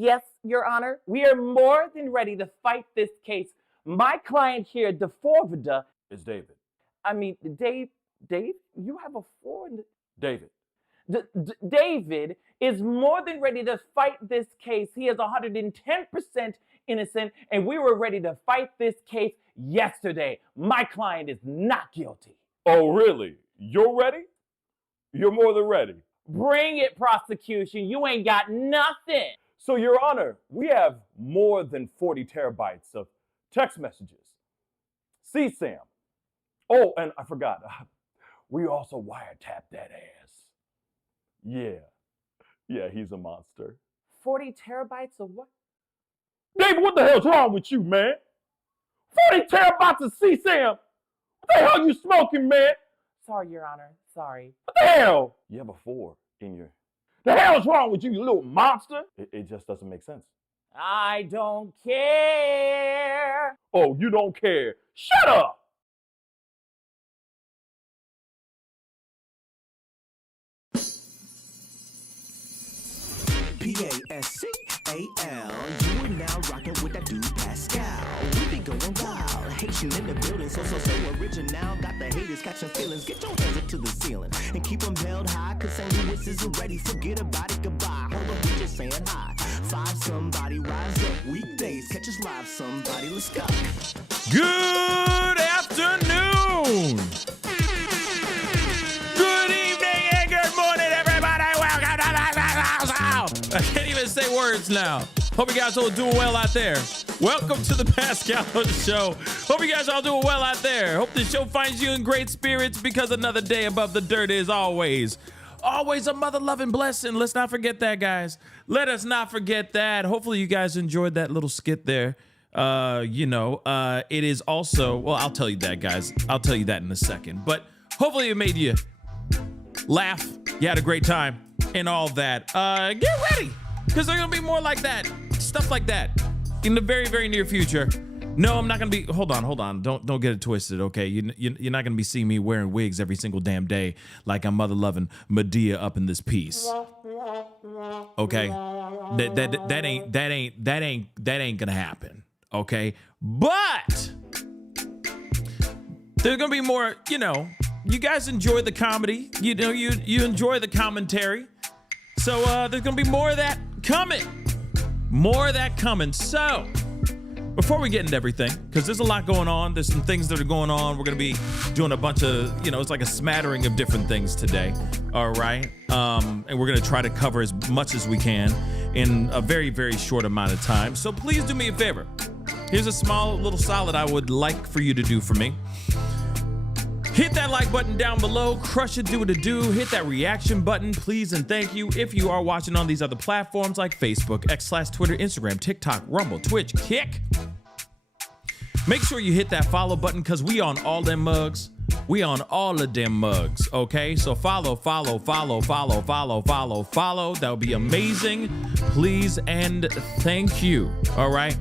Yes, Your Honor. We are more than ready to fight this case. My client here, D4vd, It's David. I mean, Dave, you have a four in the... David. David is more than ready to fight this case. He is 110% innocent, and we were ready to fight this case yesterday. My client is not guilty. Oh, really? You're ready? You're more than ready. Bring it, prosecution. You ain't got nothing. So, Your Honor, we have more than 40 terabytes of text messages. CSAM. Oh, and I forgot. We also wiretapped that ass. Yeah, he's a monster. 40 terabytes of what? David, what the hell's wrong with you, man? 40 terabytes of CSAM? What the hell you smoking, man? Sorry, Your Honor. Sorry. What the hell? You have a 4 in your... The hell's wrong with you, you little monster? It just doesn't make sense. I don't care. Oh, you don't care. Shut up! Pascal, you are now rocking with that dude Pascal. We be going wild, Haitian in the building, so original. Got the haters catching feelings. Get your hands up to the ceiling and keep them held high. Cause St. Louis isn't ready. Forget about it, goodbye. Hold on, we just saying hi. Five somebody, rise up. Weekdays, catch us live. Somebody, let's go. Good afternoon. Good evening and good morning, everybody. Welcome to the house. I can't even say words now. Hope you guys all doing well out there. Welcome to the Pascal Show. Hope you guys all doing well out there. Hope the show finds you in great spirits because another day above the dirt is always a mother-loving blessing. Let's not forget that, guys. Let us not forget that. Hopefully you guys enjoyed that little skit there. It is also, well, I'll tell you that, guys. I'll tell you that in a second. But hopefully it made you laugh. You had a great time and all that. Get ready, because there's going to be more like that. Stuff like that in the very, very near future. No, I'm not going to be, hold on. Don't get it twisted, okay? You're not going to be seeing me wearing wigs every single damn day like I'm mother-loving Medea up in this piece. Okay? That ain't going to happen. Okay, but there's gonna be more. You guys enjoy the comedy. You enjoy the commentary. So there's gonna be more of that coming. So before we get into everything, because there's a lot going on. There's some things that are going on. We're gonna be doing a bunch of, it's like a smattering of different things today. All right, and we're gonna try to cover as much as we can in a very, very short amount of time. So please do me a favor. Here's a small little solid I would like for you to do for me. Hit that like button down below, crush it, do what it do, hit that reaction button, please and thank you. If you are watching on these other platforms like Facebook, X/Twitter, Instagram, TikTok, Rumble, Twitch, Kick, make sure you hit that follow button because we on all them mugs. We on all of them mugs, okay? So follow. That would be amazing. Please and thank you, all right?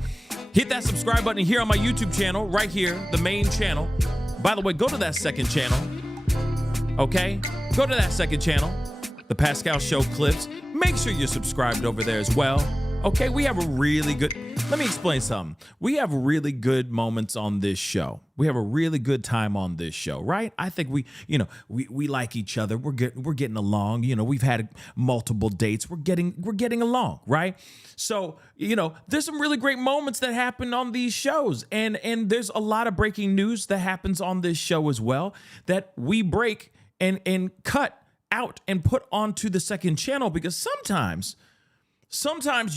Hit that subscribe button here on my YouTube channel, right here, the main channel. By the way, go to that second channel, okay? Go to that second channel, the Pascal Show Clips. Make sure you're subscribed over there as well, okay? We have a really good, let me explain something. We have really good moments on this show. We have a really good time on this show, right? I think we like each other. We're getting along. We've had multiple dates. We're getting along, right? So, there's some really great moments that happen on these shows. And there's a lot of breaking news that happens on this show as well that we break and cut out and put onto the second channel because sometimes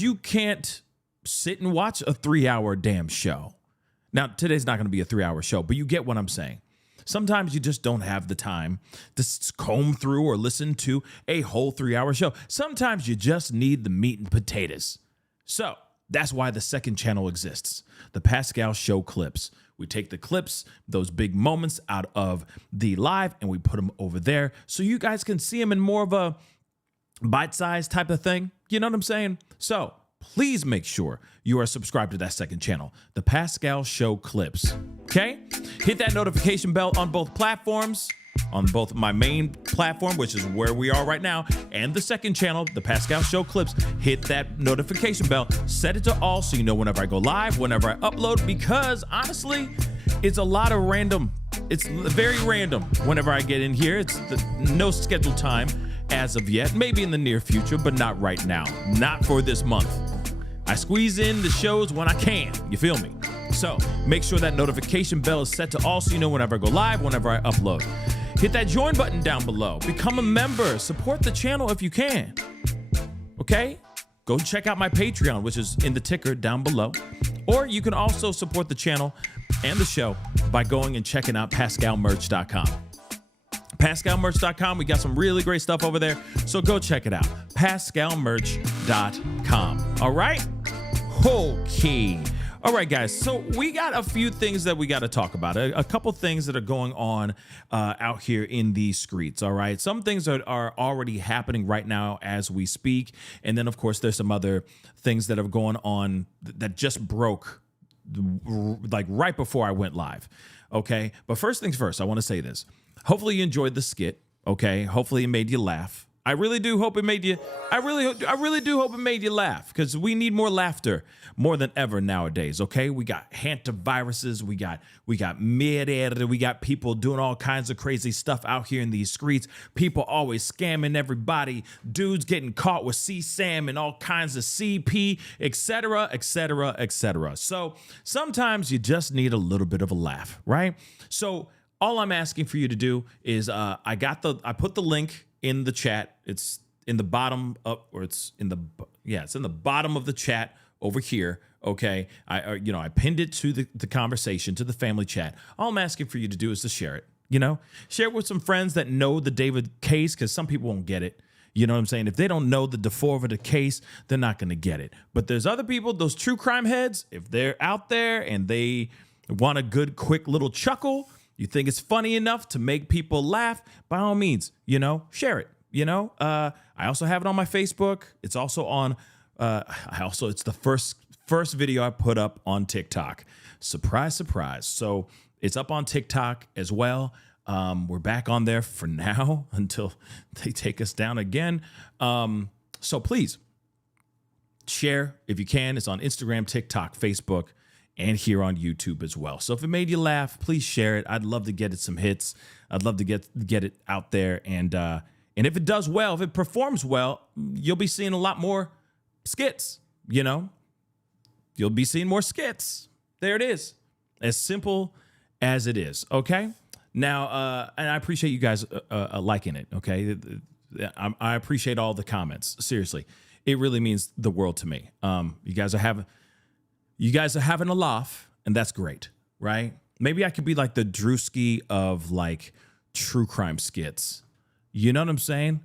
you can't sit and watch a 3-hour damn show. Now, today's not going to be a 3-hour show, but you get what I'm saying. Sometimes you just don't have the time to comb through or listen to a whole 3-hour show. Sometimes you just need the meat and potatoes. So that's why the second channel exists, the Pascal Show Clips. We take the clips, those big moments out of the live, and we put them over there so you guys can see them in more of a bite-sized type of thing. You know what I'm saying? So please make sure you are subscribed to that second channel, the Pascal Show Clips, okay? Hit that notification bell on both platforms. on both my main platform, which is where we are right now, and the second channel, the Pascal Show Clips. Hit that notification bell, set it to all so you know whenever I go live, whenever I upload, because honestly, it's a lot of random. It's very random whenever I get in here. It's no scheduled time as of yet, maybe in the near future, but not right now, not for this month. I squeeze in the shows when I can, you feel me? So make sure that notification bell is set to all so you know whenever I go live, whenever I upload. Hit that join button down below. Become a member. Support the channel if you can. Okay? Go check out my Patreon, which is in the ticker down below. Or you can also support the channel and the show by going and checking out pascalmerch.com. pascalmerch.com. We got some really great stuff over there. So go check it out. pascalmerch.com. All right? Okay. All right, guys. So we got a few things that we got to talk about. A couple things that are going on out here in these streets. All right. Some things are already happening right now as we speak. And then, of course, there's some other things that are going on that just broke like right before I went live. Okay. But first things first, I want to say this. Hopefully you enjoyed the skit. Okay. Hopefully it made you laugh. I really do hope it made you. I really do hope it made you laugh, because we need more laughter more than ever nowadays. Okay, we got hantaviruses, we got murdaugh, we got people doing all kinds of crazy stuff out here in these streets. People always scamming everybody. Dudes getting caught with CSAM and all kinds of CP, etc., etc., etc. So sometimes you just need a little bit of a laugh, right? So all I'm asking for you to do is I put the link in the chat. It's in the bottom of, or it's in the bottom of the chat over here. Okay. I pinned it to the conversation, to the family chat. All I'm asking for you to do is to share it, share it with some friends that know the David case, because some people won't get it. You know what I'm saying? If they don't know the D4vd case, they're not going to get it. But there's other people, those true crime heads, if they're out there and they want a good, quick little chuckle, you think it's funny enough to make people laugh, by all means, share it. I also have it on my Facebook. It's also on, it's the first video I put up on TikTok. Surprise, surprise. So it's up on TikTok as well. We're back on there for now until they take us down again. So please share if you can. It's on Instagram, TikTok, Facebook, and here on YouTube as well. So if it made you laugh, please share it. I'd love to get it some hits. I'd love to get it out there. And if it does well, if it performs well, you'll be seeing a lot more skits, You'll be seeing more skits. There it is. As simple as it is, okay? Now, and I appreciate you guys liking it, okay? I appreciate all the comments. Seriously. It really means the world to me. You guys are having a laugh, and that's great, right? Maybe I could be like the Drewski of like true crime skits. You know what I'm saying?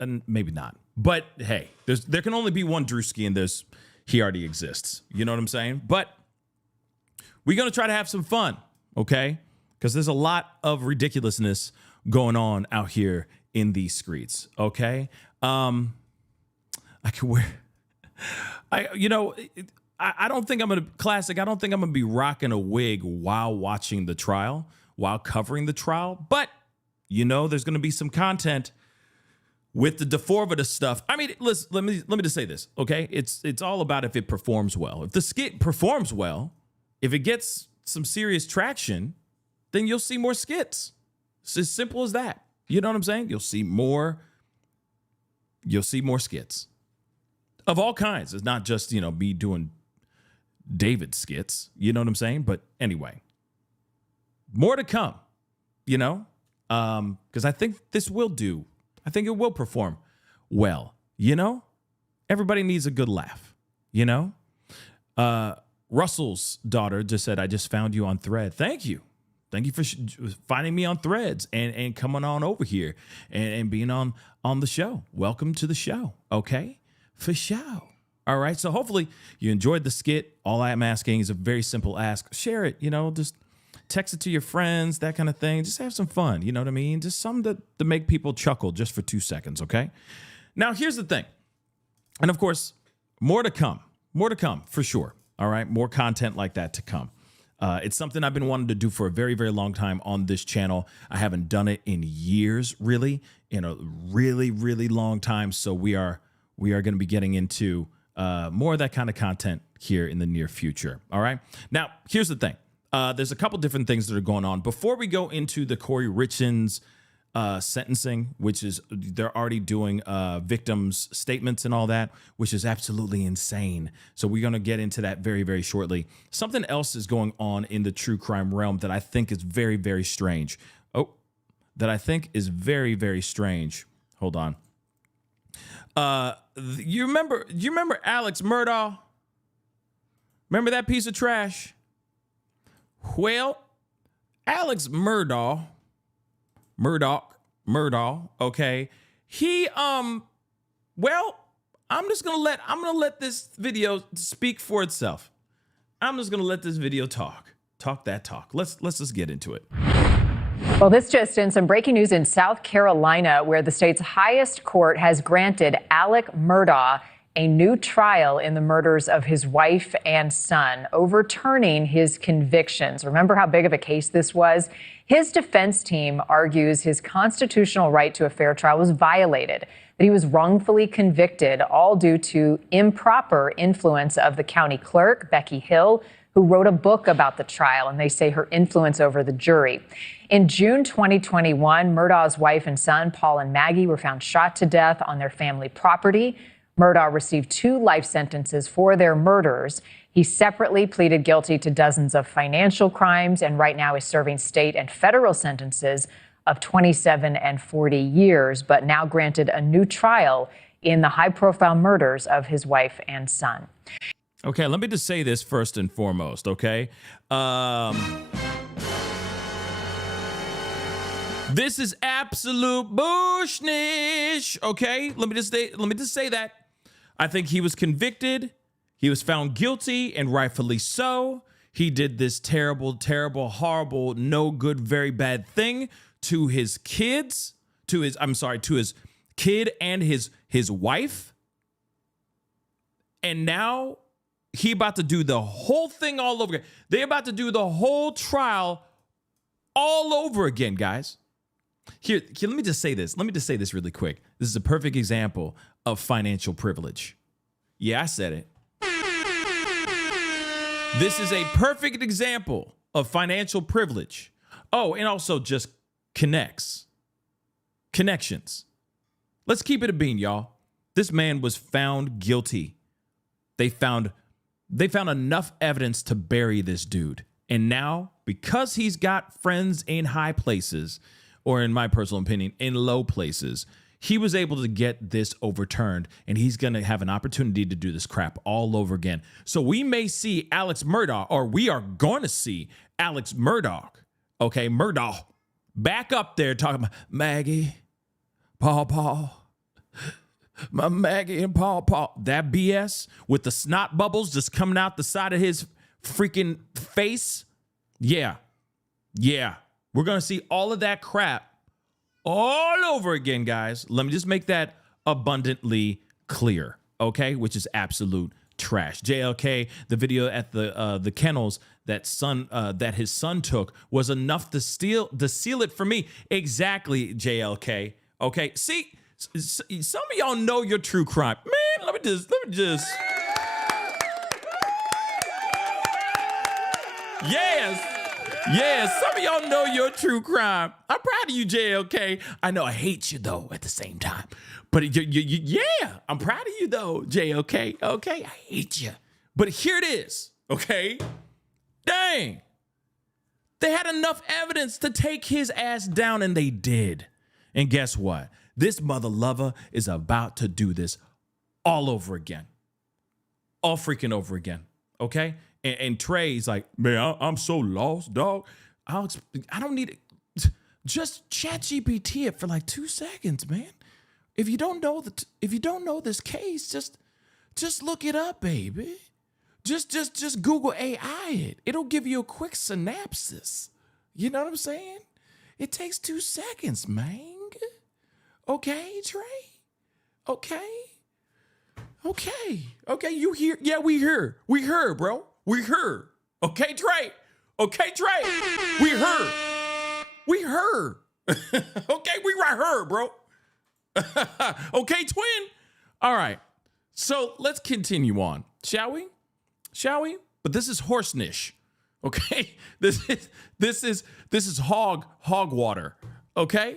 And maybe not. But hey, there can only be one Drewski, and he already exists. You know what I'm saying? But we're going to try to have some fun, okay? Because there's a lot of ridiculousness going on out here in these streets, okay? I don't think I'm going to be rocking a wig while watching the trial, while covering the trial. But, there's going to be some content with the D4vd stuff. I mean, listen, let me just say this, okay? It's all about if it performs well. If the skit performs well, if it gets some serious traction, then you'll see more skits. It's as simple as that. You know what I'm saying? You'll see more skits of all kinds. It's not just, me doing David skits. You know what I'm saying? But anyway, more to come, because I think it will perform well. Everybody needs a good laugh, Russell's daughter just said, I just found you on Thread. Thank you. Thank you for finding me on Threads and coming on over here and being on the show. Welcome to the show. Okay. For sure. All right. So hopefully you enjoyed the skit. All I'm asking is a very simple ask. Share it, just text it to your friends, that kind of thing. Just have some fun. You know what I mean? Just something to make people chuckle just for 2 seconds. Okay. Now here's the thing. And of course, more to come for sure. All right. More content like that to come. It's something I've been wanting to do for a very, very long time on this channel. I haven't done it in years, really, in a really, really long time. So we are going to be getting into more of that kind of content here in the near future. All right. Now, here's the thing. There's a couple different things that are going on. Before we go into the Kouri Richins sentencing, which is they're already doing victims' statements and all that, which is absolutely insane. So we're going to get into that very, very shortly. Something else is going on in the true crime realm that I think is very, very strange. That I think is very, very strange. Hold on. You remember Alex Murdaugh? Remember that piece of trash? Well, Alex Murdaugh, okay. He well, I'm gonna let this video speak for itself. I'm just gonna let this video talk that talk. Let's just get into it. Well, this just in, some breaking news in South Carolina, where the state's highest court has granted Alec Murdaugh a new trial in the murders of his wife and son, overturning his convictions. Remember how big of a case this was? His defense team argues his constitutional right to a fair trial was violated, that he was wrongfully convicted, all due to improper influence of the county clerk, Becky Hill, who wrote a book about the trial, and they say her influence over the jury. In June 2021, Murdaugh's wife and son, Paul and Maggie, were found shot to death on their family property. Murdaugh received 2 life sentences for their murders. He separately pleaded guilty to dozens of financial crimes and right now is serving state and federal sentences of 27 and 40 years, but now granted a new trial in the high-profile murders of his wife and son. Okay, let me just say this first and foremost, okay? This is absolute bullshnish, okay? Let me just say that. I think he was convicted. He was found guilty, and rightfully so. He did this terrible, terrible, horrible, no good, very bad thing to his kids, to his kid and his wife. And now he about to do the whole thing all over again. They're about to do the whole trial all over again, guys. Here, let me just say this. Let me just say this really quick. This is a perfect example of financial privilege. Yeah, I said it. This is a perfect example of financial privilege. Oh, and also just connections. Let's keep it a bean, y'all. This man was found guilty. They found enough evidence to bury this dude. And now, because he's got friends in high places, or in my personal opinion, in low places, he was able to get this overturned, and he's going to have an opportunity to do this crap all over again. So we may see Alex Murdaugh, or we are going to see Alex Murdaugh, okay, Murdaugh, back up there talking about Maggie, Paul, my Maggie and Paul. That BS with the snot bubbles just coming out the side of his freaking face. Yeah. We're going to see all of that crap all over again, guys. Let me just make that abundantly clear, okay? Which is absolute trash. JLK, the video at the kennels that his son took was enough to seal it for me. Exactly, JLK. Okay, see, some of y'all know your true crime. Man, let me just. Yes, some of y'all know your true crime. I'm proud of you, JLK. I know I hate you, though, at the same time. But yeah, I'm proud of you, though, JLK. Okay, I hate you. But here it is, okay? Dang. They had enough evidence to take his ass down, and they did. And guess what? This mother lover is about to do this all over again. All freaking over again, okay? And Trey's like, man, I'm so lost, dog. I don't need it. Just ChatGPT it for like 2 seconds, man. If you don't know this case, just look it up, baby. Just Google AI it. It'll give you a quick synopsis. You know what I'm saying? It takes 2 seconds, man. Okay, Trey? Okay, you hear? Yeah, we heard, bro. We heard. Okay, Trey? Okay, Trey? We heard. We heard. Okay, we right here, bro. Okay, twin. All right. So let's continue on, shall we? Shall we? But this is horsenish. Okay? This is hog water. Okay?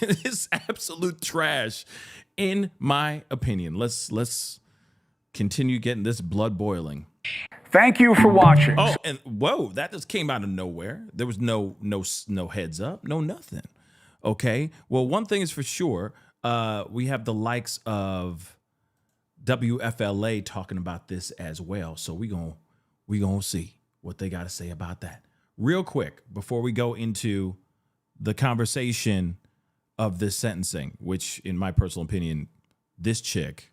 This is absolute trash, in my opinion. Let's continue getting this blood boiling. Thank you for watching. Oh, and whoa, that just came out of nowhere. There was no heads up, no nothing. Okay. Well, one thing is for sure, we have the likes of WFLA talking about this as well. So we gonna see what they got to say about that. Real quick, before we go into the conversation of this sentencing, which in my personal opinion, this chica,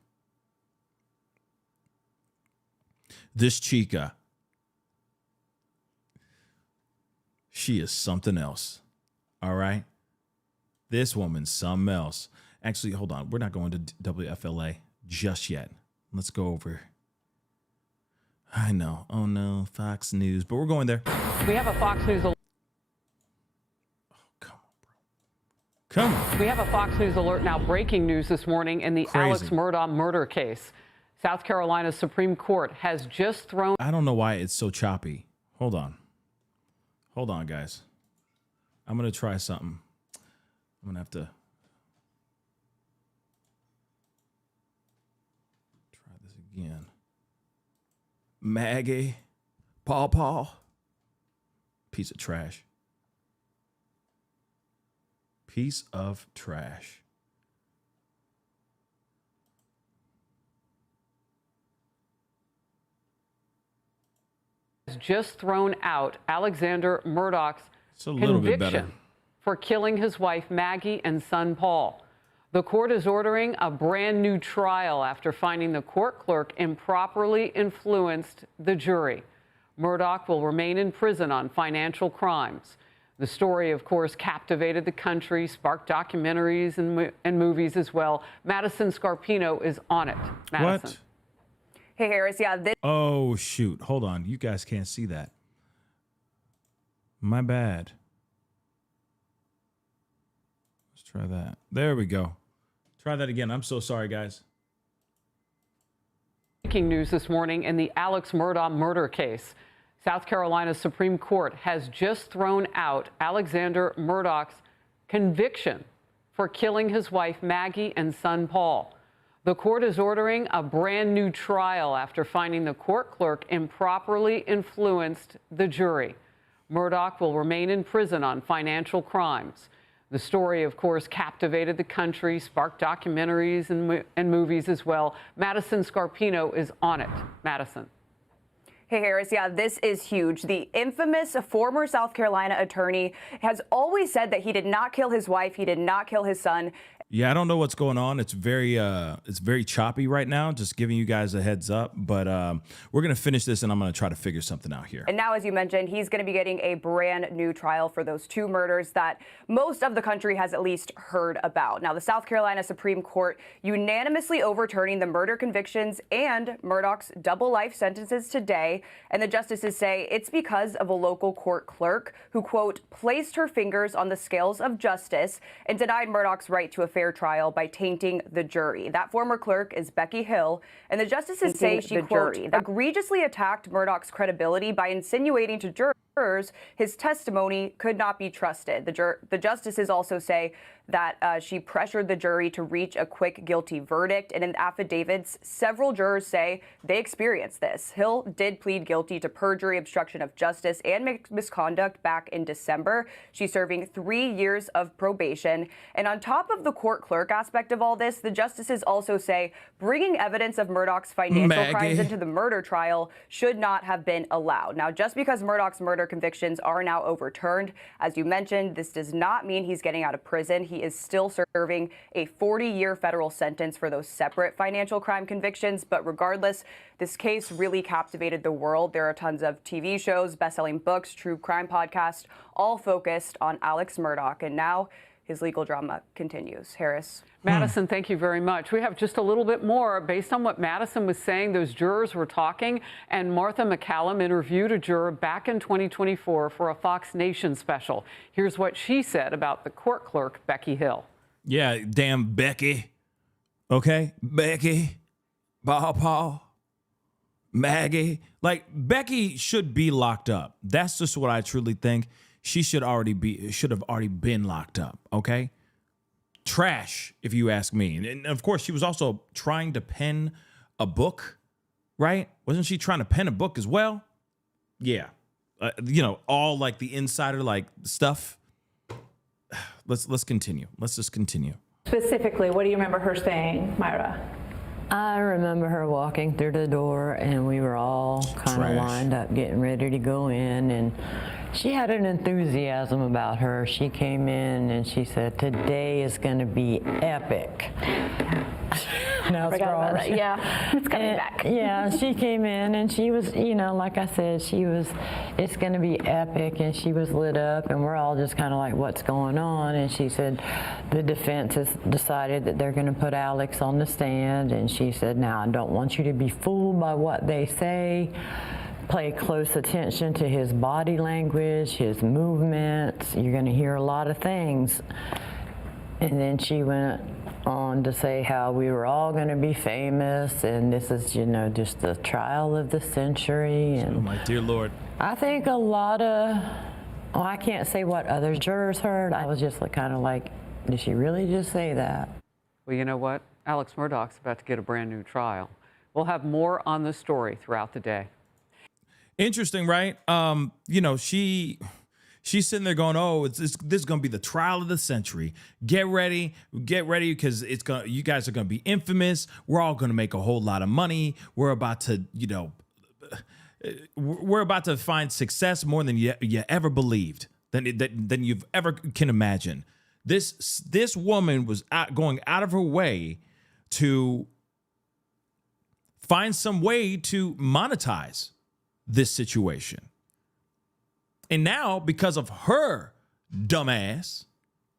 she is something else. All right. This woman's something else. Actually, hold on. We're not going to WFLA just yet. Let's go over. I know. Oh no, Fox News, but we're going there. We have a Fox News alert. Oh, come on, bro. Come on. We have a Fox News alert now. Breaking news this morning in the Alex Murdaugh murder case. South Carolina's Supreme Court has just thrown. I don't know why it's so choppy. Hold on. Hold on, guys. I'm going to try something. I'm going to have to try this again. Maggie, Paw, piece of trash. Piece of trash. Just thrown out Alexander Murdaugh's conviction for killing his wife Maggie and son Paul. The court is ordering a brand new trial after finding the court clerk improperly influenced the jury. Murdaugh will remain in prison on financial crimes. The story, of course, captivated the country, sparked documentaries and movies as well. Madison Scarpino is on it. Madison. What? Hey, Harris, yeah. Oh, shoot. Hold on. You guys can't see that. My bad. Let's try that. There we go. Try that again. I'm so sorry, guys. Breaking news this morning in the Alex Murdaugh murder case. South Carolina's Supreme Court has just thrown out Alexander Murdaugh's conviction for killing his wife Maggie and son Paul. The court is ordering a brand new trial after finding the court clerk improperly influenced the jury. Murdaugh will remain in prison on financial crimes. The story, of course, captivated the country, sparked documentaries and movies as well. Madison Scarpino is on it. Madison. Hey, Harris, yeah, this is huge. The infamous former South Carolina attorney has always said that he did not kill his wife, he did not kill his son. Yeah, I don't know what's going on. It's very choppy right now. Just giving you guys a heads up. But we're going to finish this, and I'm going to try to figure something out here. And now, as you mentioned, he's going to be getting a brand new trial for those two murders that most of the country has at least heard about. Now, the South Carolina Supreme Court unanimously overturning the murder convictions and Murdaugh's double life sentences today. And the justices say it's because of a local court clerk who, quote, placed her fingers on the scales of justice and denied Murdaugh's right to a fair trial by tainting the jury. That former clerk is Becky Hill, and the justices say she, quote, egregiously attacked Murdaugh's credibility by insinuating to jurors his testimony could not be trusted. The justices also say that she pressured the jury to reach a quick guilty verdict. And in affidavits, several jurors say they experienced this. Hill did plead guilty to perjury, obstruction of justice, and misconduct back in December. She's serving 3 years of probation. And on top of the court clerk aspect of all this, the justices also say bringing evidence of Murdaugh's financial crimes into the murder trial should not have been allowed. Now, just because Murdaugh's murder convictions are now overturned, as you mentioned, this does not mean he's getting out of prison. He is still serving a 40-year federal sentence for those separate financial crime convictions. But regardless, this case really captivated the world. There are tons of TV shows, best-selling books, true crime podcasts, all focused on Alex Murdaugh. And now his legal drama continues. Harris. Madison, thank you very much. We have just a little bit more. Based on what Madison was saying, those jurors were talking, and Martha McCallum interviewed a juror back in 2024 for a Fox Nation special. Here's what she said about the court clerk, Becky Hill. Yeah, damn Becky. Okay? Becky, Paw, Maggie. Like, Becky should be locked up. That's just what I truly think. She should have already been locked up, okay? Trash, if you ask me. And of course, she was also trying to pen a book, right? Wasn't she trying to pen a book as well? Yeah. All like the insider like stuff. Let's continue. Let's just continue. Specifically, what do you remember her saying, Myra? I remember her walking through the door, and we were all kind of lined up getting ready to go in, and she had an enthusiasm about her. She came in and she said, "Today is going to be epic." Now it's yeah, it's coming back. Yeah, she came in and she was, like I said, it's going to be epic, and she was lit up, and we're all just kind of like, what's going on? And she said, the defense has decided that they're going to put Alex on the stand, and she said, now I don't want you to be fooled by what they say. Pay close attention to his body language, his movements. You're going to hear a lot of things. And then she went on to say how we were all going to be famous, and this is, just the trial of the century. And oh, my dear Lord. I think a lot of, I can't say what other jurors heard. I was just kind of like, did she really just say that? Well, you know what? Alex Murdaugh's about to get a brand new trial. We'll have more on the story throughout the day. Interesting, right? She's sitting there going, "Oh, this is going to be the trial of the century. Get ready, because you guys are going to be infamous. We're all going to make a whole lot of money. We're about to, we're about to find success more than you ever believed, than you've ever can imagine." This woman was going out of her way to find some way to monetize this situation. And now, because of her dumbass,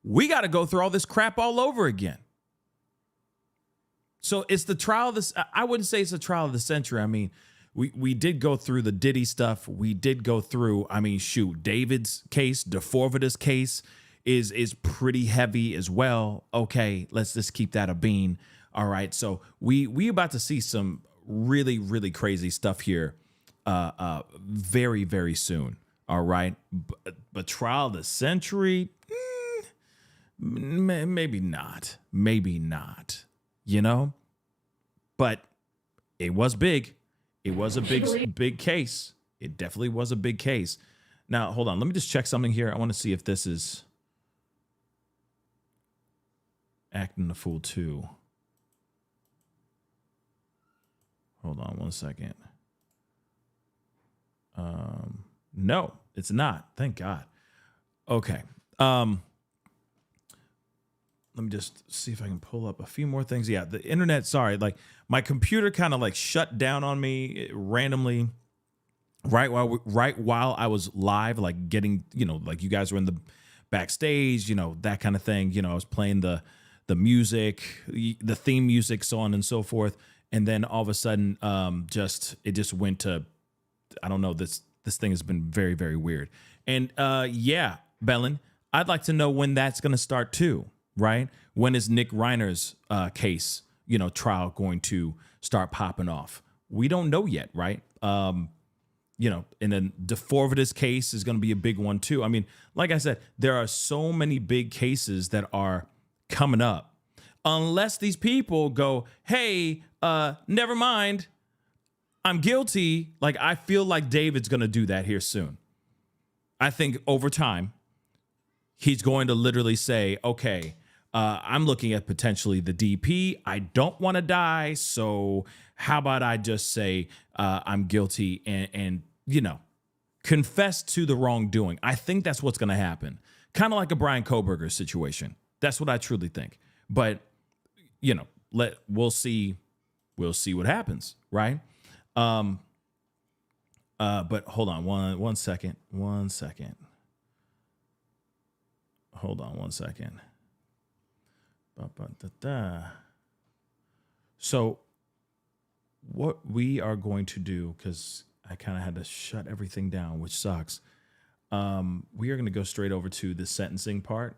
we got to go through all this crap all over again. So it's the trial of this. I wouldn't say it's the trial of the century. I mean, we did go through the Diddy stuff. We did go through, David's case, D4vd's case is pretty heavy as well. Okay, let's just keep that a bean. All right. So we about to see some really, really crazy stuff here very, very soon. All right. But trial of the century, maybe not. Maybe not, But it was big. It was a big case. It definitely was a big case. Now, hold on. Let me just check something here. I want to see if this is acting the fool too. Hold on one second. No, it's not. Thank God. Okay. Let me just see if I can pull up a few more things. Yeah, the internet, sorry, like my computer kind of like shut down on me randomly right while I was live, like getting, like you guys were in the backstage, that kind of thing. I was playing the music, the theme music, so on and so forth. And then all of a sudden, it just went to, I don't know, this thing has been very, very weird. And yeah, Bellin, I'd like to know when that's going to start too, right? When is Nick Reiner's case, trial going to start popping off? We don't know yet, right? And then D4vd's case is going to be a big one too. I mean, like I said, there are so many big cases that are coming up. Unless these people go, hey, never mind, I'm guilty. Like, I feel like David's going to do that here soon. I think over time, he's going to literally say, okay, I'm looking at potentially the DP. I don't want to die. So how about I just say I'm guilty and confess to the wrongdoing. I think that's what's going to happen. Kind of like a Brian Koberger situation. That's what I truly think. But, we'll see. We'll see what happens, right? But hold on one second. Hold on one second. So what we are going to do, because I kind of had to shut everything down, which sucks. We are going to go straight over to the sentencing part,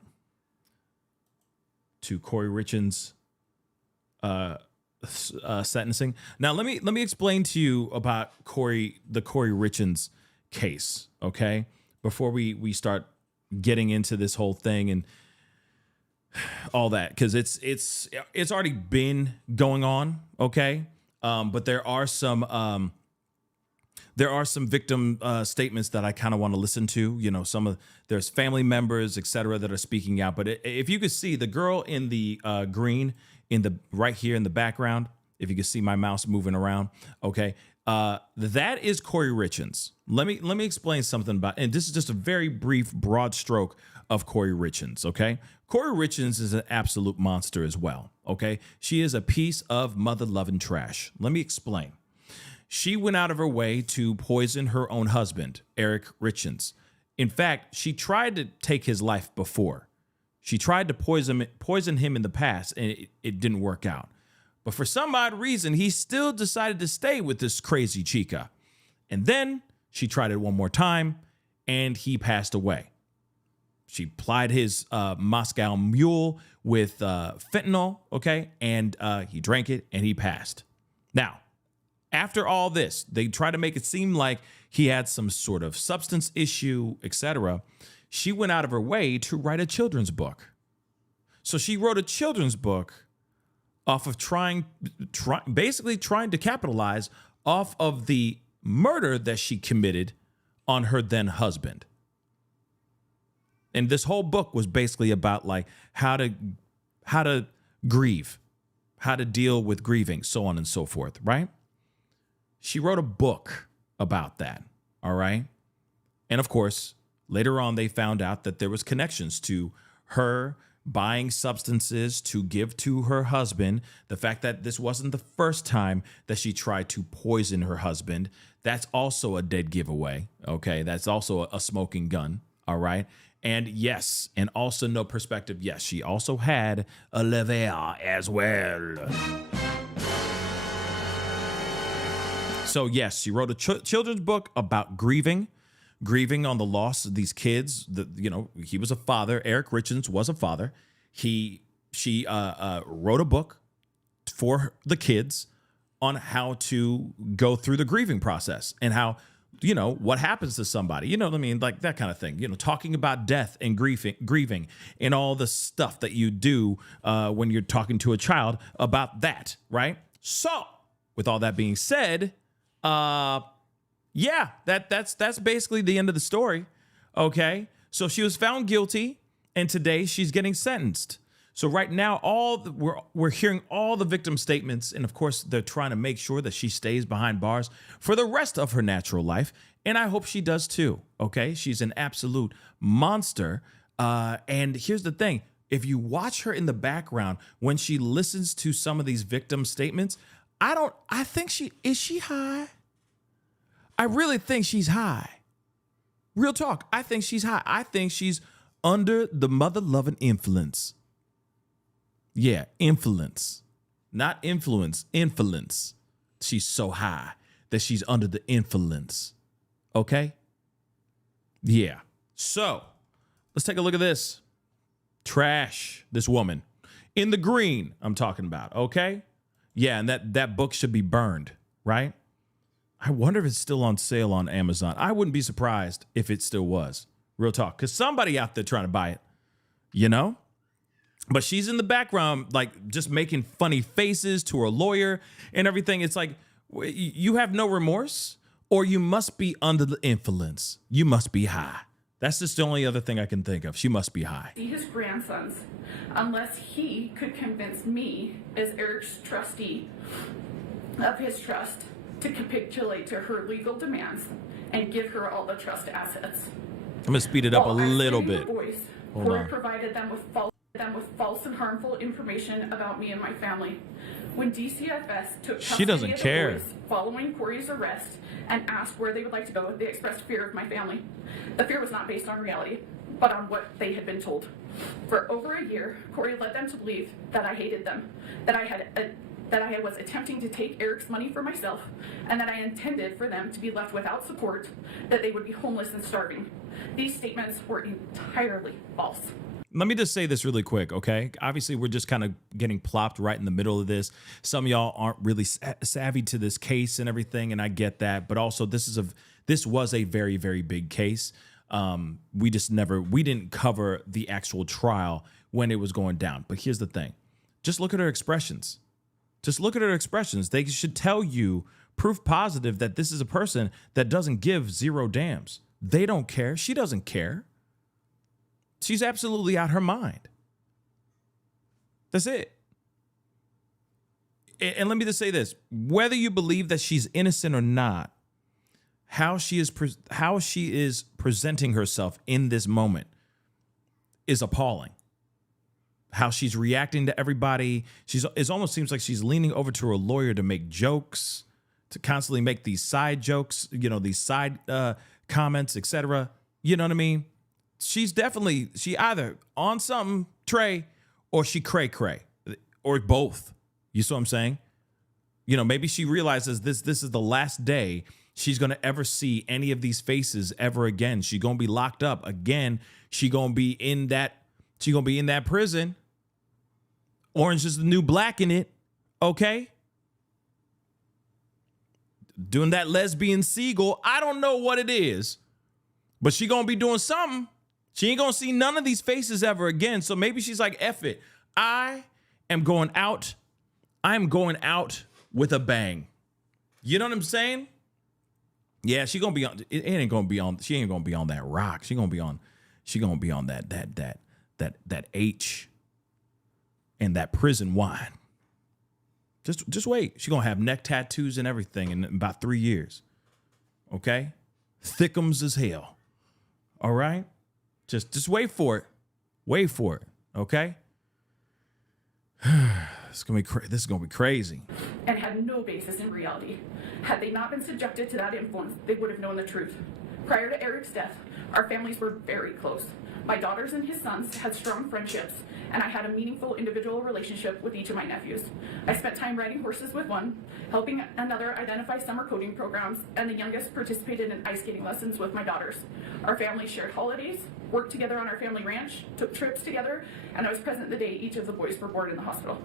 to Kouri Richins' sentencing. Now, let me explain to you about the Kouri Richins case, okay? Before we start getting into this whole thing and all that, because it's already been going on, okay? But there are some victim statements that I kind of want to listen to. You know, there's family members, etc., that are speaking out. But if you could see the girl in the green right here in the background, if you could see my mouse moving around, okay, that is Kouri Richins. Let me explain something about, and this is just a very brief, broad stroke of Kouri Richins. Okay, Kouri Richins is an absolute monster as well. Okay, she is a piece of mother-loving trash. Let me explain. She went out of her way to poison her own husband, Emry Richins. In fact, she tried to take his life before. She tried to poison him in the past, and it didn't work out. But for some odd reason, he still decided to stay with this crazy chica. And then she tried it one more time, and he passed away. She plied his Moscow mule with fentanyl, okay? And he drank it, and he passed. Now, after all this, they try to make it seem like he had some sort of substance issue, etc. She went out of her way to write a children's book. So she wrote a children's book off of basically trying to capitalize off of the murder that she committed on her then husband. And this whole book was basically about like how to grieve, how to deal with grieving, so on and so forth, right? She wrote a book about that, all right? And of course, later on, they found out that there was connections to her buying substances to give to her husband. The fact that this wasn't the first time that she tried to poison her husband, that's also a dead giveaway, okay? That's also a smoking gun, all right? And yes, and also no perspective, yes, she also had a lever as well. So yes, she wrote a children's book about grieving on the loss of these kids. He was a father. Emry Richins was a father. She wrote a book for the kids on how to go through the grieving process and how, what happens to somebody, you know what I mean? Like that kind of thing, talking about death and grieving and all the stuff that you do when you're talking to a child about that, right? So with all that being said, yeah, that's basically the end of the story. Okay. So she was found guilty and today she's getting sentenced. So right now, we're hearing all the victim statements. And of course, they're trying to make sure that she stays behind bars for the rest of her natural life. And I hope she does too. Okay. She's an absolute monster. And here's the thing. If you watch her in the background, when she listens to some of these victim statements, I think is she high? I really think she's high. Real talk. I think she's high. I think she's under the mother-loving influence. Yeah, influence. Not influence, influence. She's so high that she's under the influence. Okay? Yeah. So, let's take a look at this. Trash, this woman. In the green, I'm talking about, okay? Yeah, and that book should be burned, right? I wonder if it's still on sale on Amazon. I wouldn't be surprised if it still was. Real talk. Because somebody out there trying to buy it, But she's in the background, like just making funny faces to her lawyer and everything. It's like, you have no remorse, or you must be under the influence. You must be high. That's just the only other thing I can think of. She must be high. See his grandsons, unless he could convince me, as Eric's trustee of his trust, to capitulate to her legal demands and give her all the trust assets. I'm gonna speed it up a little bit. Hold on. Provided them with false false and harmful information about me and my family. When DCFS took She doesn't custody of the care. boys following Kouri's arrest and asked where they would like to go, they expressed fear of my family. The fear was not based on reality, but on what they had been told. For over a year, Kouri led them to believe that I hated them, that I was attempting to take Eric's money for myself, and that I intended for them to be left without support, that they would be homeless and starving. These statements were entirely false. Let me just say this really quick, okay? Obviously, we're just kind of getting plopped right in the middle of this. Some of y'all aren't really savvy to this case and everything, and I get that. But also, this was a very, very big case. We didn't cover the actual trial when it was going down. But here's the thing. Just look at her expressions. Just look at her expressions. They should tell you proof positive that this is a person that doesn't give zero damns. They don't care. She doesn't care. She's absolutely out her mind. That's it. And let me just say this. Whether you believe that she's innocent or not, how she is presenting herself in this moment is appalling. How she's reacting to everybody. It almost seems like she's leaning over to her lawyer to make jokes, to constantly make these side jokes, these side comments, etc. You know what I mean? She either on something, Trey, or she cray, or both. You see what I'm saying? Maybe she realizes this is the last day she's going to ever see any of these faces ever again. She's going to be locked up again. She's going to be in that prison. Orange is the new black in it. Okay? Doing that lesbian seagull. I don't know what it is, but she going to be doing something. She ain't going to see none of these faces ever again. So maybe she's like, F it. I am going out. I'm going out with a bang. You know what I'm saying? Yeah, she going to be on, she ain't going to be on that rock. She going to be on that H and that prison wine. Just wait. She going to have neck tattoos and everything in about 3 years. Okay? Thickums as hell. All right? Just wait for it. Wait for it. Okay? This is gonna be crazy. And had no basis in reality. Had they not been subjected to that influence, they would have known the truth. Prior to Eric's death, our families were very close. My daughters and his sons had strong friendships, and I had a meaningful individual relationship with each of my nephews. I spent time riding horses with one, helping another identify summer coding programs, and the youngest participated in ice skating lessons with my daughters. Our families shared holidays, worked together on our family ranch, took trips together, and I was present the day each of the boys were born in the hospital.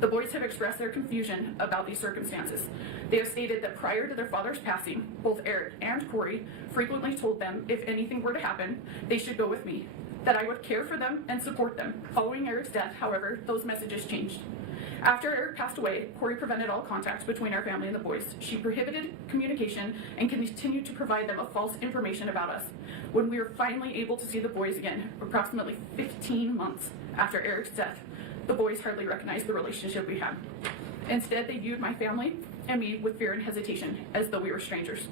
The boys have expressed their confusion about these circumstances. They have stated that prior to their father's passing, both Eric and Kouri frequently told them if anything were to happen, they should go with me, that I would care for them and support them. Following Eric's death, however, those messages changed. After Eric passed away, Kouri prevented all contact between our family and the boys. She prohibited communication and continued to provide them false information about us. When we were finally able to see the boys again, approximately 15 months after Eric's death, the boys hardly recognized the relationship we had. Instead, they viewed my family and me with fear and hestation, as though we were strangers.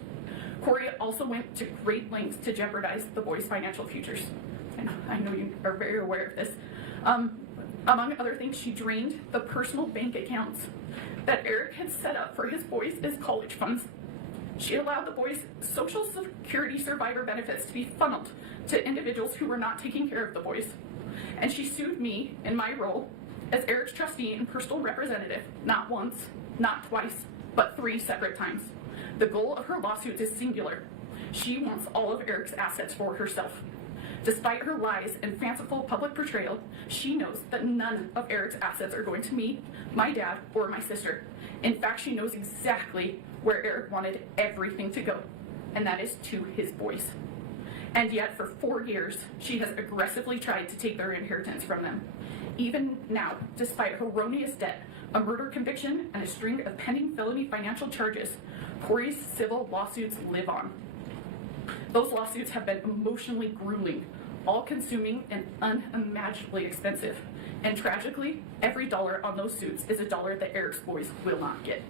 Kouri also went to great lengths to jeopardize the boys' financial futures. And I know you are very aware of this. Among other things, she drained the personal bank accounts that Eric had set up for his boys as college funds. She allowed the boys' Social Security survivor benefits to be funneled to individuals who were not taking care of the boys. And she sued me in my role as Eric's trustee and personal representative, not once, not twice, but 3 separate times. The goal of her lawsuit is singular. She wants all of Eric's assets for herself. Despite her lies and fanciful public portrayal, she knows that none of Eric's assets are going to me, my dad, or my sister. In fact, she knows exactly where Eric wanted everything to go, and that is to his boys. And yet, for 4 years, she has aggressively tried to take their inheritance from them. Even now, despite her erroneous debt, a murder conviction, and a string of pending felony financial charges, Kouri's civil lawsuits live on. Those lawsuits have been emotionally grueling, all-consuming, and unimaginably expensive. And tragically, every dollar on those suits is a dollar that Eric's boys will not get.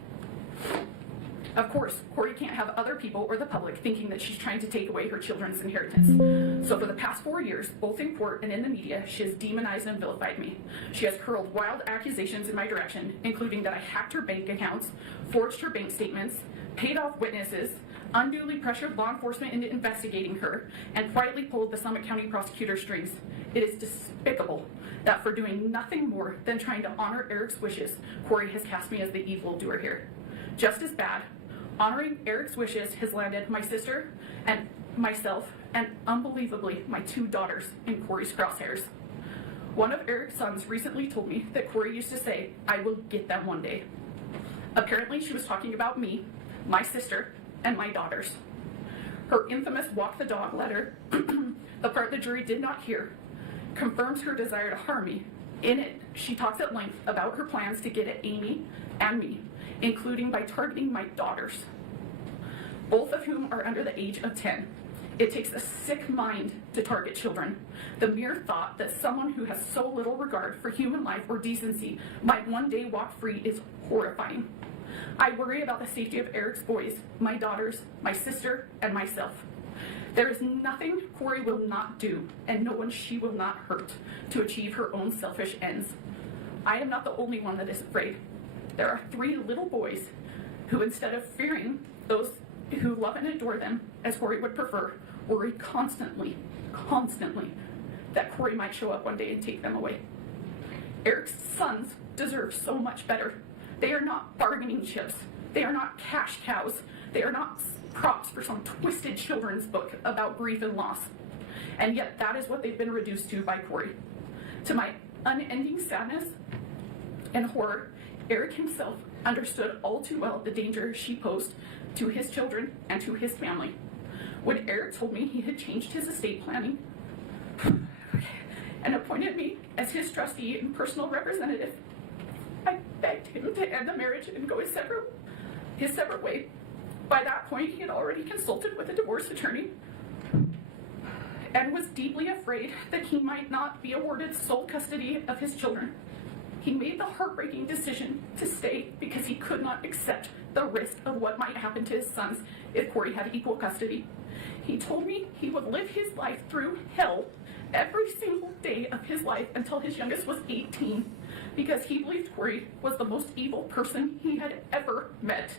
Of course, Kouri can't have other people or the public thinking that she's trying to take away her children's inheritance. So for the past 4 years, both in court and in the media, she has demonized and vilified me. She has hurled wild accusations in my direction, including that I hacked her bank accounts, forged her bank statements, paid off witnesses, unduly pressured law enforcement into investigating her, and quietly pulled the Summit County prosecutor strings. It is despicable that for doing nothing more than trying to honor Eric's wishes, Kouri has cast me as the evildoer here. Just as bad, honoring Eric's wishes has landed my sister and myself, and unbelievably, my 2 daughters in Kouri's crosshairs. One of Eric's sons recently told me that Kouri used to say, "I will get them one day." Apparently, she was talking about me, my sister, and my daughters. Her infamous walk the dog letter, the part the jury did not hear, confirms her desire to harm me. In it, she talks at length about her plans to get at Amy and me, including by targeting my daughters, both of whom are under the age of 10. It takes a sick mind to target children. The mere thought that someone who has so little regard for human life or decency might one day walk free is horrifying. I worry about the safety of Eric's boys, my daughters, my sister, and myself. There is nothing Kouri will not do, and no one she will not hurt, to achieve her own selfish ends. I am not the only one that is afraid. There are 3 little boys who, instead of fearing those who love and adore them, as Kouri would prefer, worry constantly that Kouri might show up one day and take them away. Eric's sons deserve so much better. They are not bargaining chips. They are not cash cows. They are not props for some twisted children's book about grief and loss. And yet that is what they've been reduced to by Kouri. To my unending sadness and horror, Eric himself understood all too well the danger she posed to his children and to his family. When Eric told me he had changed his estate planning and appointed me as his trustee and personal representative, I begged him to end the marriage and go his separate way. By that point, he had already consulted with a divorce attorney and was deeply afraid that he might not be awarded sole custody of his children. He made the heartbreaking decision to stay because he could not accept the risk of what might happen to his sons if Kouri had equal custody. He told me he would live his life through hell every single day of his life until his youngest was 18, because he believed Kouri was the most evil person he had ever met.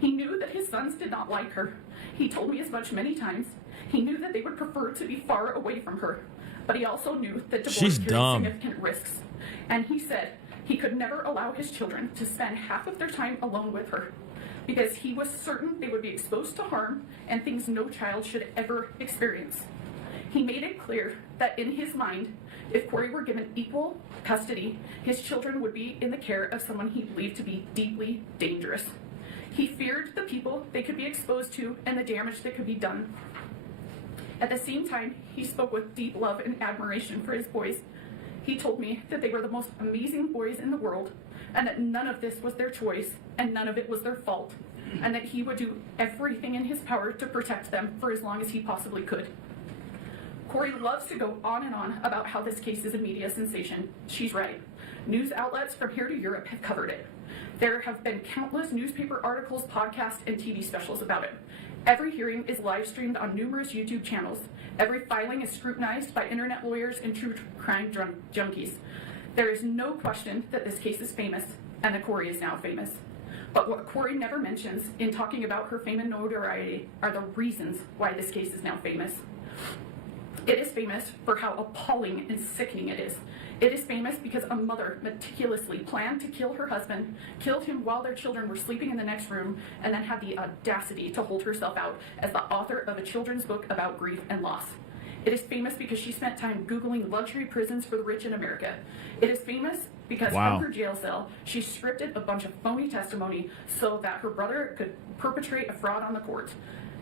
He knew that his sons did not like her. He told me as much many times. He knew that they would prefer to be far away from her, but he also knew that divorce carried significant risks. And he said he could never allow his children to spend half of their time alone with her, because he was certain they would be exposed to harm and things no child should ever experience. He made it clear that in his mind, if Kouri were given equal custody, his children would be in the care of someone he believed to be deeply dangerous. He feared the people they could be exposed to and the damage that could be done. At the same time, he spoke with deep love and admiration for his boys. He told me that they were the most amazing boys in the world, and that none of this was their choice, and none of it was their fault, and that he would do everything in his power to protect them for as long as he possibly could. Kouri loves to go on and on about how this case is a media sensation. She's right. News outlets from here to Europe have covered it. There have been countless newspaper articles, podcasts, and TV specials about it. Every hearing is live streamed on numerous YouTube channels. Every filing is scrutinized by internet lawyers and true crime junkies. There is no question that this case is famous, and that Kouri is now famous. But what Kouri never mentions in talking about her fame and notoriety are the reasons why this case is now famous. It is famous for how appalling and sickening it is. It is famous because a mother meticulously planned to kill her husband, killed him while their children were sleeping in the next room, and then had the audacity to hold herself out as the author of a children's book about grief and loss. It is famous because she spent time Googling luxury prisons for the rich in America. It is famous because from her jail cell, she scripted a bunch of phony testimony so that her brother could perpetrate a fraud on the court.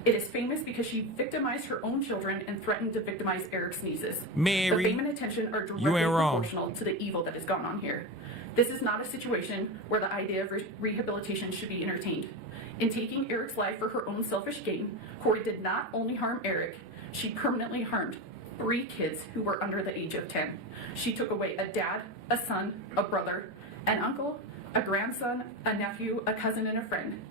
It is famous because she victimized her own children and threatened to victimize Eric's nieces. Mary, the fame and attention are directly proportional to the evil that has gone on here. This is not a situation where the idea of rehabilitation should be entertained. In taking Eric's life for her own selfish gain, Kouri did not only harm Eric, she permanently harmed 3 kids who were under the age of 10. She took away a dad, a son, a brother, an uncle, a grandson, a nephew, a cousin, and a friend.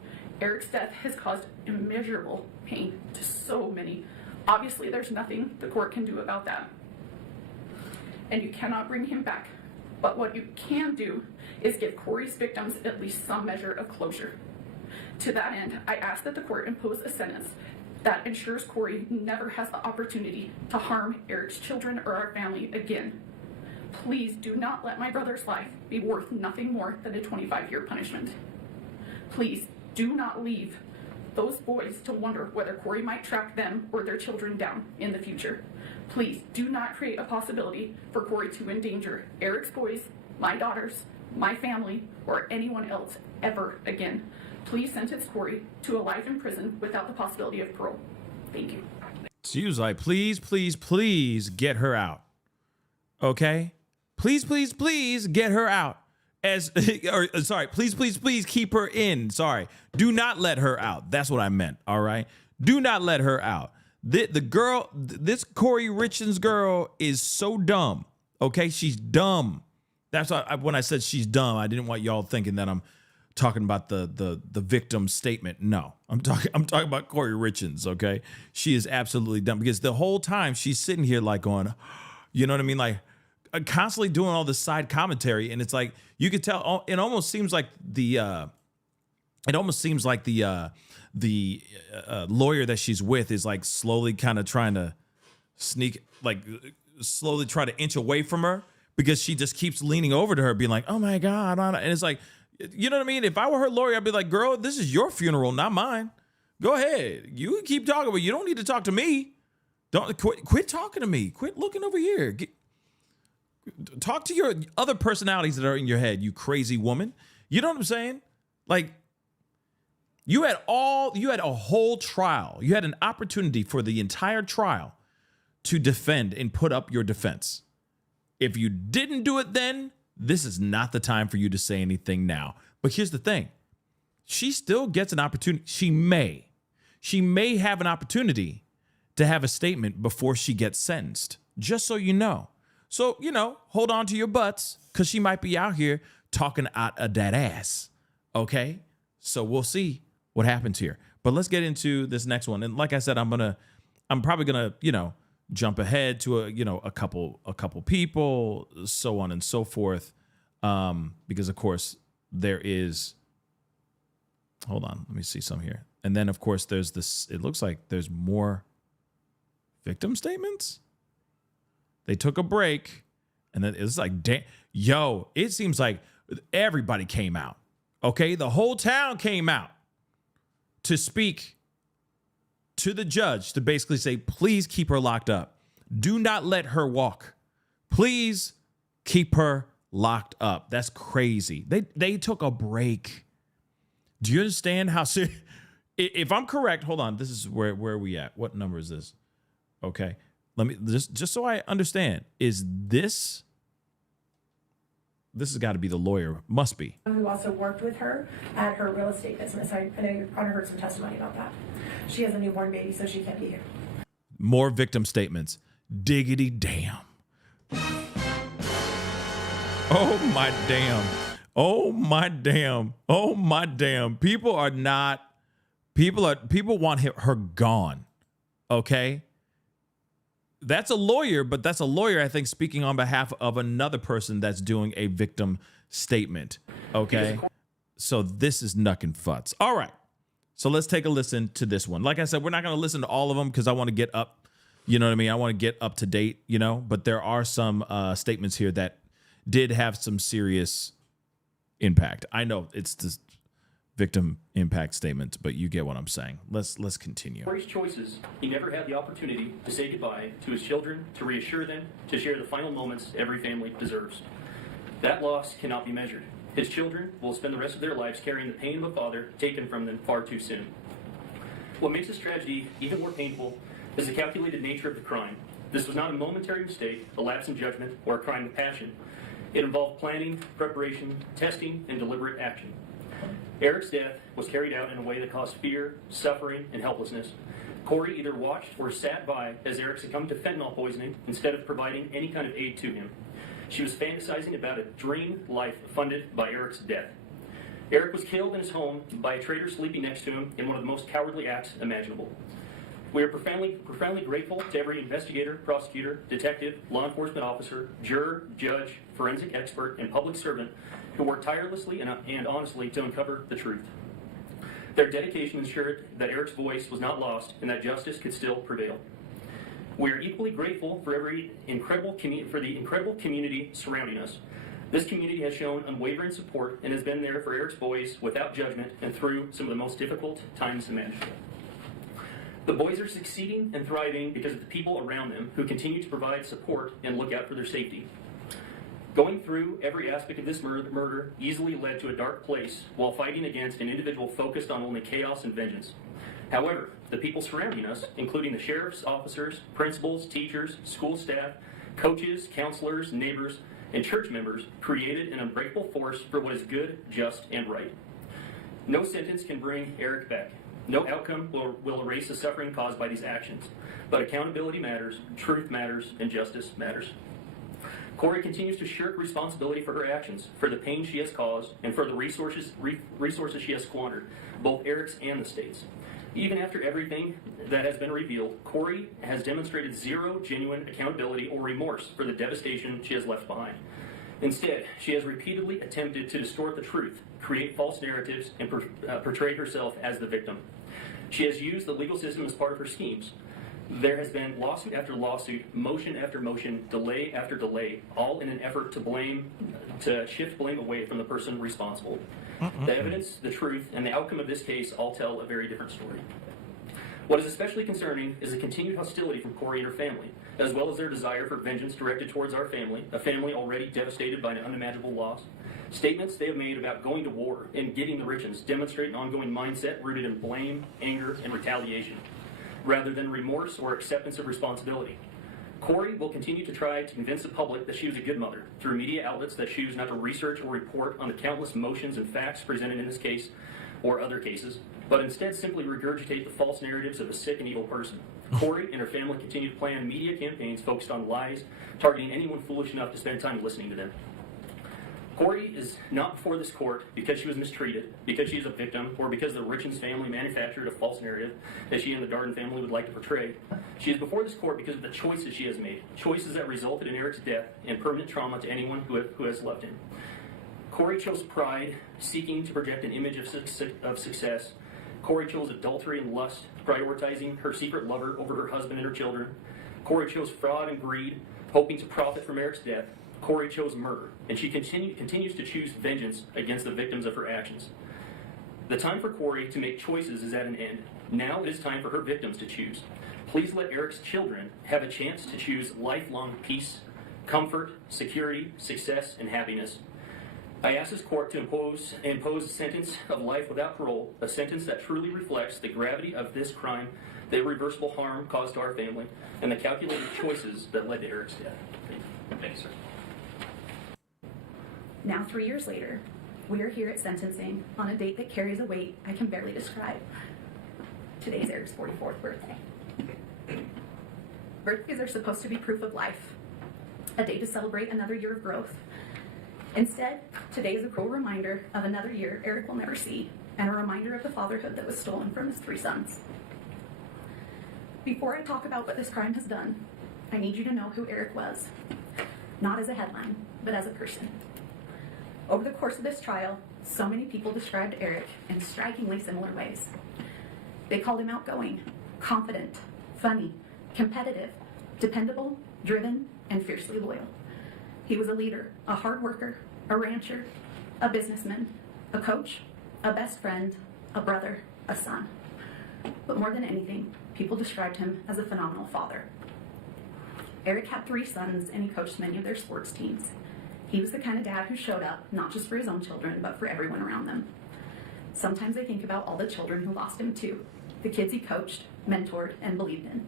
Eric's death has caused immeasurable pain to so many. Obviously, there's nothing the court can do about that. And you cannot bring him back. But what you can do is give Kouri's victims at least some measure of closure. To that end, I ask that the court impose a sentence that ensures Kouri never has the opportunity to harm Eric's children or our family again. Please do not let my brother's life be worth nothing more than a 25-year punishment. Please do not leave those boys to wonder whether Kouri might track them or their children down in the future. Please do not create a possibility for Kouri to endanger Eric's boys, my daughters, my family, or anyone else ever again. Please sentence Kouri to a life in prison without the possibility of parole. Thank you. She was like, please, please, please get her out. Okay? Please, please, please get her out. Please, please, please keep her in. Sorry. Do not let her out. That's what I meant. All right? Do not let her out. The girl, this Kouri Richins girl is so dumb. Okay? She's dumb. That's why when I said she's dumb, I didn't want y'all thinking that I'm talking about the victim statement. No, I'm talking about Kouri Richins. Okay? She is absolutely dumb because the whole time she's sitting here like going, you know what I mean? Like constantly doing all this side commentary. And it's like, you could tell, it almost seems like the lawyer that she's with is like slowly kind of trying to slowly try to inch away from her because she just keeps leaning over to her being like, oh my God. And it's like, you know what I mean? If I were her lawyer, I'd be like, girl, this is your funeral, not mine. Go ahead. You can keep talking, but you don't need to talk to me. Don't quit talking to me. Quit looking over here. Talk to your other personalities that are in your head, you crazy woman. You know what I'm saying? Like, you had a whole trial. You had an opportunity for the entire trial to defend and put up your defense. If you didn't do it then, this is not the time for you to say anything now. But here's the thing. She still gets an opportunity. She may have an opportunity to have a statement before she gets sentenced, just so you know. So, hold on to your butts because she might be out here talking out of that ass. Okay? So we'll see what happens here. But let's get into this next one. And like I said, I'm probably gonna, jump ahead to a couple people, so on and so forth. Because of course there is, hold on, let me see some here. And then of course there's this, it looks like there's more victim statements. They took a break, and then it's like, it seems like everybody came out. Okay, the whole town came out to speak to the judge to basically say, please keep her locked up. Do not let her walk. Please keep her locked up. That's crazy. They took a break. Do you understand how serious? If I'm correct, hold on. This is where are we at? What number is this? Okay. Let me just so I understand. Is this has got to be the lawyer? Must be. Who also worked with her at her real estate business. I know you've probably heard some testimony about that. She has a newborn baby, so she can't be here. More victim statements. Diggity damn. Oh my damn. Oh my damn. Oh my damn. People want her gone. Okay? That's a lawyer, but that's a lawyer, I think, speaking on behalf of another person that's doing a victim statement. Okay? So this is Nuck and Futz. All right. So let's take a listen to this one. Like I said, we're not going to listen to all of them because I want to get up, you know what I mean? I want to get up to date, but there are some statements here that did have some serious impact. I know it's the victim impact statement, but you get what I'm saying. Let's continue. For his choices, he never had the opportunity to say goodbye to his children, to reassure them, to share the final moments every family deserves. That loss cannot be measured. His children will spend the rest of their lives carrying the pain of a father taken from them far too soon. What makes this tragedy even more painful is the calculated nature of the crime. This was not a momentary mistake, a lapse in judgment, or a crime of passion. It involved planning, preparation, testing, and deliberate action. Eric's death was carried out in a way that caused fear, suffering, and helplessness. Kouri either watched or sat by as Eric succumbed to fentanyl poisoning instead of providing any kind of aid to him. She was fantasizing about a dream life funded by Eric's death. Eric was killed in his home by a traitor sleeping next to him in one of the most cowardly acts imaginable. We are profoundly grateful to every investigator, prosecutor, detective, law enforcement officer, juror, judge, forensic expert, and public servant who worked tirelessly and honestly to uncover the truth. Their dedication ensured that Eric's voice was not lost and that justice could still prevail. We are equally grateful for the incredible community surrounding us. This community has shown unwavering support and has been there for Eric's boys without judgment and through some of the most difficult times imaginable. The boys are succeeding and thriving because of the people around them who continue to provide support and look out for their safety. Going through every aspect of this murder easily led to a dark place while fighting against an individual focused on only chaos and vengeance. However, the people surrounding us, including the sheriff's officers, principals, teachers, school staff, coaches, counselors, neighbors, and church members, created an unbreakable force for what is good, just, and right. No sentence can bring Eric back. No outcome will erase the suffering caused by these actions. But accountability matters, truth matters, and justice matters. Kouri continues to shirk responsibility for her actions, for the pain she has caused, and for the resources she has squandered, both Eric's and the state's. Even after everything that has been revealed, Kouri has demonstrated zero genuine accountability or remorse for the devastation she has left behind. Instead, she has repeatedly attempted to distort the truth, create false narratives, and portray herself as the victim. She has used the legal system as part of her schemes. There has been lawsuit after lawsuit, motion after motion, delay after delay, all in an effort to shift blame away from the person responsible. The evidence, the truth, and the outcome of this case all tell a very different story. What is especially concerning is the continued hostility from Kouri and her family, as well as their desire for vengeance directed towards our family, a family already devastated by an unimaginable loss. Statements they have made about going to war and getting the Richins demonstrate an ongoing mindset rooted in blame, anger, and retaliation, rather than remorse or acceptance of responsibility. Kouri will continue to try to convince the public that she was a good mother through media outlets that choose not to research or report on the countless motions and facts presented in this case or other cases, but instead simply regurgitate the false narratives of a sick and evil person. Kouri and her family continue to plan media campaigns focused on lies, targeting anyone foolish enough to spend time listening to them. Kouri is not before this court because she was mistreated, because she is a victim, or because the Richins family manufactured a false narrative that she and the Darden family would like to portray. She is before this court because of the choices she has made, choices that resulted in Eric's death and permanent trauma to anyone who has loved him. Kouri chose pride, seeking to project an image of success. Kouri chose adultery and lust, prioritizing her secret lover over her husband and her children. Kouri chose fraud and greed, hoping to profit from Eric's death. Kouri chose murder, and she continues to choose vengeance against the victims of her actions. The time for Kouri to make choices is at an end. Now it is time for her victims to choose. Please let Eric's children have a chance to choose lifelong peace, comfort, security, success, and happiness. I ask this court to impose a sentence of life without parole, a sentence that truly reflects the gravity of this crime, the irreversible harm caused to our family, and the calculated choices that led to Eric's death. Thank you, sir. Now, 3 years later, we are here at sentencing on a date that carries a weight I can barely describe. Today is Eric's 44th birthday. Birthdays are supposed to be proof of life, a day to celebrate another year of growth. Instead, today is a cruel reminder of another year Eric will never see, and a reminder of the fatherhood that was stolen from his 3 sons. Before I talk about what this crime has done, I need you to know who Eric was, not as a headline, but as a person. Over the course of this trial, so many people described Eric in strikingly similar ways. They called him outgoing, confident, funny, competitive, dependable, driven, and fiercely loyal. He was a leader, a hard worker, a rancher, a businessman, a coach, a best friend, a brother, a son. But more than anything, people described him as a phenomenal father. Eric had 3 sons, and he coached many of their sports teams. He was the kind of dad who showed up, not just for his own children, but for everyone around them. Sometimes I think about all the children who lost him too, the kids he coached, mentored, and believed in.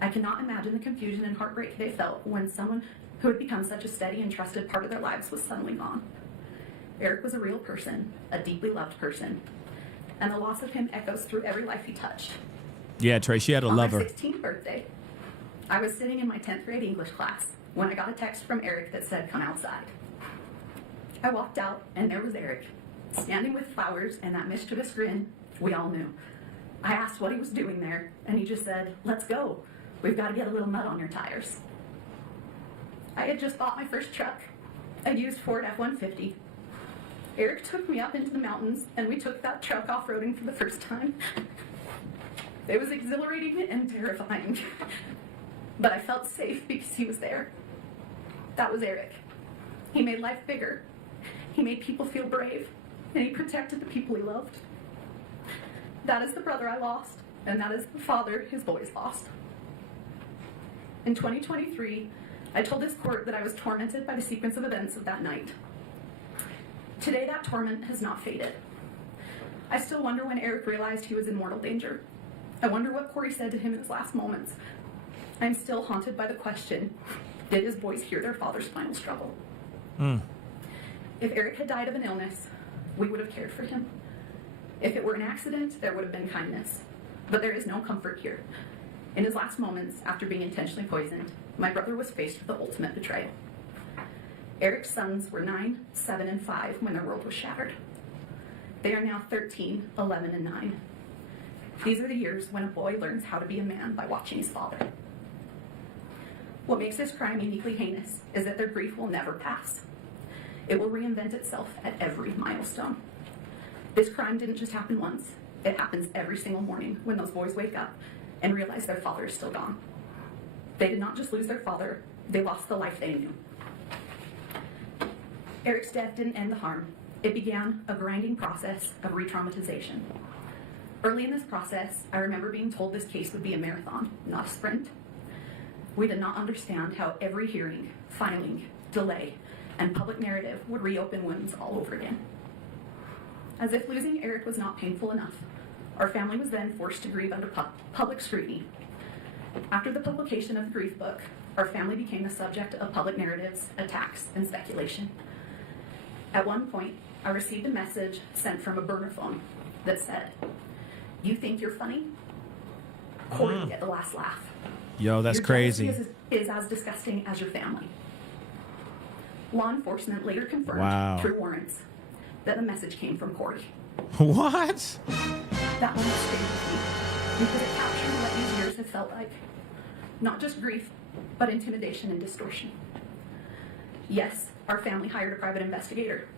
I cannot imagine the confusion and heartbreak they felt when someone who had become such a steady and trusted part of their lives was suddenly gone. Eric was a real person, a deeply loved person, and the loss of him echoes through every life he touched. Yeah, Trey, she had a lover. On my 16th birthday, I was sitting in my 10th grade English class when I got a text from Eric that said, "Come outside." I walked out, and there was Eric, standing with flowers and that mischievous grin we all knew. I asked what he was doing there, and he just said, "Let's go. We've got to get a little mud on your tires." I had just bought my first truck, a used Ford F-150. Eric took me up into the mountains, and we took that truck off-roading for the first time. It was exhilarating and terrifying, but I felt safe because he was there. That was Eric. He made life bigger. He made people feel brave, and he protected the people he loved. That is the brother I lost, and that is the father his boys lost. In 2023, I told this court that I was tormented by the sequence of events of that night. Today, that torment has not faded. I still wonder when Eric realized he was in mortal danger. I wonder what Kouri said to him in his last moments. I'm still haunted by the question, did his boys hear their father's final struggle? If Eric had died of an illness, we would have cared for him. If it were an accident, there would have been kindness. But there is no comfort here. In his last moments, after being intentionally poisoned, my brother was faced with the ultimate betrayal. Eric's sons were 9, 7, and 5 when their world was shattered. They are now 13, 11, and 9. These are the years when a boy learns how to be a man by watching his father. What makes this crime uniquely heinous is that their grief will never pass. It will reinvent itself at every milestone. This crime didn't just happen once. It happens every single morning when those boys wake up and realize their father is still gone. They did not just lose their father, they lost the life they knew. Eric's death didn't end the harm. It began a grinding process of re-traumatization. Early in this process, I remember being told this case would be a marathon, not a sprint. We did not understand how every hearing, filing, delay, and public narrative would reopen wounds all over again. As if losing Eric was not painful enough, our family was then forced to grieve under public scrutiny. After the publication of the grief book, our family became the subject of public narratives, attacks, and speculation. At one point, I received a message sent from a burner phone that said, "You think you're funny? Kouri will get the last laugh. Yo, that's Your crazy. jealousy is as disgusting as your family." Law enforcement later confirmed Wow. through warrants that the message came from Kouri. What? That moment stayed with me because it captured what these years have felt like. Not just grief, but intimidation and distortion. Yes, our family hired a private investigator.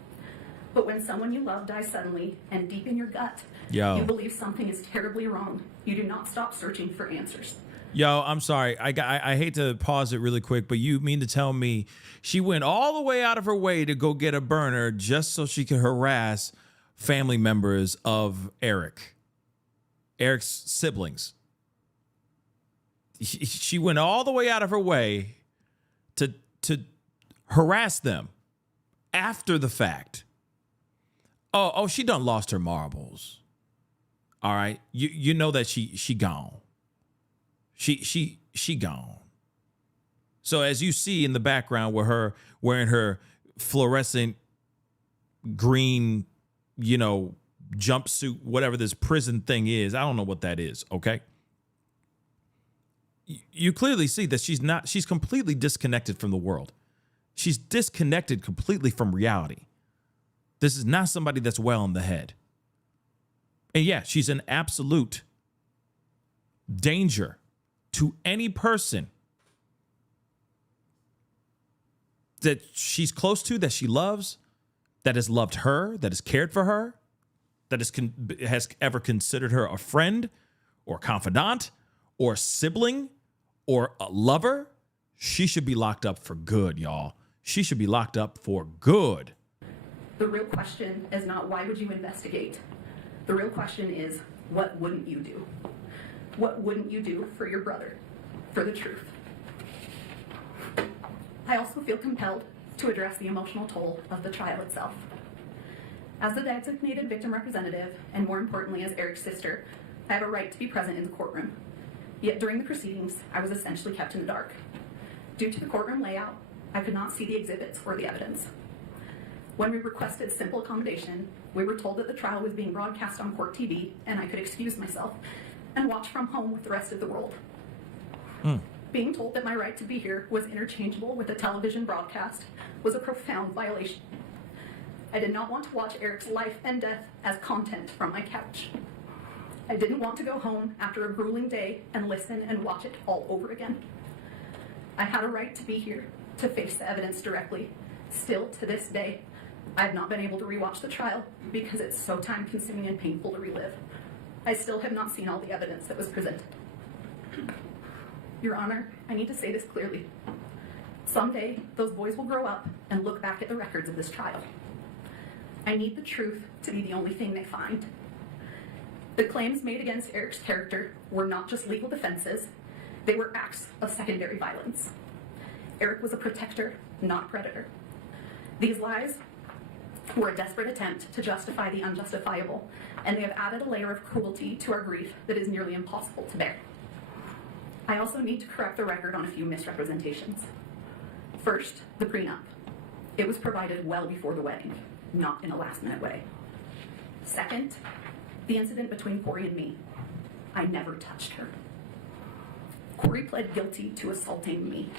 But when someone you love dies suddenly and deep in your gut, you believe something is terribly wrong, you do not stop searching for answers. Yo, I'm sorry. I hate to pause it really quick, but you mean to tell me she went all the way out of her way to go get a burner just so she could harass family members of Eric's siblings? She went all the way out of her way to harass them after the fact. Oh, she done lost her marbles. All right, you know that she gone. She gone. So as you see in the background with her wearing her fluorescent green, jumpsuit, whatever this prison thing is, I don't know what that is. Okay. You clearly see that she's completely disconnected from the world. She's disconnected completely from reality. This is not somebody that's well in the head. And yeah, she's an absolute danger to any person that she's close to, that she loves, that has loved her, that has cared for her, that has ever considered her a friend or confidant or sibling or a lover. She should be locked up for good, y'all. She should be locked up for good. The real question is not why would you investigate? The real question is, what wouldn't you do? What wouldn't you do for your brother, for the truth? I also feel compelled to address the emotional toll of the trial itself. As the designated victim representative, and more importantly as Eric's sister, I have a right to be present in the courtroom. Yet during the proceedings, I was essentially kept in the dark. Due to the courtroom layout, I could not see the exhibits or the evidence. When we requested simple accommodation, we were told that the trial was being broadcast on court TV and I could excuse myself and watch from home with the rest of the world. Being told that my right to be here was interchangeable with a television broadcast was a profound violation. I did not want to watch Eric's life and death as content from my couch. I didn't want to go home after a grueling day and listen and watch it all over again. I had a right to be here, to face the evidence directly. Still, to this day, I have not been able to rewatch the trial because it's so time-consuming and painful to relive. I still have not seen all the evidence that was presented. Your Honor, I need to say this clearly. Someday, those boys will grow up and look back at the records of this trial. I need the truth to be the only thing they find. The claims made against Eric's character were not just legal defenses, they were acts of secondary violence. Eric was a protector, not a predator. These lies were a desperate attempt to justify the unjustifiable, and they have added a layer of cruelty to our grief that is nearly impossible to bear. I also need to correct the record on a few misrepresentations. First, the prenup. It was provided well before the wedding, not in a last-minute way. Second, the incident between Kouri and me. I never touched her. Kouri pled guilty to assaulting me.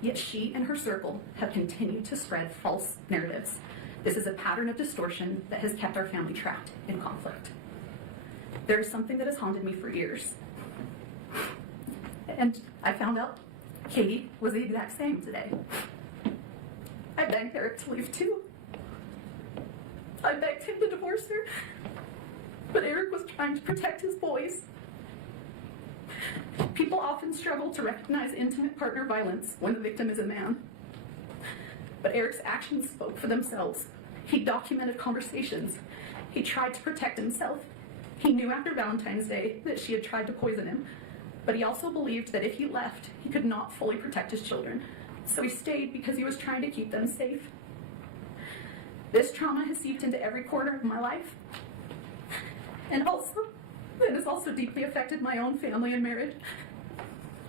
Yet she and her circle have continued to spread false narratives. This is a pattern of distortion that has kept our family trapped in conflict. There is something that has haunted me for years. And I found out Katie was the exact same today. I begged Eric to leave too. I begged him to divorce her, but Eric was trying to protect his boys. People often struggle to recognize intimate partner violence when the victim is a man. But Eric's actions spoke for themselves. He documented conversations. He tried to protect himself. He knew after Valentine's Day that she had tried to poison him, but he also believed that if he left, he could not fully protect his children. So he stayed because he was trying to keep them safe. This trauma has seeped into every corner of my life. And also, it has also deeply affected my own family and marriage.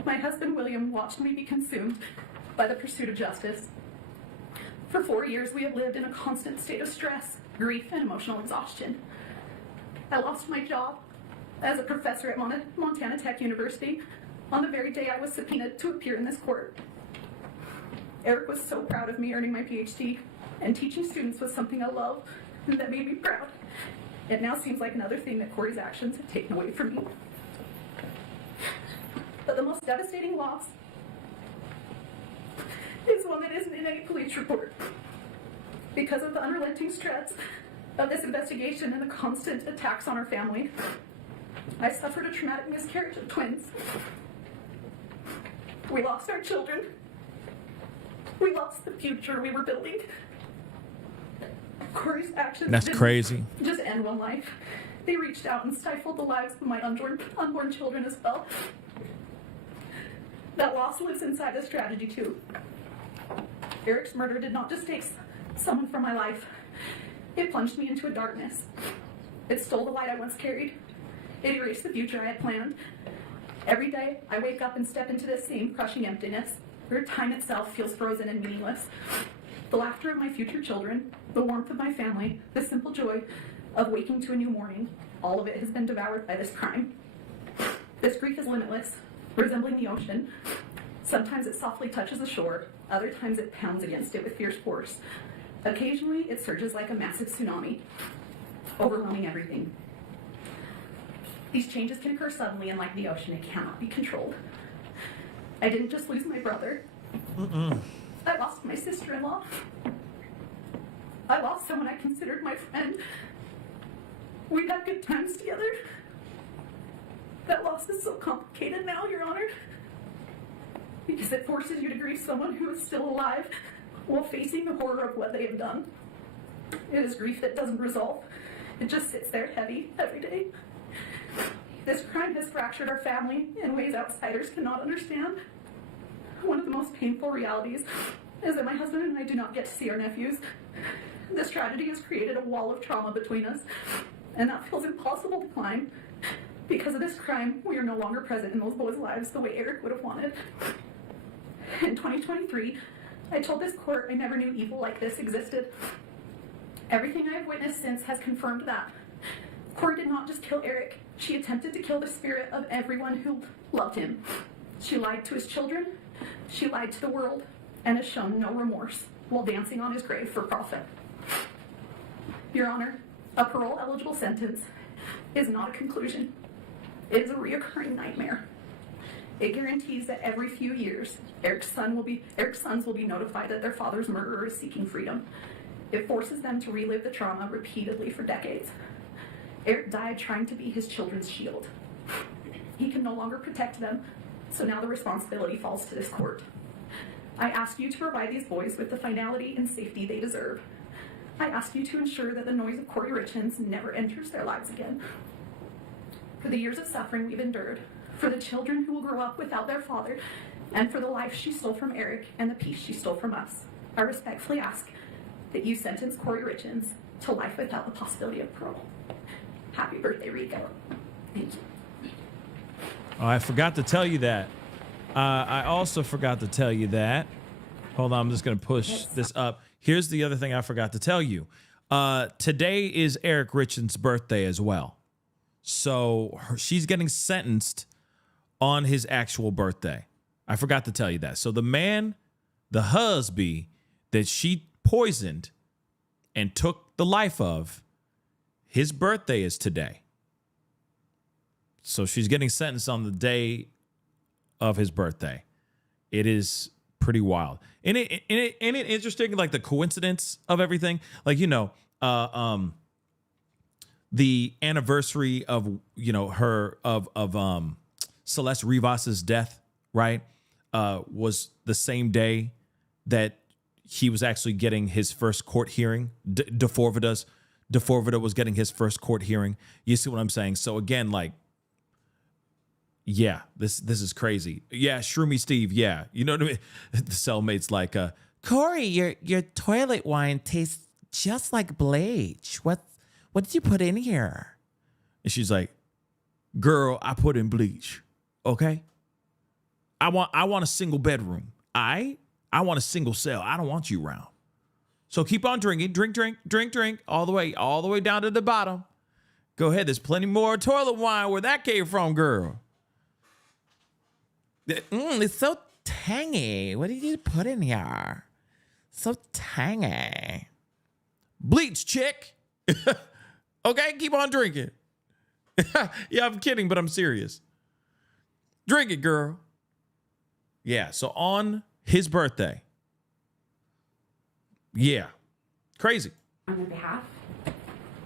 My husband, William, watched me be consumed by the pursuit of justice. For 4 years, we have lived in a constant state of stress, grief, and emotional exhaustion. I lost my job as a professor at Montana Tech University on the very day I was subpoenaed to appear in this court. Eric was so proud of me earning my PhD, and teaching students was something I love and that made me proud. It now seems like another thing that Kouri's actions have taken away from me. But the most devastating loss is one that isn't in any police report. Because of the unrelenting stress of this investigation and the constant attacks on our family, I suffered a traumatic miscarriage of twins. We lost our children. We lost the future we were building. Kouri's actions That's didn't crazy. just end one life. They reached out and stifled the lives of my unborn children as well. That loss lives inside this tragedy too. Eric's murder did not just take someone from my life. It plunged me into a darkness. It stole the light I once carried. It erased the future I had planned. Every day, I wake up and step into this same crushing emptiness, where time itself feels frozen and meaningless. The laughter of my future children, the warmth of my family, the simple joy of waking to a new morning, all of it has been devoured by this crime. This grief is limitless, resembling the ocean. Sometimes it softly touches the shore, other times it pounds against it with fierce force. Occasionally, it surges like a massive tsunami, overwhelming everything. These changes can occur suddenly, and like the ocean, it cannot be controlled. I didn't just lose my brother. I lost my sister-in-law. I lost someone I considered my friend. We'd had good times together. That loss is so complicated now, Your Honor, because it forces you to grieve someone who is still alive while facing the horror of what they have done. It is grief that doesn't resolve. It just sits there heavy every day. This crime has fractured our family in ways outsiders cannot understand. One of the most painful realities is that my husband and I do not get to see our nephews. This tragedy has created a wall of trauma between us, and that feels impossible to climb. Because of this crime, we are no longer present in those boys' lives the way Eric would have wanted. In 2023, I told this court I never knew evil like this existed. Everything I have witnessed since has confirmed that. Kouri did not just kill Eric, she attempted to kill the spirit of everyone who loved him. She lied to his children, she lied to the world, and has shown no remorse while dancing on his grave for profit. Your Honor, a parole-eligible sentence is not a conclusion. It is a reoccurring nightmare. It guarantees that every few years, Eric's sons will be notified that their father's murderer is seeking freedom. It forces them to relive the trauma repeatedly for decades. Eric died trying to be his children's shield. He can no longer protect them, so now the responsibility falls to this court. I ask you to provide these boys with the finality and safety they deserve. I ask you to ensure that the noise of Kouri Richins never enters their lives again. For the years of suffering we've endured, for the children who will grow up without their father, and for the life she stole from Eric and the peace she stole from us, I respectfully ask that you sentence Kouri Richins to life without the possibility of parole. Happy birthday, Rico. Thank you. Oh, I forgot to tell you that. I also forgot to tell you that. Hold on, I'm just going to push this up. Here's the other thing I forgot to tell you. Today is Eric Richins' birthday as well. So she's getting sentenced on his actual birthday. I forgot to tell you that. So the man, the husband that she poisoned and took the life of, his birthday is today. So she's getting sentenced on the day of his birthday. It is pretty wild. Isn't it interesting, like the coincidence of everything? Like, you know, the anniversary of, you know, her of Celeste Rivas's death, right? Was the same day that he was actually getting his first court hearing. D4vd was getting his first court hearing. You see what I'm saying? So again, like, yeah, this is crazy. Yeah, Shroomy Steve, yeah. You know what I mean? The cellmate's like, Kouri, your toilet wine tastes just like bleach. What did you put in here? And she's like, girl, I put in bleach. Okay? I want a single bedroom. I want a single cell. I don't want you around. So keep on drinking. Drink, all the way down to the bottom. Go ahead. There's plenty more toilet wine where that came from, girl. It's so tangy. What did you put in here? So tangy. Bleach, chick. Okay, keep on drinking. Yeah, I'm kidding, but I'm serious. Drink it, girl. Yeah, so on his birthday. Yeah. Crazy. On their behalf,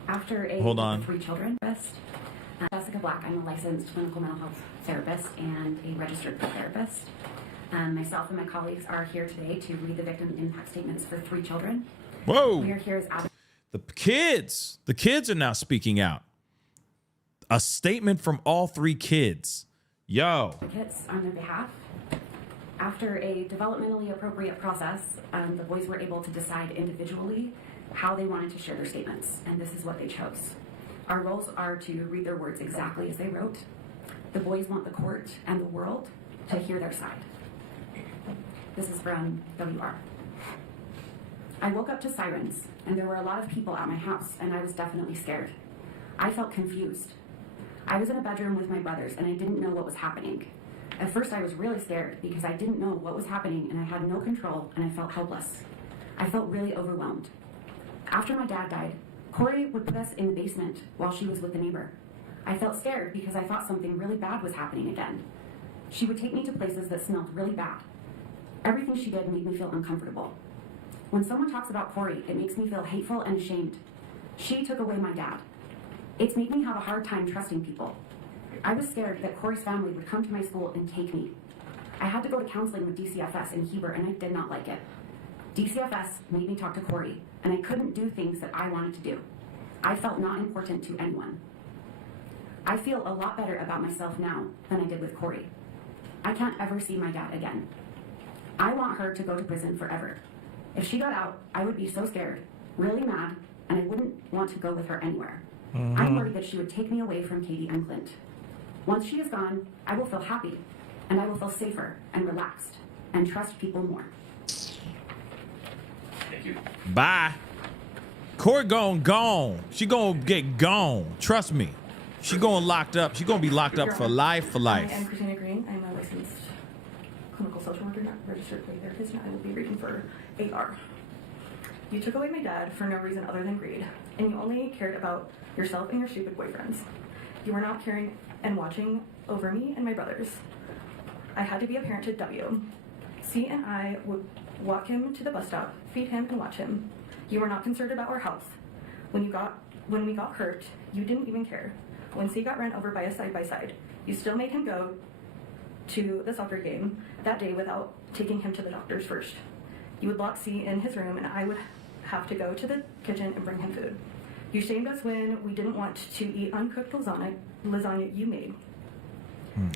after a Hold on. 3 children, Jessica Black, I'm a licensed clinical mental health therapist and a registered therapist. Myself and my colleagues are here today to read the victim impact statements for 3 children. Whoa. We are here as The kids are now speaking out. A statement from all 3 kids. Yo. Advocates on their behalf. After a developmentally appropriate process, the boys were able to decide individually how they wanted to share their statements, and this is what they chose. Our roles are to read their words exactly as they wrote. The boys want the court and the world to hear their side. This is from WR. I woke up to sirens, and there were a lot of people at my house, and I was definitely scared. I felt confused. I was in a bedroom with my brothers, and I didn't know what was happening. At first, I was really scared because I didn't know what was happening, and I had no control, and I felt helpless. I felt really overwhelmed. After my dad died, Kouri would put us in the basement while she was with the neighbor. I felt scared because I thought something really bad was happening again. She would take me to places that smelled really bad. Everything she did made me feel uncomfortable. When someone talks about Kouri, it makes me feel hateful and ashamed. She took away my dad. It's made me have a hard time trusting people. I was scared that Kouri's family would come to my school and take me. I had to go to counseling with DCFS in Heber, and I did not like it. DCFS made me talk to Kouri, and I couldn't do things that I wanted to do. I felt not important to anyone. I feel a lot better about myself now than I did with Kouri. I can't ever see my dad again. I want her to go to prison forever. If she got out, I would be so scared, really mad, and I wouldn't want to go with her anywhere. I'm worried that she would take me away from Katie and Clint. Once she is gone, I will feel happy, and I will feel safer and relaxed, and trust people more. Thank you. Bye. Kouri gone. She gonna get gone. Trust me. She going locked up. She gonna be locked up for life. I am Christina Green. I'm a licensed clinical social worker, not registered plea therapist, and I will be reading for AR. You took away my dad for no reason other than greed, and you only cared about yourself and your stupid boyfriends. You were not caring and watching over me and my brothers. I had to be a parent to W. C and I would walk him to the bus stop, feed him, and watch him. You were not concerned about our health. When we got hurt, you didn't even care. When C got run over by a side-by-side, you still made him go to the soccer game that day without taking him to the doctors first. You would lock C in his room, and I would have to go to the kitchen and bring him food. You shamed us when we didn't want to eat uncooked lasagna you made.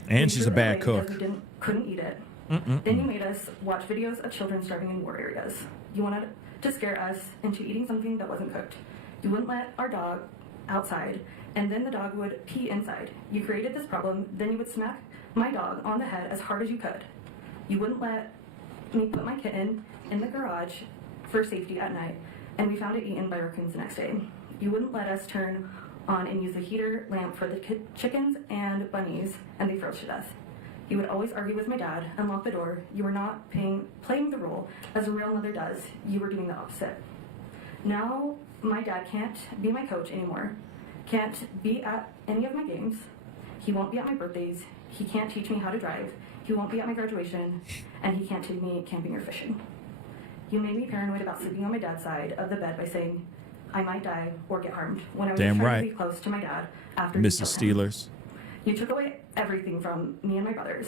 And she's a bad cook. We couldn't eat it. Then you made us watch videos of children starving in war areas. You wanted to scare us into eating something that wasn't cooked. You wouldn't let our dog outside, and then the dog would pee inside. You created this problem, then you would smack my dog on the head as hard as you could. You wouldn't let me put my kitten in the garage for safety at night, and we found it eaten by raccoons the next day. You wouldn't let us turn on and use the heater lamp for the chickens and bunnies, and they froze to death. You would always argue with my dad and lock the door. You were not playing the role as a real mother does. You were doing the opposite. Now my dad can't be my coach anymore, can't be at any of my games. He won't be at my birthdays. He can't teach me how to drive. He won't be at my graduation, and he can't take me camping or fishing. You made me paranoid about sleeping on my dad's side of the bed by saying I might die or get harmed when I was trying to be close to my dad after Mrs. Steelers. You took away everything from me and my brothers.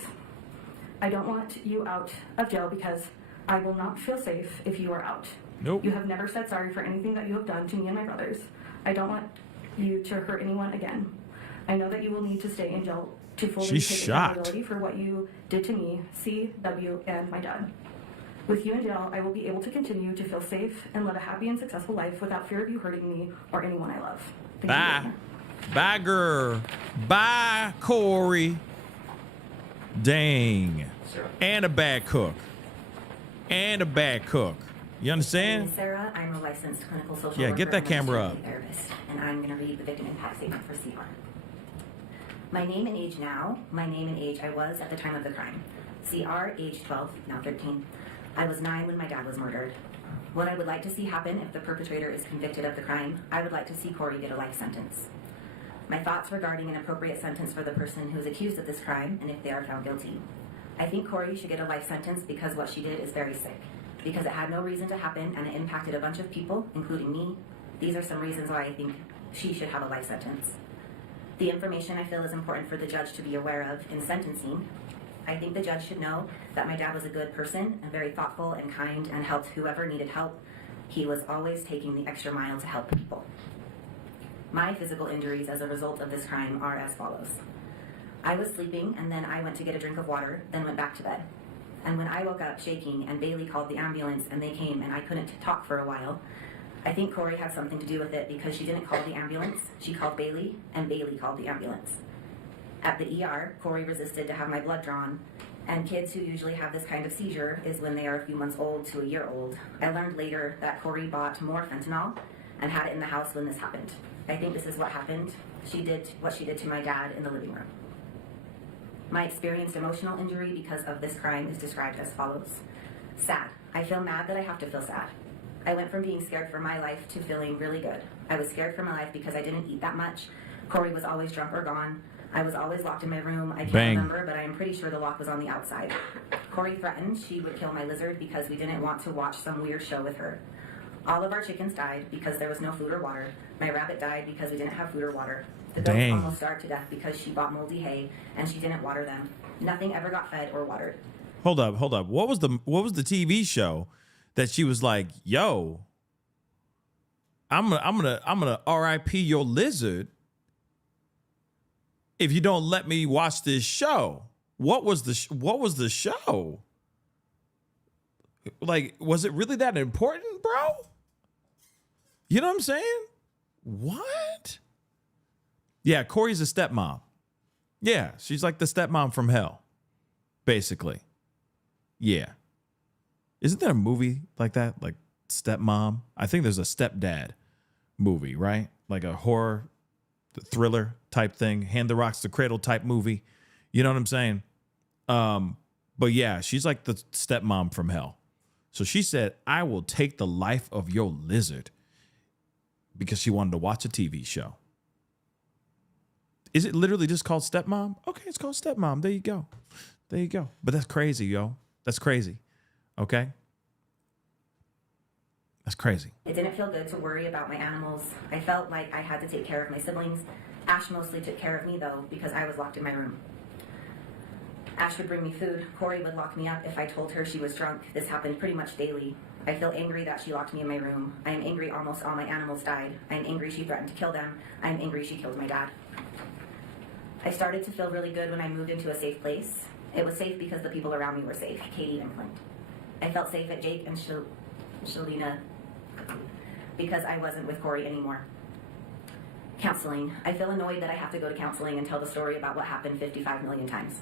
I don't want you out of jail because I will not feel safe if you are out. Nope. You have never said sorry for anything that you have done to me and my brothers. I don't want you to hurt anyone again. I know that you will need to stay in jail to fully take accountability for what you did to me, C, W, and my dad. With you in jail, I will be able to continue to feel safe and live a happy and successful life without fear of you hurting me or anyone I love. Bye. Bye, girl. Bye, Kouri. Dang. And a bad cook. And a bad cook. You understand? My name is Sarah. I'm a licensed clinical social worker. Yeah, get that camera up. Therapist, and I'm going to read the victim impact statement for CR. My name and age now. My name and age I was at the time of the crime. CR, age 12, now 13. I was 9 when my dad was murdered. What I would like to see happen if the perpetrator is convicted of the crime, I would like to see Kouri get a life sentence. My thoughts regarding an appropriate sentence for the person who is accused of this crime and if they are found guilty. I think Kouri should get a life sentence because what she did is very sick. Because it had no reason to happen and it impacted a bunch of people, including me. These are some reasons why I think she should have a life sentence. The information I feel is important for the judge to be aware of in sentencing. I think the judge should know that my dad was a good person and very thoughtful and kind and helped whoever needed help. He was always taking the extra mile to help people. My physical injuries as a result of this crime are as follows. I was sleeping and then I went to get a drink of water, then went back to bed. And when I woke up shaking and Bailey called the ambulance and they came and I couldn't talk for a while, I think Kouri had something to do with it because she didn't call the ambulance, she called Bailey and Bailey called the ambulance. At the ER, Kouri resisted to have my blood drawn, and kids who usually have this kind of seizure is when they are a few months old to a year old. I learned later that Kouri bought more fentanyl and had it in the house when this happened. I think this is what happened. She did what she did to my dad in the living room. My experienced emotional injury because of this crime is described as follows. Sad. I feel mad that I have to feel sad. I went from being scared for my life to feeling really good. I was scared for my life because I didn't eat that much. Kouri was always drunk or gone. I was always locked in my room. I can't remember, but I am pretty sure the lock was on the outside. Kouri threatened she would kill my lizard because we didn't want to watch some weird show with her. All of our chickens died because there was no food or water. My rabbit died because we didn't have food or water. The goats almost starved to death because she bought moldy hay and she didn't water them. Nothing ever got fed or watered. Hold up. What was the TV show that she was like, "Yo, I'm gonna RIP your lizard if you don't let me watch this show"? What was the show? Like, was it really that important, bro? You know what I'm saying? What? Yeah, Kouri's a stepmom. Yeah, she's like the stepmom from hell, basically. Yeah. Isn't there a movie like that? Like Stepmom? I think there's a Stepdad movie, right? Like a horror thriller type thing. Hand the Rocks to Cradle type movie. You know what I'm saying? But yeah, she's like the stepmom from hell. So she said, I will take the life of your lizard, because she wanted to watch a TV show. Is it literally just called Stepmom? Okay, it's called Stepmom. There you go. There you go. But that's crazy, yo. That's crazy. Okay? That's crazy. It didn't feel good to worry about my animals. I felt like I had to take care of my siblings. Ash mostly took care of me, though, because I was locked in my room. Ash would bring me food. Kouri would lock me up if I told her she was drunk. This happened pretty much daily. I feel angry that she locked me in my room. I am angry almost all my animals died. I am angry she threatened to kill them. I am angry she killed my dad. I started to feel really good when I moved into a safe place. It was safe because the people around me were safe, Katie and Clint. I felt safe at Jake and Shalina because I wasn't with Kouri anymore. Counseling. I feel annoyed that I have to go to counseling and tell the story about what happened 55 million times.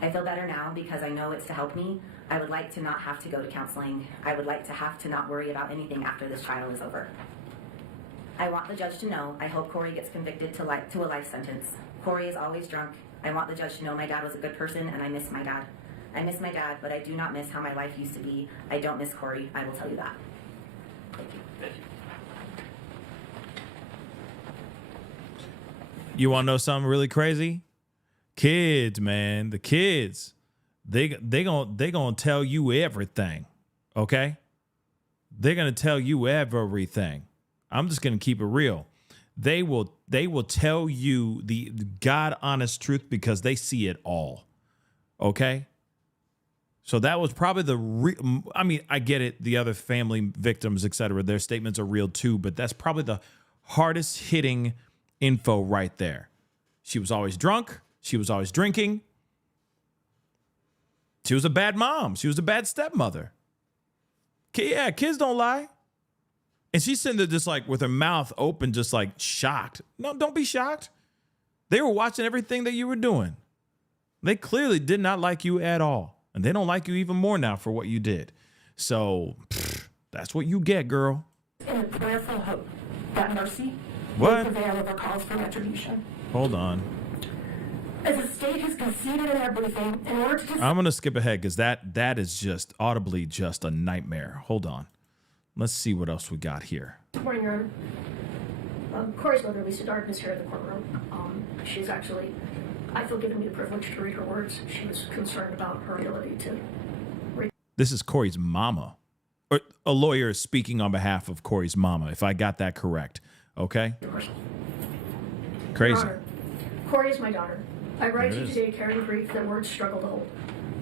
I feel better now because I know it's to help me. I would like to not have to go to counseling. I would like to have to not worry about anything after this trial is over. I want the judge to know. I hope Kouri gets convicted to a life sentence. Kouri is always drunk. I want the judge to know my dad was a good person and I miss my dad. I miss my dad, but I do not miss how my life used to be. I don't miss Kouri. I will tell you that. Thank you. Thank you. You want to know something really crazy? Kids, man, the kids, they gonna tell you everything, okay? They're gonna tell you everything. I'm just gonna keep it real. They will tell you the God honest truth because they see it all, okay? So that was probably I mean, I get it. The other family victims, etc., their statements are real too, but that's probably the hardest hitting info right there. She was always drunk. She was always drinking. She was a bad mom. She was a bad stepmother. Yeah, kids don't lie. And she's sitting there just like with her mouth open, just like shocked. No, don't be shocked. They were watching everything that you were doing. They clearly did not like you at all. And they don't like you even more now for what you did. So that's what you get, girl. In a prayerful hope that mercy What? will prevail over calls for retribution. Hold on. As the state has conceded in their briefing, in order to... I'm going to skip ahead because that is just audibly just a nightmare. Hold on. Let's see what else we got here. Good morning, Your Honor. Kouri's mother, Lisa Darden, is here in the courtroom. She's actually, I feel, given me the privilege to read her words. She was concerned about her ability to read. This is Kouri's mama. Or a lawyer is speaking on behalf of Kouri's mama, if I got that correct. Okay? Crazy. Your Honor, Kouri is my daughter. I write to There you it today carrying grief that words struggle to hold.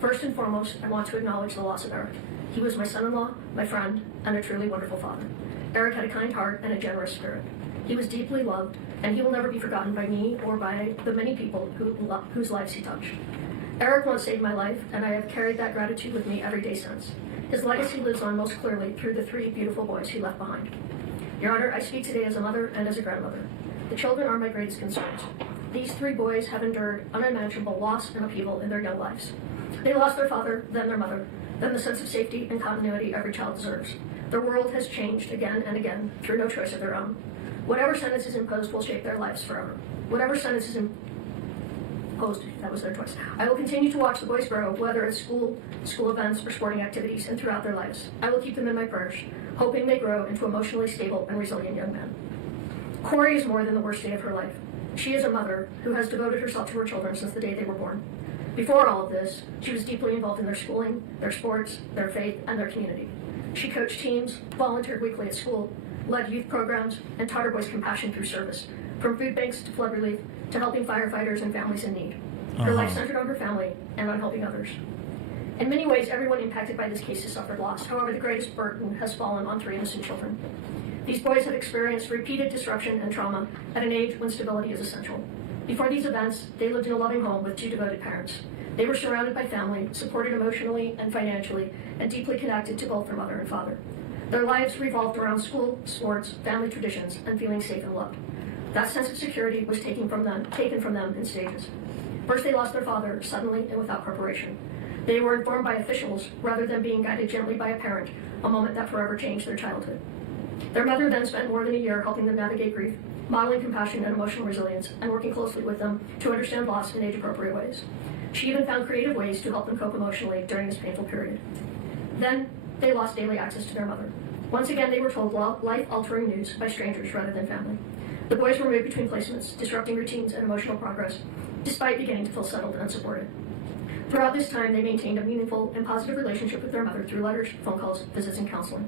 First and foremost, I want to acknowledge the loss of Eric. He was my son-in-law, my friend, and a truly wonderful father. Eric had a kind heart and a generous spirit. He was deeply loved, and he will never be forgotten by me or by the many people whose lives he touched. Eric once saved my life, and I have carried that gratitude with me every day since. His legacy lives on most clearly through the 3 beautiful boys he left behind. Your Honor, I speak today as a mother and as a grandmother. The children are my greatest concerns. These 3 boys have endured unimaginable loss and upheaval in their young lives. They lost their father, then their mother, then the sense of safety and continuity every child deserves. Their world has changed again and again through no choice of their own. Whatever sentence is imposed will shape their lives forever. Whatever sentence is imposed, that was their choice. I will continue to watch the boys grow, whether at school events, or sporting activities, and throughout their lives. I will keep them in my prayers, hoping they grow into emotionally stable and resilient young men. Kouri is more than the worst day of her life. She is a mother who has devoted herself to her children since the day they were born. Before all of this, she was deeply involved in their schooling, their sports, their faith, and their community. She coached teams, volunteered weekly at school, led youth programs, and taught her boys compassion through service, from food banks to flood relief to helping firefighters and families in need. Her life centered on her family and on helping others. In many ways, everyone impacted by this case has suffered loss. However, the greatest burden has fallen on 3 innocent children. These boys have experienced repeated disruption and trauma at an age when stability is essential. Before these events, they lived in a loving home with 2 devoted parents. They were surrounded by family, supported emotionally and financially, and deeply connected to both their mother and father. Their lives revolved around school, sports, family traditions, and feeling safe and loved. That sense of security was taken from them in stages. First, they lost their father suddenly and without preparation. They were informed by officials rather than being guided gently by a parent, a moment that forever changed their childhood. Their mother then spent more than a year helping them navigate grief, modeling compassion and emotional resilience, and working closely with them to understand loss in age-appropriate ways. She even found creative ways to help them cope emotionally during this painful period. Then, they lost daily access to their mother. Once again, they were told life-altering news by strangers rather than family. The boys were moved between placements, disrupting routines and emotional progress, despite beginning to feel settled and supported. Throughout this time, they maintained a meaningful and positive relationship with their mother through letters, phone calls, visits, and counseling.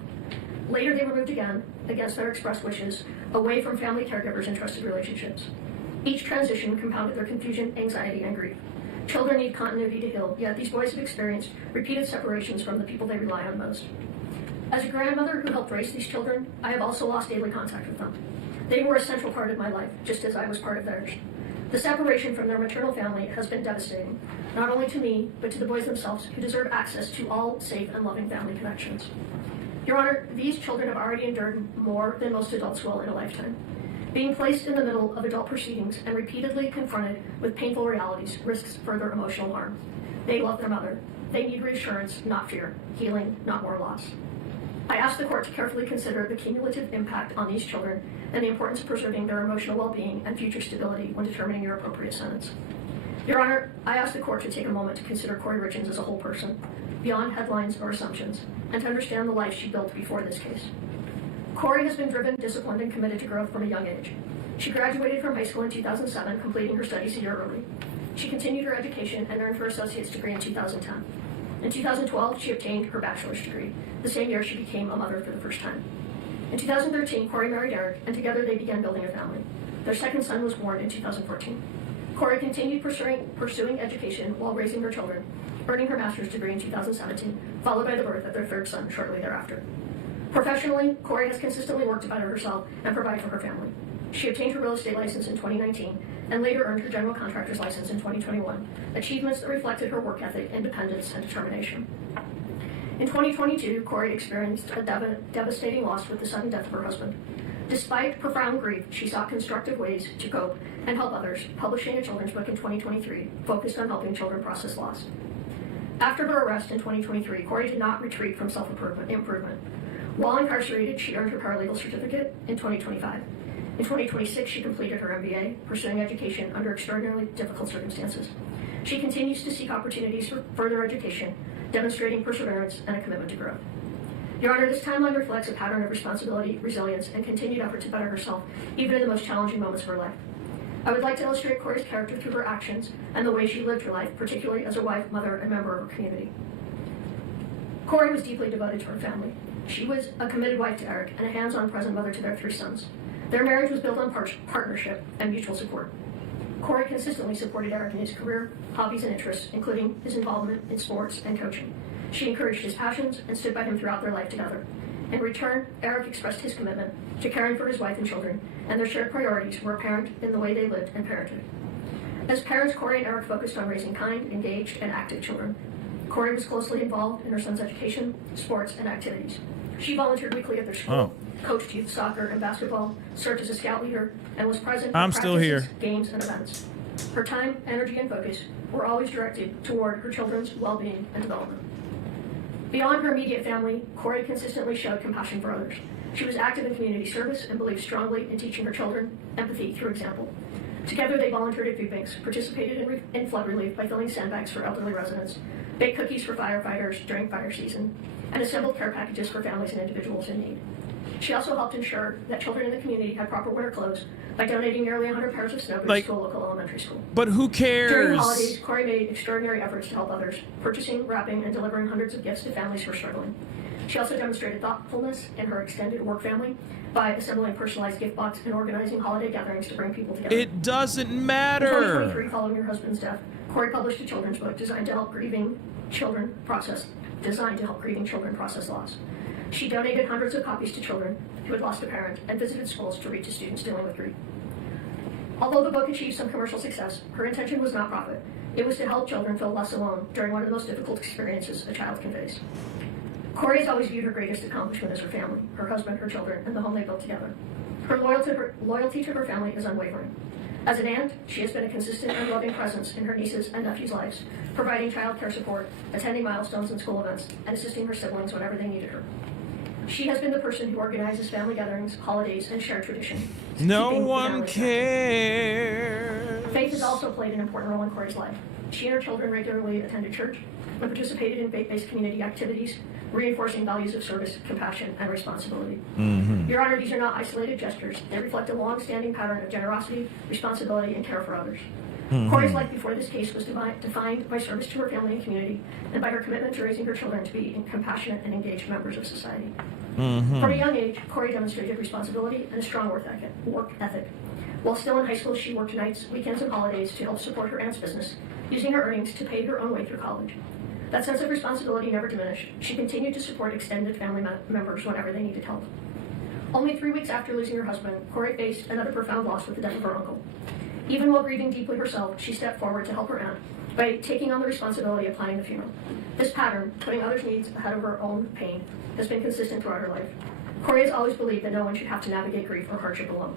Later, they were moved again, against their expressed wishes, away from family caregivers and trusted relationships. Each transition compounded their confusion, anxiety, and grief. Children need continuity to heal, yet these boys have experienced repeated separations from the people they rely on most. As a grandmother who helped raise these children, I have also lost daily contact with them. They were a central part of my life, just as I was part of theirs. The separation from their maternal family has been devastating, not only to me, but to the boys themselves, who deserve access to all safe and loving family connections. Your Honor, these children have already endured more than most adults will in a lifetime. Being placed in the middle of adult proceedings and repeatedly confronted with painful realities risks further emotional harm. They love their mother. They need reassurance, not fear, healing, not more loss. I ask the court to carefully consider the cumulative impact on these children and the importance of preserving their emotional well-being and future stability when determining your appropriate sentence. Your Honor, I ask the court to take a moment to consider Kouri Richins as a whole person, beyond headlines or assumptions, and to understand the life she built before this case. Kouri has been driven, disciplined, and committed to growth from a young age. She graduated from high school in 2007, completing her studies a year early. She continued her education and earned her associate's degree in 2010. In 2012, she obtained her bachelor's degree, the same year she became a mother for the first time. In 2013, Kouri married Eric, and together they began building a family. Their second son was born in 2014. Kouri continued pursuing education while raising her children, earning her master's degree in 2017, followed by the birth of their third son shortly thereafter. Professionally, Kouri has consistently worked to better herself and provide for her family. She obtained her real estate license in 2019 and later earned her general contractor's license in 2021, achievements that reflected her work ethic, independence, and determination. In 2022, Kouri experienced a devastating loss with the sudden death of her husband. Despite profound grief, she sought constructive ways to cope and help others, publishing a children's book in 2023 focused on helping children process loss. After her arrest in 2023, Kouri did not retreat from self-improvement. While incarcerated, she earned her paralegal certificate in 2025. In 2026, she completed her MBA, pursuing education under extraordinarily difficult circumstances. She continues to seek opportunities for further education, demonstrating perseverance and a commitment to growth. Your Honor, this timeline reflects a pattern of responsibility, resilience, and continued effort to better herself, even in the most challenging moments of her life. I would like to illustrate Kouri's character through her actions and the way she lived her life, particularly as a wife, mother, and member of her community. Kouri was deeply devoted to her family. She was a committed wife to Eric and a hands-on present mother to their 3 sons. Their marriage was built on partnership and mutual support. Kouri consistently supported Eric in his career, hobbies, and interests, including his involvement in sports and coaching. She encouraged his passions and stood by him throughout their life together. In return, Eric expressed his commitment to caring for his wife and children, and their shared priorities were apparent in the way they lived and parented. As parents, Kouri and Eric focused on raising kind, engaged, and active children. Kouri was closely involved in her son's education, sports, and activities. She volunteered weekly at their school, coached youth soccer and basketball, served as a scout leader, and was present at practices, games, and events. Her time, energy, and focus were always directed toward her children's well-being and development. Beyond her immediate family, Kouri consistently showed compassion for others. She was active in community service and believed strongly in teaching her children empathy through example. Together, they volunteered at food banks, participated in flood relief by filling sandbags for elderly residents, baked cookies for firefighters during fire season, and assembled care packages for families and individuals in need. She also helped ensure that children in the community had proper winter clothes by donating nearly 100 pairs of snow boots to a local elementary school. But who cares? During the holidays, Kouri made extraordinary efforts to help others, purchasing, wrapping, and delivering hundreds of gifts to families who were struggling. She also demonstrated thoughtfulness in her extended work family by assembling personalized gift boxes and organizing holiday gatherings to bring people together. It doesn't matter. In 2023, following her husband's death, Kouri published a children's book designed to help grieving children process loss. She donated hundreds of copies to children who had lost a parent and visited schools to read to students dealing with grief. Although the book achieved some commercial success, her intention was not profit. It was to help children feel less alone during one of the most difficult experiences a child can face. Kouri has always viewed her greatest accomplishment as her family, her husband, her children, and the home they built together. Her loyalty to her family is unwavering. As an aunt, she has been a consistent and loving presence in her nieces' and nephews' lives, providing child care support, attending milestones and school events, and assisting her siblings whenever they needed her. She has been the person who organizes family gatherings, holidays, and shared tradition. No one cares. Faith has also played an important role in Kouri's life. She and her children regularly attended church and participated in faith-based community activities, reinforcing values of service, compassion, and responsibility. Mm-hmm. Your Honor, these are not isolated gestures. They reflect a long-standing pattern of generosity, responsibility, and care for others. Mm-hmm. Kouri's life before this case was defined by service to her family and community, and by her commitment to raising her children to be compassionate and engaged members of society. Mm-hmm. From a young age, Kouri demonstrated responsibility and a strong work ethic. While still in high school, she worked nights, weekends, and holidays to help support her aunt's business, using her earnings to pay her own way through college. That sense of responsibility never diminished. She continued to support extended family members whenever they needed help. Only 3 weeks after losing her husband, Kouri faced another profound loss with the death of her uncle. Even while grieving deeply herself, she stepped forward to help her aunt by taking on the responsibility of planning the funeral. This pattern, putting others' needs ahead of her own pain, has been consistent throughout her life. Kouri has always believed that no one should have to navigate grief or hardship alone.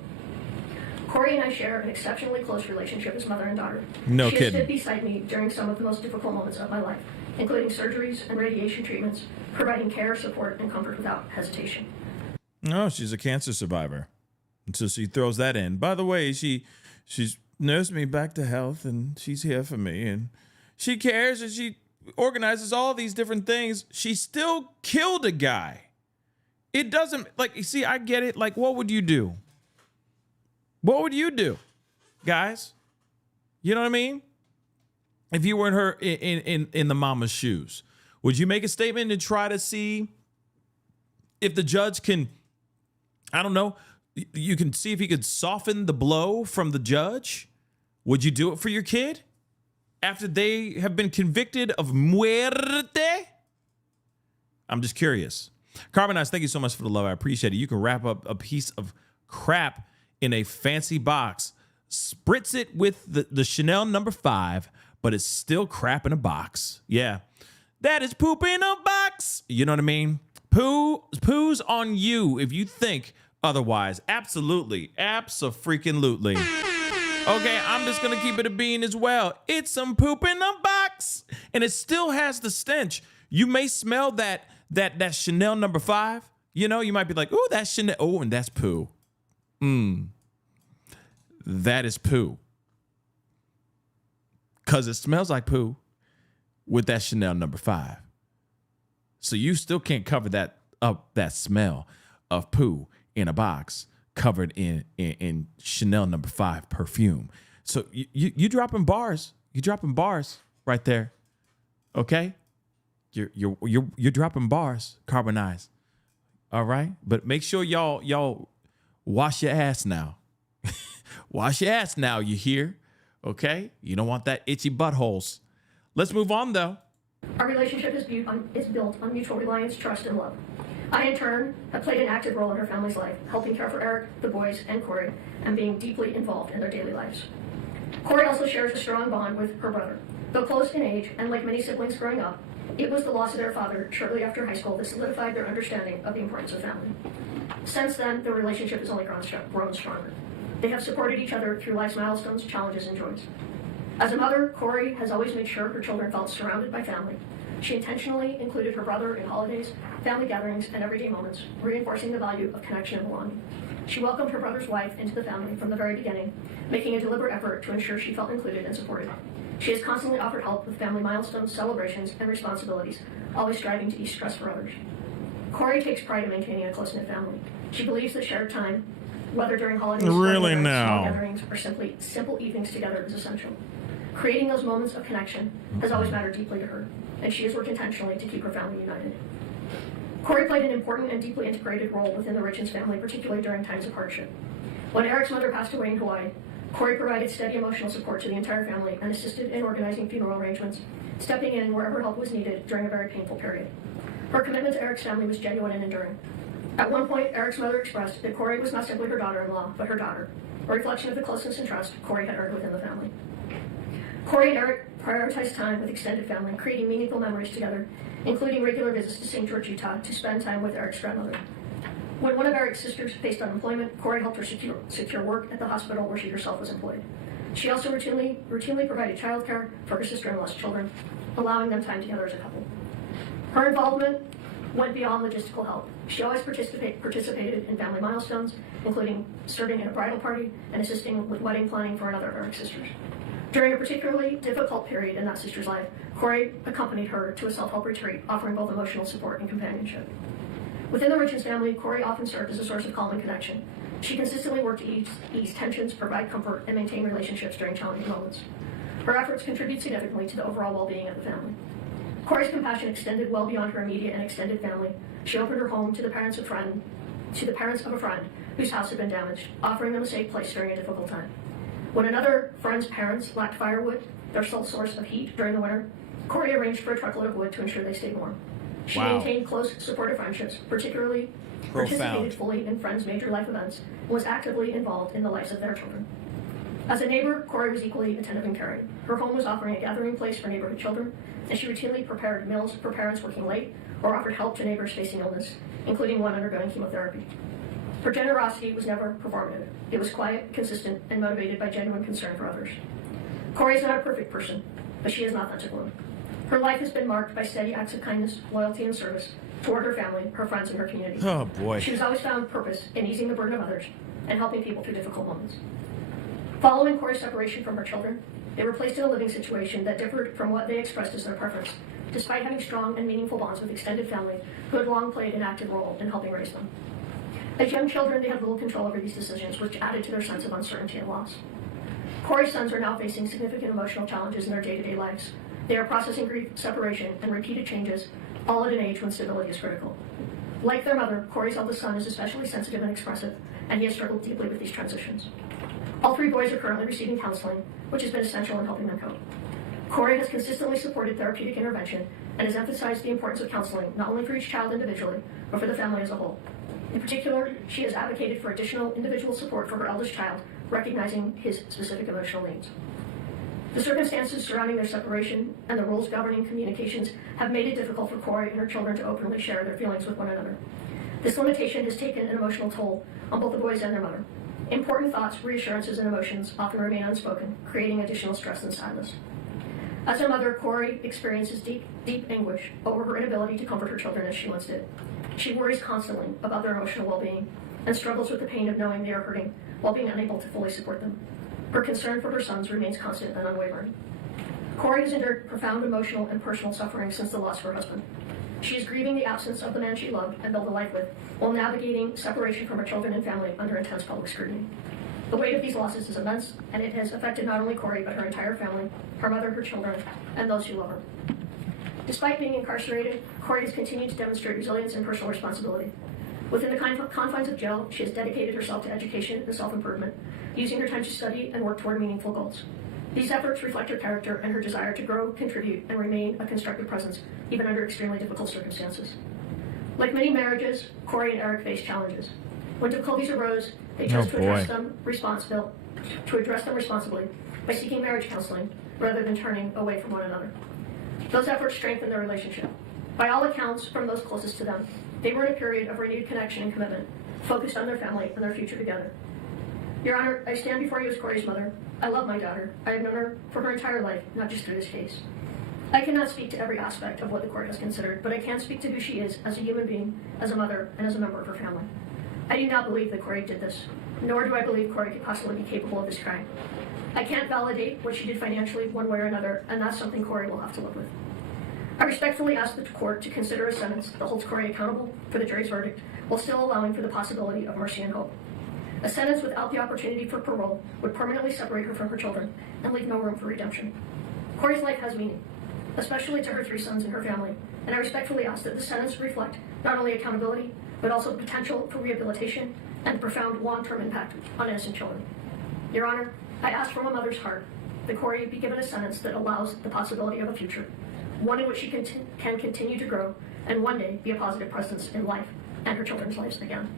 Kouri and I share an exceptionally close relationship as mother and daughter. No She kidding. has stood beside me during some of the most difficult moments of my life, including surgeries and radiation treatments, providing care, support, and comfort without hesitation. Oh, she's a cancer survivor. And so she throws that in. By the way, she's nursed me back to health, and she's here for me, and she cares, and she organizes all these different things. She still killed a guy. It doesn't, like, you see, I get it. Like, what would you do? What would you do, guys? You know what I mean? If you were in her in the mama's shoes, would you make a statement and try to see if the judge can, I don't know, you can see if he could soften the blow from the judge? Would you do it for your kid after they have been convicted of muerte? I'm just curious. Carbonize, thank you so much for the love. I appreciate it. You can wrap up a piece of crap in a fancy box, spritz it with the Chanel No. 5, but it's still crap in a box. Yeah, that is poop in a box. You know what I mean? Poo's on you if you think otherwise. Absolutely. Abso-freaking-lutely. Okay, I'm just going to keep it a bean as well. It's some poop in a box. And it still has the stench. You may smell that Chanel No. 5. You know, you might be like, ooh, that's Chanel. Oh, and that's poo. That is poo. Because it smells like poo with that Chanel No. 5. So you still can't cover that smell of poo in a box covered in Chanel No. 5 perfume. So you dropping bars. You dropping bars right there. Okay? You're dropping bars, Carbonize. All right? But make sure y'all wash your ass now. Wash your ass now, you hear? Okay? You don't want that itchy buttholes. Let's move on, though. Our relationship is built on mutual reliance, trust, and love. I, in turn, have played an active role in her family's life, helping care for Eric, the boys, and Kouri, and being deeply involved in their daily lives. Kouri also shares a strong bond with her brother. Though close in age, and like many siblings growing up, it was the loss of their father shortly after high school that solidified their understanding of the importance of family. Since then, the relationship has only grown stronger. They have supported each other through life's milestones, challenges, and joys. As a mother, Kouri has always made sure her children felt surrounded by family. She intentionally included her brother in holidays, family gatherings, and everyday moments, reinforcing the value of connection and belonging. She welcomed her brother's wife into the family from the very beginning, making a deliberate effort to ensure she felt included and supported. She has constantly offered help with family milestones, celebrations, and responsibilities, always striving to ease stress for others. Kouri takes pride in maintaining a close-knit family. She believes that shared time, whether during holidays, Really small now? gatherings, or simply simple evenings together, is essential. Creating those moments of connection has always mattered deeply to her, and she has worked intentionally to keep her family united. Kouri played an important and deeply integrated role within the Richins family, particularly during times of hardship. When Eric's mother passed away in Hawaii, Kouri provided steady emotional support to the entire family and assisted in organizing funeral arrangements, stepping in wherever help was needed during a very painful period. Her commitment to Eric's family was genuine and enduring. At one point, Eric's mother expressed that Kouri was not simply her daughter-in-law, but her daughter, a reflection of the closeness and trust Kouri had earned within the family. Kouri and Eric prioritized time with extended family, creating meaningful memories together, including regular visits to St. George, Utah, to spend time with Eric's grandmother. When one of Eric's sisters faced unemployment, Kouri helped her secure work at the hospital where she herself was employed. She also routinely provided childcare for her sister-in-law's children, allowing them time together as a couple. Her involvement went beyond logistical help. She always participated in family milestones, including serving at a bridal party and assisting with wedding planning for another of Eric's sisters. During a particularly difficult period in that sister's life, Kouri accompanied her to a self-help retreat, offering both emotional support and companionship. Within the Richins family, Kouri often served as a source of calm and connection. She consistently worked to ease tensions, provide comfort, and maintain relationships during challenging moments. Her efforts contribute significantly to the overall well-being of the family. Kouri's compassion extended well beyond her immediate and extended family. She opened her home to the parents of a friend whose house had been damaged, offering them a safe place during a difficult time. When another friend's parents lacked firewood, their sole source of heat during the winter, Kouri arranged for a truckload of wood to ensure they stayed warm. She maintained close, supportive friendships, participated fully in friends' major life events, and was actively involved in the lives of their children. As a neighbor, Kouri was equally attentive and caring. Her home was offering a gathering place for neighborhood children, and she routinely prepared meals for parents working late or offered help to neighbors facing illness, including one undergoing chemotherapy. Her generosity was never performative. It was quiet, consistent, and motivated by genuine concern for others. Kouri is not a perfect person, but she is an authentic one. Her life has been marked by steady acts of kindness, loyalty, and service toward her family, her friends, and her community. Oh, boy. She has always found purpose in easing the burden of others and helping people through difficult moments. Following Kouri's separation from her children, they were placed in a living situation that differed from what they expressed as their preference, despite having strong and meaningful bonds with extended family who had long played an active role in helping raise them. As young children, they had little control over these decisions, which added to their sense of uncertainty and loss. Kouri's sons are now facing significant emotional challenges in their day-to-day lives. They are processing grief, separation, and repeated changes, all at an age when stability is critical. Like their mother, Kouri's eldest son is especially sensitive and expressive, and he has struggled deeply with these transitions. All three boys are currently receiving counseling, which has been essential in helping them cope. Kouri has consistently supported therapeutic intervention and has emphasized the importance of counseling, not only for each child individually, but for the family as a whole. In particular, she has advocated for additional individual support for her eldest child, recognizing his specific emotional needs. The circumstances surrounding their separation and the rules governing communications have made it difficult for Kouri and her children to openly share their feelings with one another. This limitation has taken an emotional toll on both the boys and their mother. Important thoughts, reassurances, and emotions often remain unspoken, creating additional stress and sadness. As a mother, Kouri experiences deep anguish over her inability to comfort her children as she once did. She worries constantly about their emotional well-being and struggles with the pain of knowing they are hurting while being unable to fully support them. Her concern for her sons remains constant and unwavering. Kouri has endured profound emotional and personal suffering since the loss of her husband. She is grieving the absence of the man she loved and built a life with, while navigating separation from her children and family under intense public scrutiny. The weight of these losses is immense, and it has affected not only Kouri, but her entire family, her mother, her children, and those who love her. Despite being incarcerated, Kouri has continued to demonstrate resilience and personal responsibility. Within the confines of jail, she has dedicated herself to education and self-improvement, using her time to study and work toward meaningful goals. These efforts reflect her character and her desire to grow, contribute, and remain a constructive presence, even under extremely difficult circumstances. Like many marriages, Kouri and Eric faced challenges. When difficulties arose, they chose to address them responsibly by seeking marriage counseling rather than turning away from one another. Those efforts strengthened their relationship. By all accounts, from those closest to them, they were in a period of renewed connection and commitment, focused on their family and their future together. Your Honor, I stand before you as Kouri's mother. I love my daughter. I have known her for her entire life, not just through this case. I cannot speak to every aspect of what the court has considered, but I can speak to who she is as a human being, as a mother, and as a member of her family. I do not believe that Kouri did this, nor do I believe Kouri could possibly be capable of this crime. I can't validate what she did financially one way or another, and that's something Kouri will have to live with. I respectfully ask the court to consider a sentence that holds Kouri accountable for the jury's verdict, while still allowing for the possibility of mercy and hope. A sentence without the opportunity for parole would permanently separate her from her children and leave no room for redemption. Kouri's life has meaning, especially to her three sons and her family, and I respectfully ask that the sentence reflect not only accountability, but also the potential for rehabilitation and profound long-term impact on innocent children. Your Honor, I ask from a mother's heart that Kouri be given a sentence that allows the possibility of a future, one in which she can continue to grow and one day be a positive presence in life and her children's lives again.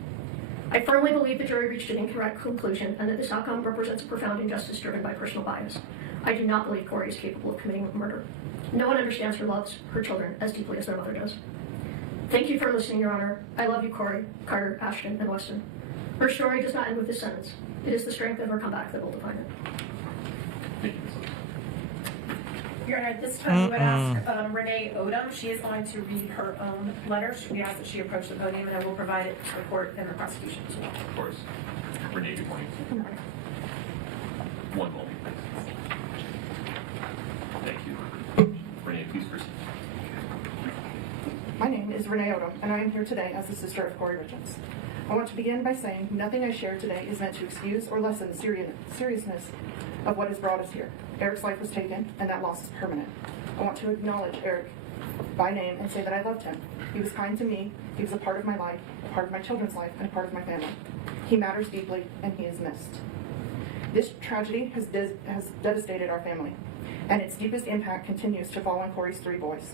I firmly believe the jury reached an incorrect conclusion and that this outcome represents a profound injustice driven by personal bias. I do not believe Kouri is capable of committing murder. No one understands her loves her children as deeply as their mother does. Thank you for listening, Your Honor. I love you, Kouri, Carter, Ashton, and Weston. Her story does not end with this sentence. It is the strength of her comeback that will define it. Your Honor, at this time we would ask Renee Odom. She is going to read her own letter. We ask that she approach the podium, and I will provide it to the court and the prosecution as well. Of course. Renee, good morning. Good morning. One moment, please. Murdaugh, and I am here today as the sister of Kouri Richins. I want to begin by saying nothing I share today is meant to excuse or lessen the seriousness of what has brought us here. Eric's life was taken, and that loss is permanent. I want to acknowledge Eric by name and say that I loved him. He was kind to me, he was a part of my life, a part of my children's life, and a part of my family. He matters deeply, and he is missed. This tragedy has devastated our family, and its deepest impact continues to fall on Kouri's 3 boys.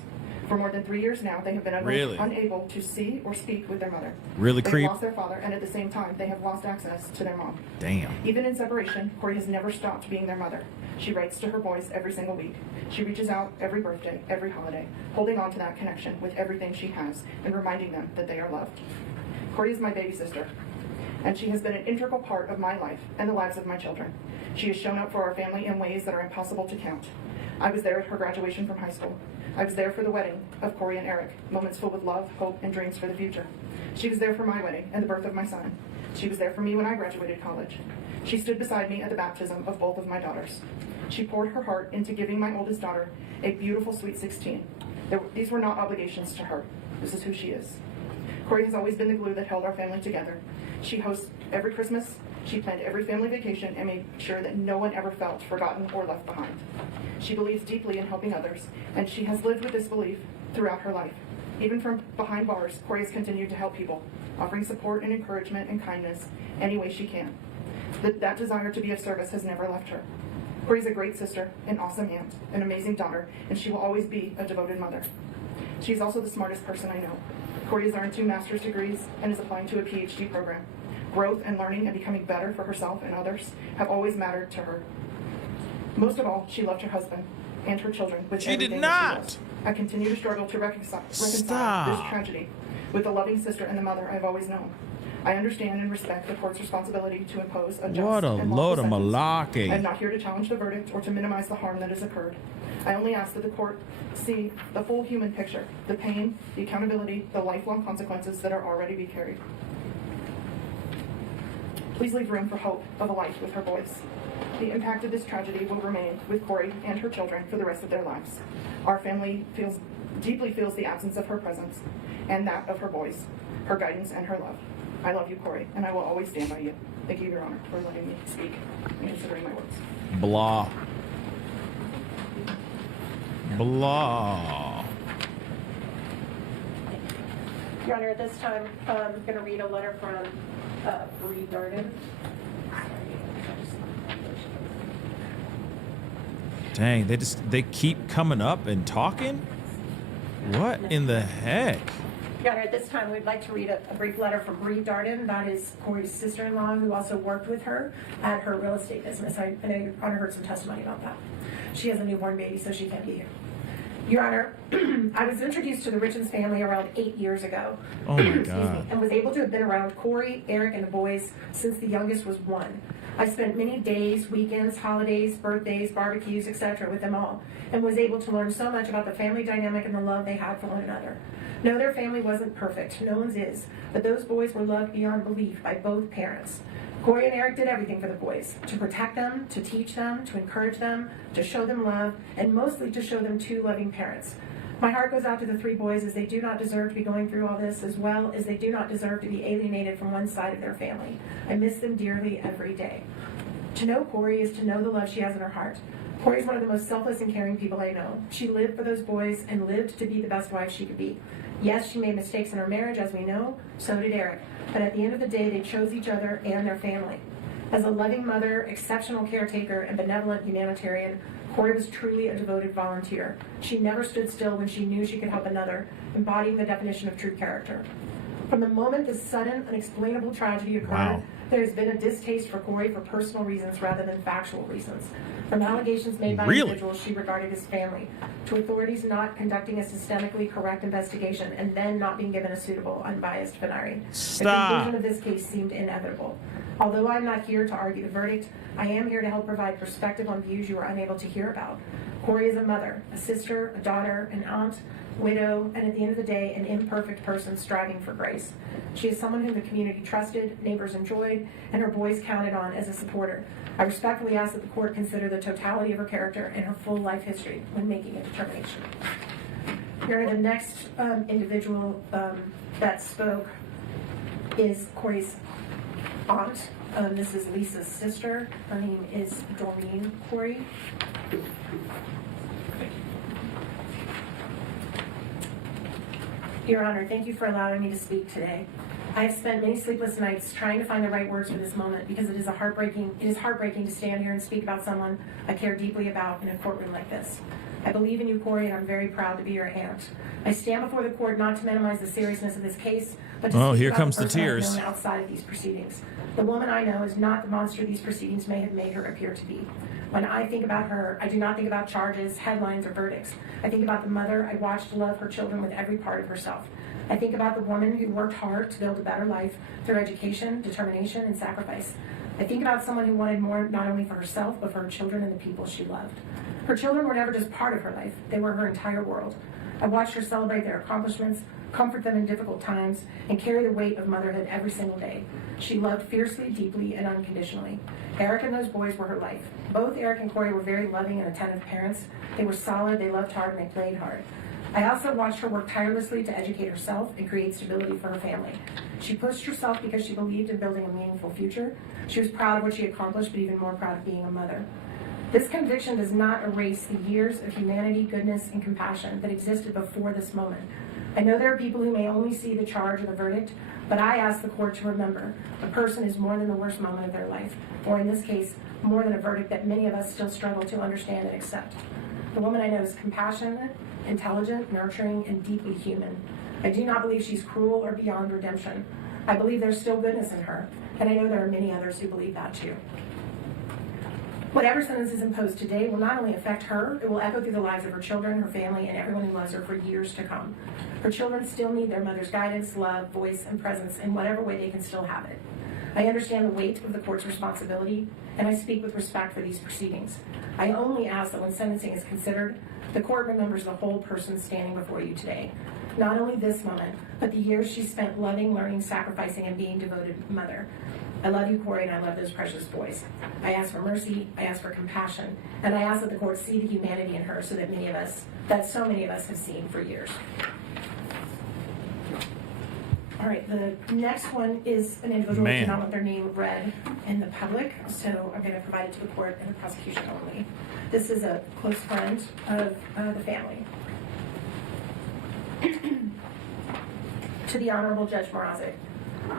For more than 3 years now, they have been unable to see or speak with their mother. Really They've creep. lost their father, and at the same time, they have lost access to their mom. Damn. Even in separation, Kouri has never stopped being their mother. She writes to her boys every single week. She reaches out every birthday, every holiday, holding on to that connection with everything she has and reminding them that they are loved. Kouri is my baby sister, and she has been an integral part of my life and the lives of my children. She has shown up for our family in ways that are impossible to count. I was there at her graduation from high school. I was there for the wedding of Kouri and Eric, moments filled with love, hope, and dreams for the future. She was there for my wedding and the birth of my son. She was there for me when I graduated college. She stood beside me at the baptism of both of my daughters. She poured her heart into giving my oldest daughter a beautiful sweet 16. These were not obligations to her. This is who she is. Kouri has always been the glue that held our family together. She hosts every Christmas. She planned every family vacation and made sure that no one ever felt forgotten or left behind. She believes deeply in helping others, and she has lived with this belief throughout her life. Even from behind bars, Kouri has continued to help people, offering support and encouragement and kindness any way she can. That desire to be of service has never left her. Kouri is a great sister, an awesome aunt, an amazing daughter, and she will always be a devoted mother. She is also the smartest person I know. Kouri has earned 2 master's degrees and is applying to a PhD program. Growth and learning and becoming better for herself and others have always mattered to her. Most of all, she loved her husband and her children with everything did that not. she was. I continue to struggle to reconcile this tragedy with the loving sister and the mother I've always known. I understand and respect the court's responsibility to impose a just What a and load of lawful sentence. malarkey. I'm not here to challenge the verdict or to minimize the harm that has occurred. I only ask that the court see the full human picture, the pain, the accountability, the lifelong consequences that are already being carried. Please leave room for hope of a life with her boys. The impact of this tragedy will remain with Kouri and her children for the rest of their lives. Our family deeply feels the absence of her presence and that of her boys, her guidance and her love. I love you, Kouri, and I will always stand by you. Thank you, Your Honor, for letting me speak and considering my words. Blah. Blah. Your Honor, at this time, I'm going to read a letter from Kouri Richins. Dang, they keep coming up and talking? What in the heck? Your Honor, at this time, we'd like to read a brief letter from Kouri Richins. That is Kouri's sister-in-law, who also worked with her at her real estate business. I know Your Honor heard some testimony about that. She has a newborn baby, so she can't be here. Your Honor, I was introduced to the Richins family around 8 years ago. Oh my Excuse God. me, and was able to have been around Kouri, Eric, and the boys since the youngest was 1. I spent many days, weekends, holidays, birthdays, barbecues, etc. with them all, and was able to learn so much about the family dynamic and the love they had for one another. No, their family wasn't perfect, no one's is, but those boys were loved beyond belief by both parents. Kouri and Eric did everything for the boys, to protect them, to teach them, to encourage them, to show them love, and mostly to show them 2 loving parents. My heart goes out to the 3 boys, as they do not deserve to be going through all this, as well as they do not deserve to be alienated from one side of their family. I miss them dearly every day. To know Kouri is to know the love she has in her heart. Kouri is one of the most selfless and caring people I know. She lived for those boys and lived to be the best wife she could be. Yes, she made mistakes in her marriage, as we know, so did Eric. But at the end of the day, they chose each other and their family. As a loving mother, exceptional caretaker, and benevolent humanitarian, Kouri was truly a devoted volunteer. She never stood still when she knew she could help another, embodying the definition of true character. From the moment this sudden, unexplainable tragedy occurred, there has been a distaste for Kouri for personal reasons rather than factual reasons. From allegations made by individuals she regarded as family, to authorities not conducting a systemically correct investigation and then not being given a suitable, unbiased finale. The conclusion of this case seemed inevitable. Although I'm not here to argue the verdict, I am here to help provide perspective on views you are unable to hear about. Kouri is a mother, a sister, a daughter, an aunt, widow, and at the end of the day, an imperfect person striving for grace. She is someone whom the community trusted, neighbors enjoyed, and her boys counted on as a supporter. I respectfully ask that the court consider the totality of her character and her full life history when making a determination. Your Honor, the next individual that spoke is Kouri's aunt. This is Lisa's sister. Her name is Doreen Kouri. Your Honor, thank you for allowing me to speak today. I have spent many sleepless nights trying to find the right words for this moment because it is heartbreaking to stand here and speak about someone I care deeply about in a courtroom like this. I believe in you, Kouri, and I'm very proud to be your aunt. I stand before the court not to minimize the seriousness of this case, but to speak here about comes the the person I've tears. known outside of these proceedings. The woman I know is not the monster these proceedings may have made her appear to be. When I think about her, I do not think about charges, headlines, or verdicts. I think about the mother I watched love her children with every part of herself. I think about the woman who worked hard to build a better life through education, determination, and sacrifice. I think about someone who wanted more not only for herself, but for her children and the people she loved. Her children were never just part of her life, they were her entire world. I watched her celebrate their accomplishments, comfort them in difficult times, and carry the weight of motherhood every single day. She loved fiercely, deeply, and unconditionally. Eric and those boys were her life. Both Eric and Kouri were very loving and attentive parents. They were solid, they loved hard, and they played hard. I also watched her work tirelessly to educate herself and create stability for her family. She pushed herself because she believed in building a meaningful future. She was proud of what she accomplished, but even more proud of being a mother. This conviction does not erase the years of humanity, goodness, and compassion that existed before this moment. I know there are people who may only see the charge or the verdict, but I ask the court to remember a person is more than the worst moment of their life, or in this case, more than a verdict that many of us still struggle to understand and accept. The woman I know is compassionate, intelligent, nurturing, and deeply human. I do not believe she's cruel or beyond redemption. I believe there's still goodness in her, and I know there are many others who believe that too. Whatever sentence is imposed today will not only affect her, it will echo through the lives of her children, her family, and everyone who loves her for years to come. Her children still need their mother's guidance, love, voice, and presence in whatever way they can still have it. I understand the weight of the court's responsibility, and I speak with respect for these proceedings. I only ask that when sentencing is considered, the court remembers the whole person standing before you today. Not only this moment, but the years she spent loving, learning, sacrificing, and being devoted mother. I love you, Kouri, and I love those precious boys. I ask for mercy, I ask for compassion, and I ask that the court see the humanity in her so that so many of us have seen for years. All right, the next one is an individual who did not want their name read in the public, so I'm going to provide it to the court and the prosecution only. This is a close friend of the family. To the Honorable Judge Murdaugh,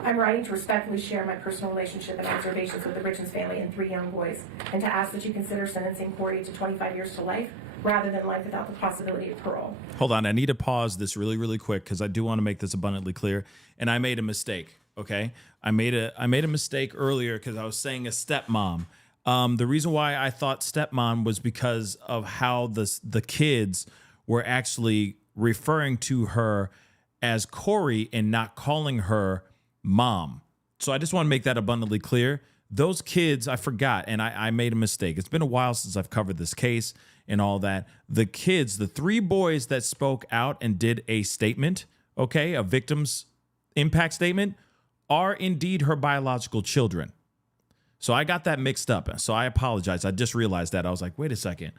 I'm writing to respectfully share my personal relationship and observations with the Richins family and 3 young boys, and to ask that you consider sentencing Kouri to 25 years to life rather than life without the possibility of parole. Hold on, I need to pause this really, really quick because I do want to make this abundantly clear. And I made a mistake, okay? I made a mistake earlier because I was saying a stepmom. The reason why I thought stepmom was because of how the kids were actually referring to her as Kouri and not calling her mom. So I just want to make that abundantly clear. Those kids, I forgot, and I made a mistake. It's been a while since I've covered this case and all that. The kids, the 3 boys that spoke out and did a statement, okay, a victim's impact statement, are indeed her biological children. So I got that mixed up. So I apologize. I just realized that. I was like, wait a second.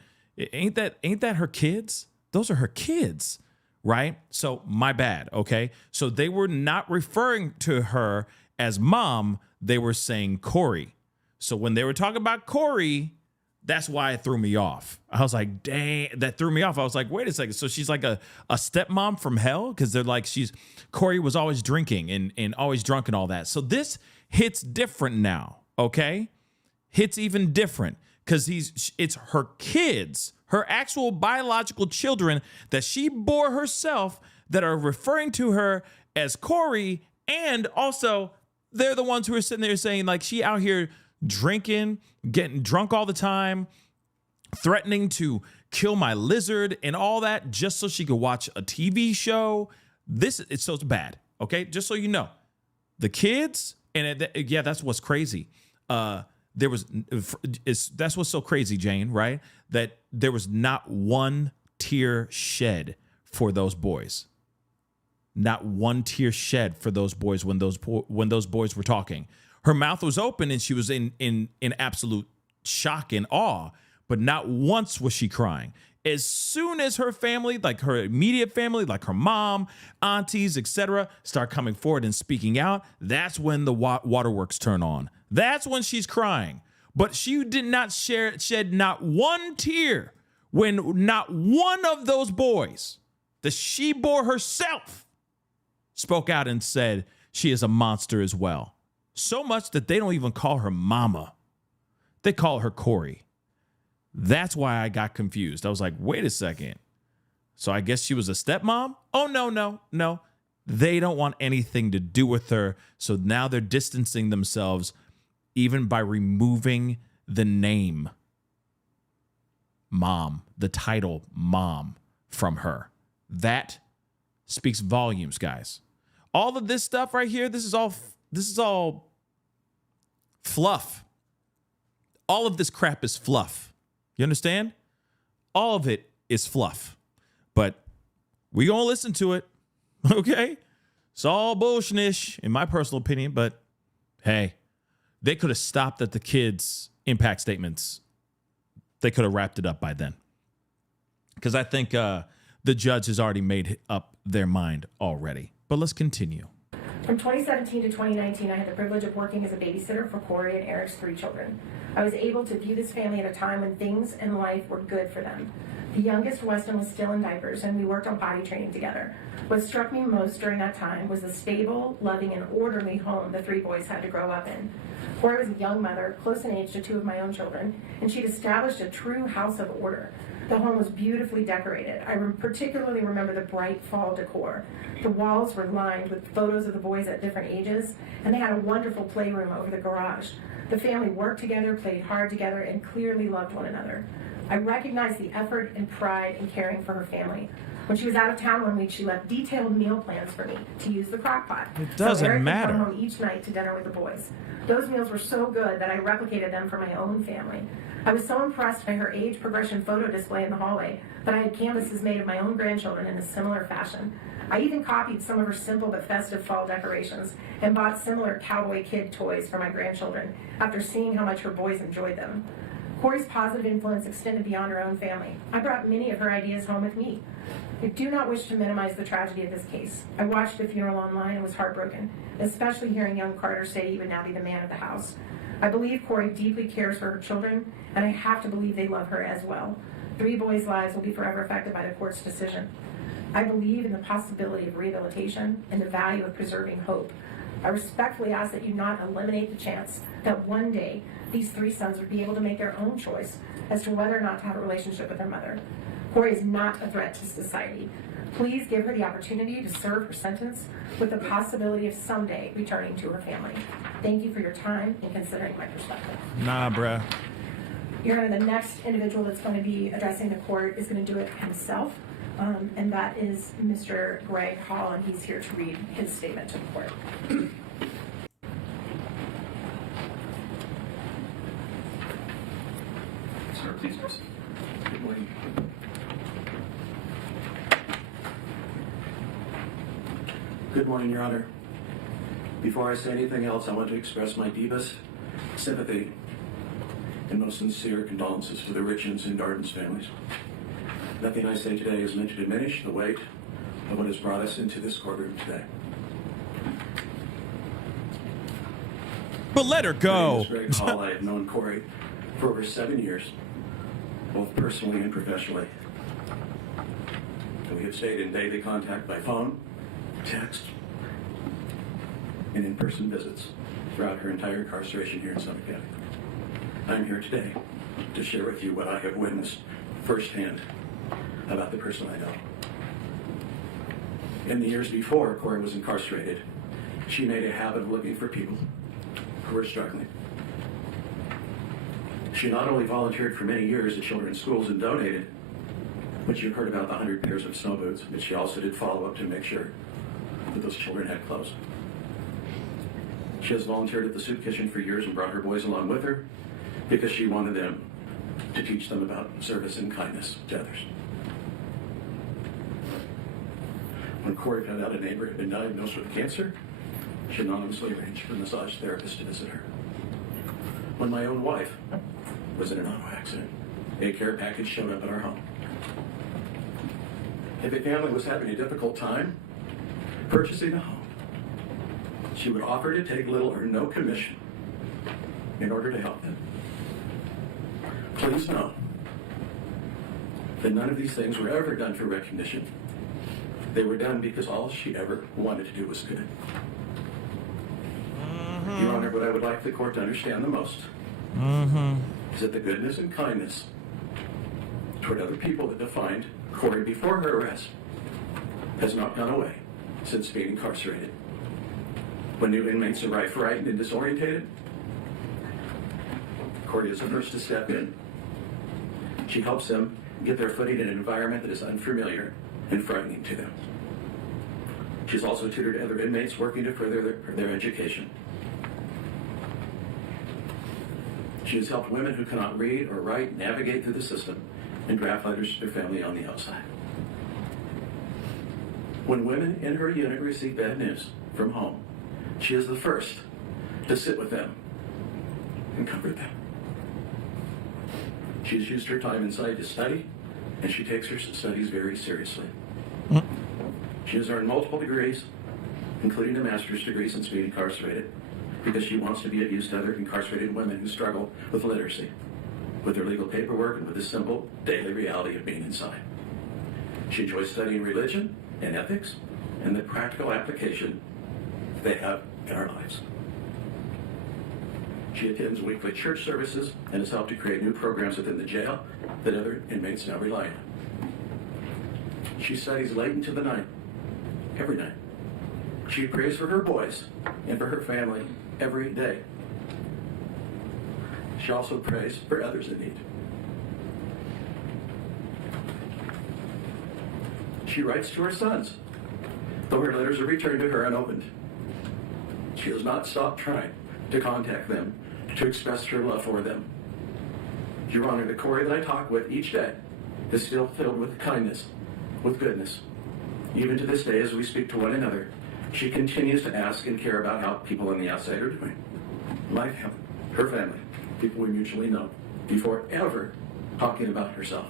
Ain't that her kids? Those are her kids, right? So my bad, okay? So they were not referring to her as mom. They were saying Kouri. So when they were talking about Kouri, that's why it threw me off. I was like, dang, that threw me off. I was like, wait a second. So she's like a stepmom from hell? Because they're like, Kouri was always drinking and always drunk and all that. So this hits different now, okay? Hits even different because it's her kids, her actual biological children that she bore herself that are referring to her as Kouri. And also they're the ones who are sitting there saying like she out here drinking, getting drunk all the time, threatening to kill my lizard and all that just so she could watch a TV show. It's bad, okay? Just so you know. The kids, and yeah, that's what's crazy. That's what's so crazy, Jane, right? That there was not one tear shed for those boys. Not one tear shed for those boys when those boys were talking. Her mouth was open and she was in absolute shock and awe, but not once was she crying. As soon as her family, like her immediate family, like her mom, aunties, etc., start coming forward and speaking out, that's when the waterworks turn on. That's when she's crying. But she did not shed not one tear when not one of those boys that she bore herself spoke out and said she is a monster as well. So much that they don't even call her mama. They call her Kouri. That's why I got confused. I was like, wait a second. So I guess she was a stepmom? Oh, no. They don't want anything to do with her. So now they're distancing themselves even by removing the name mom, the title mom from her. That speaks volumes, guys. All of this stuff right here, this is all fluff. All of this crap is fluff. You understand? All of it is fluff. But we gonna listen to it, okay? It's all bullshit-ish, in my personal opinion, but hey, they could have stopped at the kids' impact statements. They could have wrapped it up by then. Because I think the judge has already made up their mind already. But let's continue. From 2017 to 2019, I had the privilege of working as a babysitter for Kouri and Eric's 3 children. I was able to view this family at a time when things in life were good for them. The youngest, Weston, was still in diapers, and we worked on potty training together. What struck me most during that time was the stable, loving, and orderly home the 3 boys had to grow up in. Kouri was a young mother, close in age to 2 of my own children, and she'd established a true house of order. The home was beautifully decorated. I particularly remember the bright fall decor. The walls were lined with photos of the boys at different ages, and they had a wonderful playroom over the garage. The family worked together, played hard together, and clearly loved one another. I recognized the effort and pride in caring for her family. When she was out of town one week, she left detailed meal plans for me to use the crock pot. It doesn't Eric matter. would come home each night to dinner with the boys. Those meals were so good that I replicated them for my own family. I was so impressed by her age progression photo display in the hallway that I had canvases made of my own grandchildren in a similar fashion. I even copied some of her simple but festive fall decorations and bought similar cowboy kid toys for my grandchildren after seeing how much her boys enjoyed them. Kouri's positive influence extended beyond her own family. I brought many of her ideas home with me. I do not wish to minimize the tragedy of this case. I watched the funeral online and was heartbroken, especially hearing young Carter say he would now be the man of the house. I believe Kouri deeply cares for her children, and I have to believe they love her as well. 3 boys' lives will be forever affected by the court's decision. I believe in the possibility of rehabilitation and the value of preserving hope. I respectfully ask that you not eliminate the chance that one day these 3 sons would be able to make their own choice as to whether or not to have a relationship with their mother. Kouri is not a threat to society. Please give her the opportunity to serve her sentence with the possibility of someday returning to her family. Thank you for your time and considering my perspective. Nah, bruh. Your Honor, the next individual that's going to be addressing the court is going to do it himself, and that is Mr. Greg Hall, and he's here to read his statement to the court. Sir, please proceed. Good morning. Good morning, Your Honor. Before I say anything else, I want to express my deepest sympathy and most sincere condolences to the Richins and Darden's families. Nothing I say today is meant to diminish the weight of what has brought us into this courtroom today. But let her go. My name is Greg Hall. I have known Kouri for over 7 years, both personally and professionally. And we have stayed in daily contact by phone, text, and in-person visits throughout her entire incarceration here in Suffolk County. I'm here today to share with you what I have witnessed firsthand about the person I know. In the years before Kouri was incarcerated, she made a habit of looking for people who were struggling. She not only volunteered for many years at children's schools and donated, but you've heard about the 100 pairs of snow boots, but she also did follow-up to make sure that those children had clothes. She has volunteered at the soup kitchen for years and brought her boys along with her because she wanted them to teach them about service and kindness to others. When Kouri found out a neighbor had been diagnosed with cancer, she anonymously arranged for a massage therapist to visit her. When my own wife was in an auto accident, a care package showed up at our home. If a family was having a difficult time purchasing a home, she would offer to take little or no commission in order to help them. Please know that none of these things were ever done for recognition. They were done because all she ever wanted to do was good. Your Honor, what I would like the court to understand the most is that the goodness and kindness toward other people that defined Kouri before her arrest has not gone away since being incarcerated. When new inmates arrive frightened and disorientated, Kouri is the first to step in. She helps them get their footing in an environment that is unfamiliar and frightening to them. She's also tutored other inmates working to further their education. She has helped women who cannot read or write navigate through the system and draft letters to their family on the outside. When women in her unit receive bad news from home, she is the first to sit with them and comfort them. She has used her time inside to study, and she takes her studies very seriously. She has earned multiple degrees, including a master's degree since being incarcerated, because she wants to be of use to other incarcerated women who struggle with literacy, with their legal paperwork, and with the simple daily reality of being inside. She enjoys studying religion and ethics and the practical application they have in our lives. She attends weekly church services and has helped to create new programs within the jail that other inmates now rely on. She studies late into the night, every night. She prays for her boys and for her family every day. She also prays for others in need. She writes to her sons, though her letters are returned to her unopened. She has not stopped trying to contact them, to express her love for them. Your Honor, the Kouri that I talk with each day is still filled with kindness, with goodness. Even to this day, as we speak to one another, she continues to ask and care about how people on the outside are doing. My family, her family, people we mutually know, before ever talking about herself.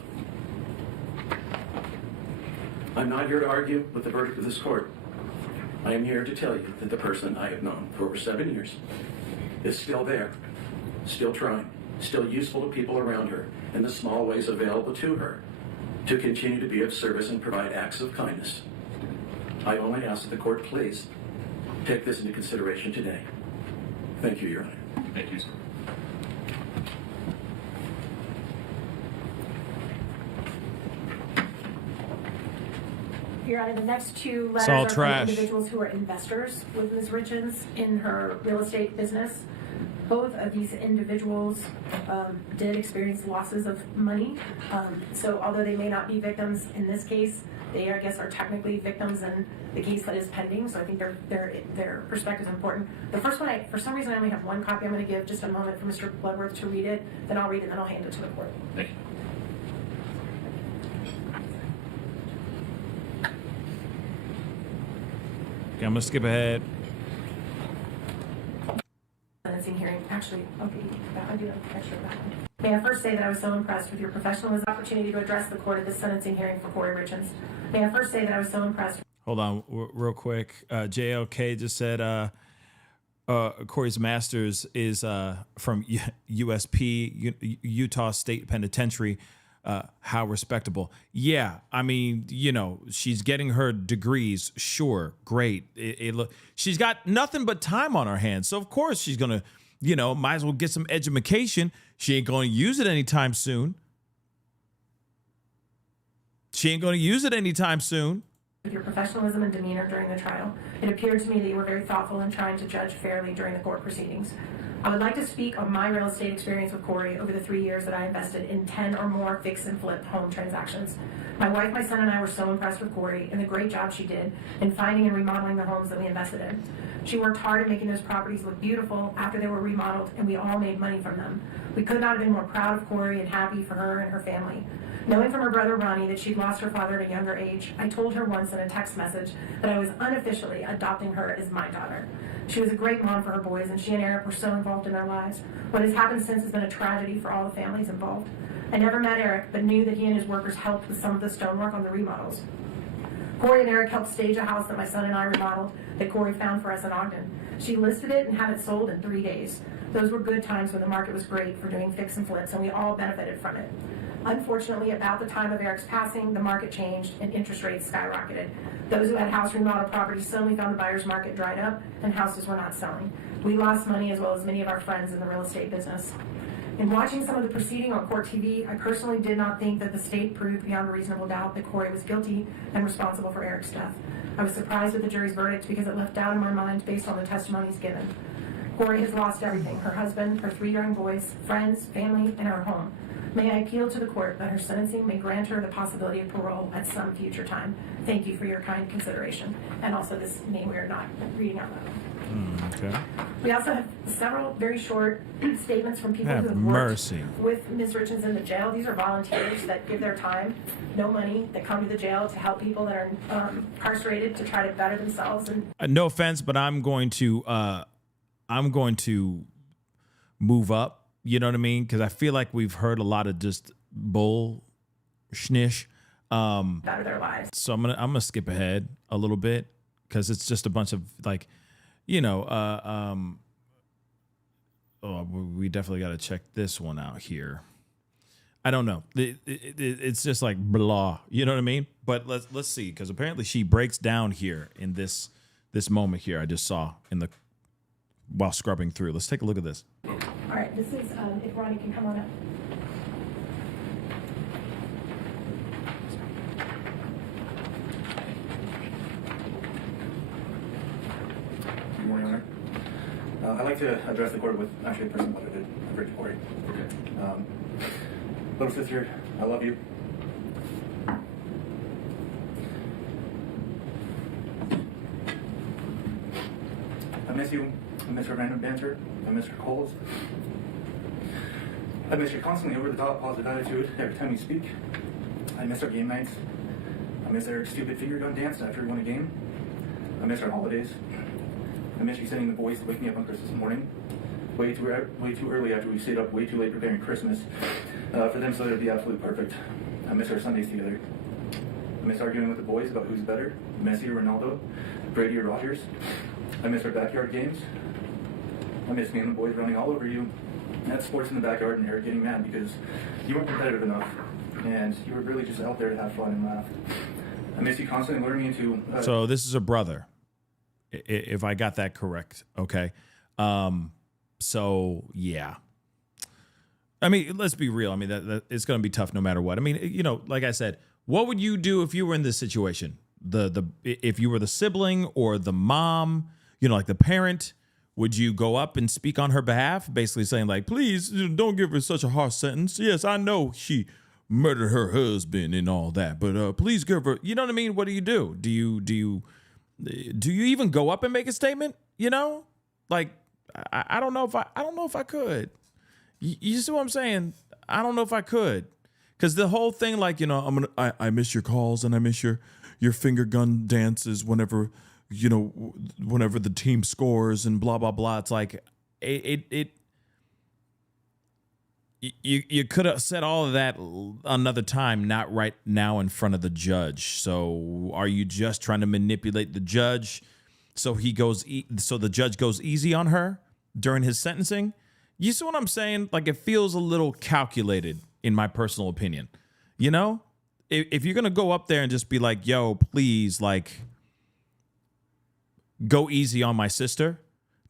I'm not here to argue with the verdict of this court. I am here to tell you that the person I have known for over 7 years is still there, still trying, still useful to people around her in the small ways available to her to continue to be of service and provide acts of kindness. I only ask that the court please take this into consideration today. Thank you, Your Honor. Thank you, sir. Your Honor, the next two It's all letters are trash. from individuals who are investors with Ms. Richins in her real estate business. Both of these individuals did experience losses of money. So although they may not be victims in this case, they, I guess, are technically victims in the case that is pending. So I think their perspective is important. The first one, for some reason, I only have one copy. I'm going to give just a moment for Mr. Bloodworth to read it. Then I'll read it, and then I'll hand it to the court. Thank you. Okay, I'm gonna skip ahead. Sentencing hearing. Actually, okay, I do have a picture of that one. May I first say that I was so impressed with your professionalism, opportunity to address the court at this sentencing hearing for Kouri Richins. May I first say that I was so impressed. Hold on, real quick. JLK just said Kouri's master's is from USP, Utah State Penitentiary. How respectable. Yeah, I mean, you know, she's getting her degrees. Sure, great. She's got nothing but time on her hands. So, of course, she's going to, you know, might as well get some education. She ain't going to use it anytime soon. With your professionalism and demeanor during the trial, it appeared to me that you were very thoughtful in trying to judge fairly during the court proceedings. I would like to speak on my real estate experience with Kouri over the 3 years that I invested in 10 or more fix and flip home transactions. My wife, my son, and I were so impressed with Kouri and the great job she did in finding and remodeling the homes that we invested in. She worked hard at making those properties look beautiful after they were remodeled, and we all made money from them. We could not have been more proud of Kouri and happy for her and her family. Knowing from her brother Ronnie that she'd lost her father at a younger age, I told her once in a text message that I was unofficially adopting her as my daughter. She was a great mom for her boys, and she and Eric were so involved in their lives. What has happened since has been a tragedy for all the families involved. I never met Eric, but knew that he and his workers helped with some of the stonework on the remodels. Kouri and Eric helped stage a house that my son and I remodeled that Kouri found for us in Ogden. She listed it and had it sold in 3 days. Those were good times when the market was great for doing fix and flips, and we all benefited from it. Unfortunately, about the time of Eric's passing, the market changed and interest rates skyrocketed. Those who had house remodel properties suddenly found the buyer's market dried up and houses were not selling. We lost money as well as many of our friends in the real estate business. In watching some of the proceeding on court TV, I personally did not think that the state proved beyond a reasonable doubt that Kouri was guilty and responsible for Eric's death. I was surprised at the jury's verdict because it left doubt in my mind based on the testimonies given. Kouri has lost everything: her husband, her 3 young boys, friends, family, and her home. May I appeal to the court that her sentencing may grant her the possibility of parole at some future time. Thank you for your kind consideration. And also this name we are not reading out loud. Okay. We also have several very short statements from people Have who have mercy. worked with Ms. Richins in the jail. These are volunteers that give their time, no money, that come to the jail to help people that are incarcerated to try to better themselves. And No offense, but I'm going to move up. You know what I mean? Because I feel like we've heard a lot of just bull schnish. better their lives. So I'm gonna skip ahead a little bit because it's just a bunch of like, you know, oh, we definitely got to check this one out here. I don't know. It's just like blah. You know what I mean? But let's see, because apparently she breaks down here in this moment here I just saw while scrubbing through. Let's take a look at this. All right, this is, if Ronnie can come on up. Good morning, Honor. I'd like to address the court with actually a personal letter I've written to Kouri. Little sister, I love you. I miss you. I miss our random banter. I miss your calls. I miss your constantly over-the-top positive attitude every time we speak. I miss our game nights. I miss Eric's stupid finger gun dance after we won a game. I miss our holidays. I miss you sending the boys to wake me up on Christmas morning, way too early after we stayed up way too late preparing Christmas for them so that it'd be absolutely perfect. I miss our Sundays together. I miss arguing with the boys about who's better, Messi or Ronaldo, Brady or Rogers. I miss our backyard games. I miss me and the boys running all over you at sports in the backyard and Eric getting mad because you weren't competitive enough and you were really just out there to have fun and laugh. I miss you constantly luring me into... So this is a brother, if I got that correct, okay? So, yeah. I mean, let's be real. I mean, that it's going to be tough no matter what. I mean, you know, like I said, what would you do if you were in this situation? If you were the sibling or the mom, you know, like the parent, would you go up and speak on her behalf, basically saying like, please don't give her such a harsh sentence. Yes, I know she murdered her husband and all that, but please give her, you know what I mean? What do you do? Do you even go up and make a statement? You know, like, I don't know if I could. You see what I'm saying? I don't know if I could. Because the whole thing, like, you know, I miss your calls and I miss your finger gun dances whenever, you know, whenever the team scores and blah, blah, blah. It's like, you could have said all of that another time, not right now in front of the judge. So are you just trying to manipulate the judge so the judge goes easy on her during his sentencing? You see what I'm saying? Like, it feels a little calculated, in my personal opinion. You know, if you're going to go up there and just be like, yo, please, like, go easy on my sister,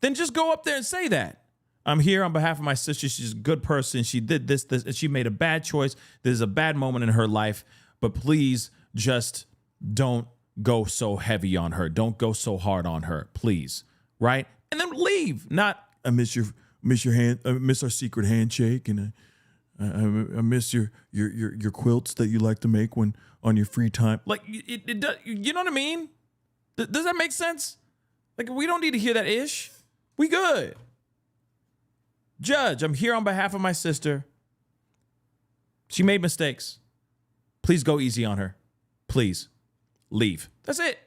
then just go up there and say that. I'm here on behalf of my sister. She's a good person. She did this, and she made a bad choice. There's a bad moment in her life, but please just don't go so heavy on her. Don't go so hard on her, please. Right? And then leave. Not, I miss your hand. I miss our secret handshake, and I miss your quilts that you like to make when on your free time. Like, it does, you know what I mean? Does that make sense? Like, we don't need to hear that ish. We good. Judge, I'm here on behalf of my sister. She made mistakes. Please go easy on her. Please. Leave. That's it.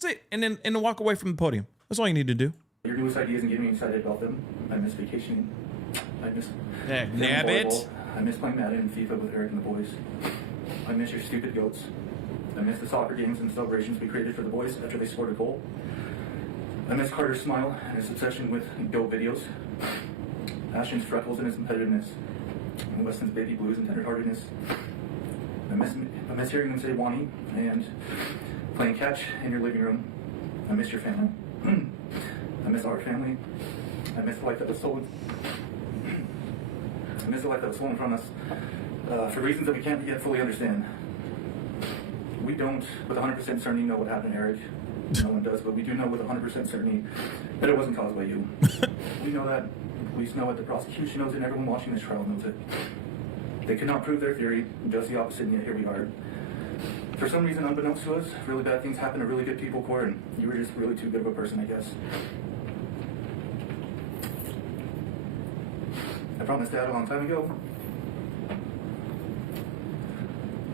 That's it. And then walk away from the podium. That's all you need to do. Your newest ideas and getting me excited about them. I miss vacationing. I miss Nabbit. I miss playing Madden and FIFA with Eric and the boys. I miss your stupid goats. I miss the soccer games and celebrations we created for the boys after they scored a goal. I miss Carter's smile and his obsession with goat videos. Ashton's freckles and his competitiveness. And Weston's baby blues and tenderheartedness. I miss hearing them say Wani and playing catch in your living room. I miss your family. I miss our family. I miss the life that was stolen. I miss the life that was stolen from us for reasons that we can't yet fully understand. We don't, with 100% certainty, know what happened to Eric. No one does, but we do know with 100% certainty that it wasn't caused by you. We know that, the police know it, the prosecution knows it, and everyone watching this trial knows it. They could not prove their theory, just the opposite, and yet here we are. For some reason, unbeknownst to us, really bad things happen to really good people, Kouri, and you were just really too good of a person, I guess. I promised Dad a long time ago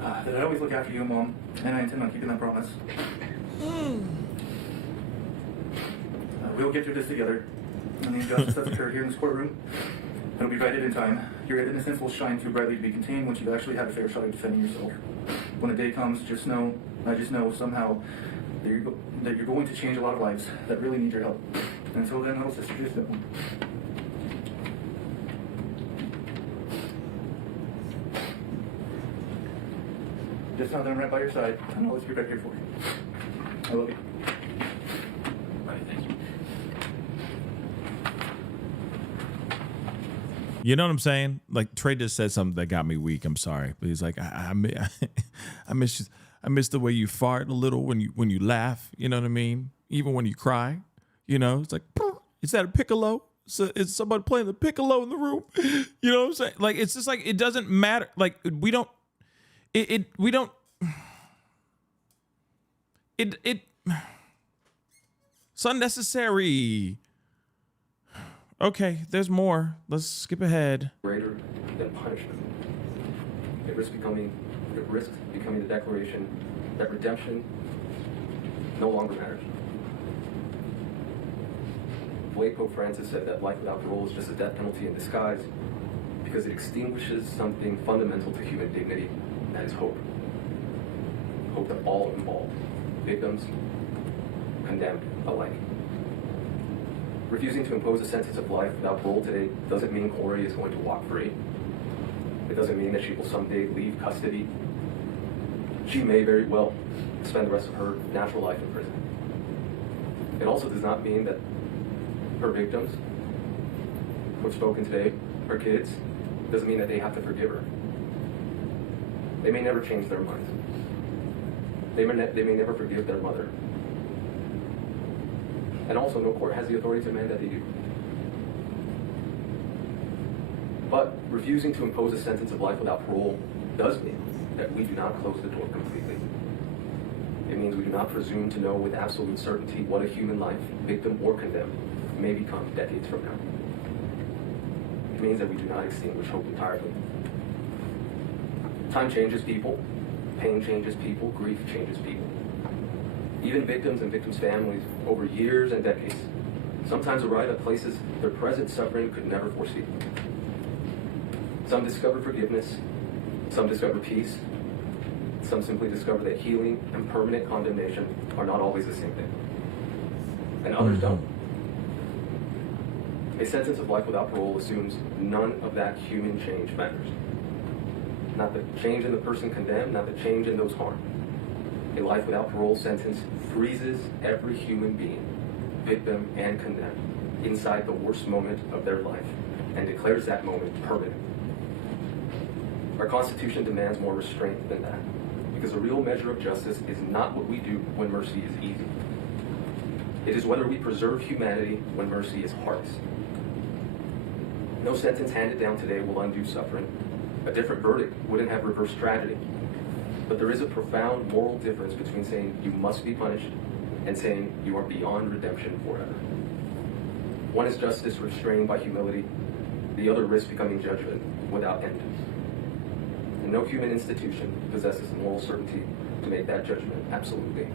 that I'd always look after you and Mom, and I intend on keeping that promise. We'll get through this together, and the injustice that's occurred here in this courtroom, it'll be righted in time. Your innocence will shine too brightly to be contained once you've actually had a fair shot at defending yourself. When the day comes, I just know somehow that you're going to change a lot of lives that really need your help. And until then, little sister, just don't. Just know that I'm right by your side, and I'll always be right here for you. I love you. Bye, thank you. You know what I'm saying? Like Trey just said something that got me weak. I'm sorry, but he's like, I miss the way you fart a little when you laugh. You know what I mean? Even when you cry. You know, it's like, is that a piccolo? So is somebody playing the piccolo in the room? You know what I'm saying? Like it's just like it doesn't matter. Like we don't. It's unnecessary. Okay, there's more. Let's skip ahead. Greater than punishment. It risks becoming the declaration that redemption no longer matters. Late Pope Francis said that life without parole is just a death penalty in disguise because it extinguishes something fundamental to human dignity. That is hope. Hope that all involved, victims, condemned alike. Refusing to impose a sentence of life without parole today doesn't mean Kouri is going to walk free. It doesn't mean that she will someday leave custody. She may very well spend the rest of her natural life in prison. It also does not mean that her victims, who have spoken today, her kids, doesn't mean that they have to forgive her. They may never change their minds. They may never forgive their mother. And also, no court has the authority to demand that they do. But refusing to impose a sentence of life without parole does mean that we do not close the door completely. It means we do not presume to know with absolute certainty what a human life, victim or condemned, may become decades from now. It means that we do not extinguish hope entirely. Time changes people, pain changes people, grief changes people. Even victims and victims' families, over years and decades, sometimes arrive at places their present suffering could never foresee. Some discover forgiveness, some discover peace, some simply discover that healing and permanent condemnation are not always the same thing. And others don't. A sentence of life without parole assumes none of that human change matters. Not the change in the person condemned, not the change in those harmed. A life without parole sentence freezes every human being, victim and condemned, inside the worst moment of their life and declares that moment permanent. Our Constitution demands more restraint than that, because a real measure of justice is not what we do when mercy is easy. It is whether we preserve humanity when mercy is hardest. No sentence handed down today will undo suffering. A different verdict wouldn't have reversed tragedy. But there is a profound moral difference between saying you must be punished and saying you are beyond redemption forever. One is justice restrained by humility. The other risks becoming judgment without end. And no human institution possesses the moral certainty to make that judgment. Absolutely.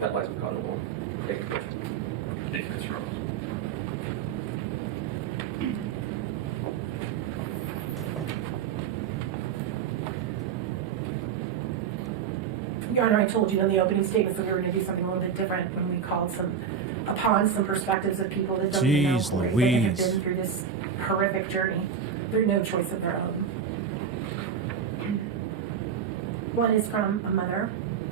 That lies with God alone. Thank you, Judge. Thank you, Mr. Rose. Your Honor, I told you in the opening statements that we were going to do something a little bit different when we called upon some perspectives of people that don't even know Kouri, that have been through this horrific journey through no choice of their own. One is from a mother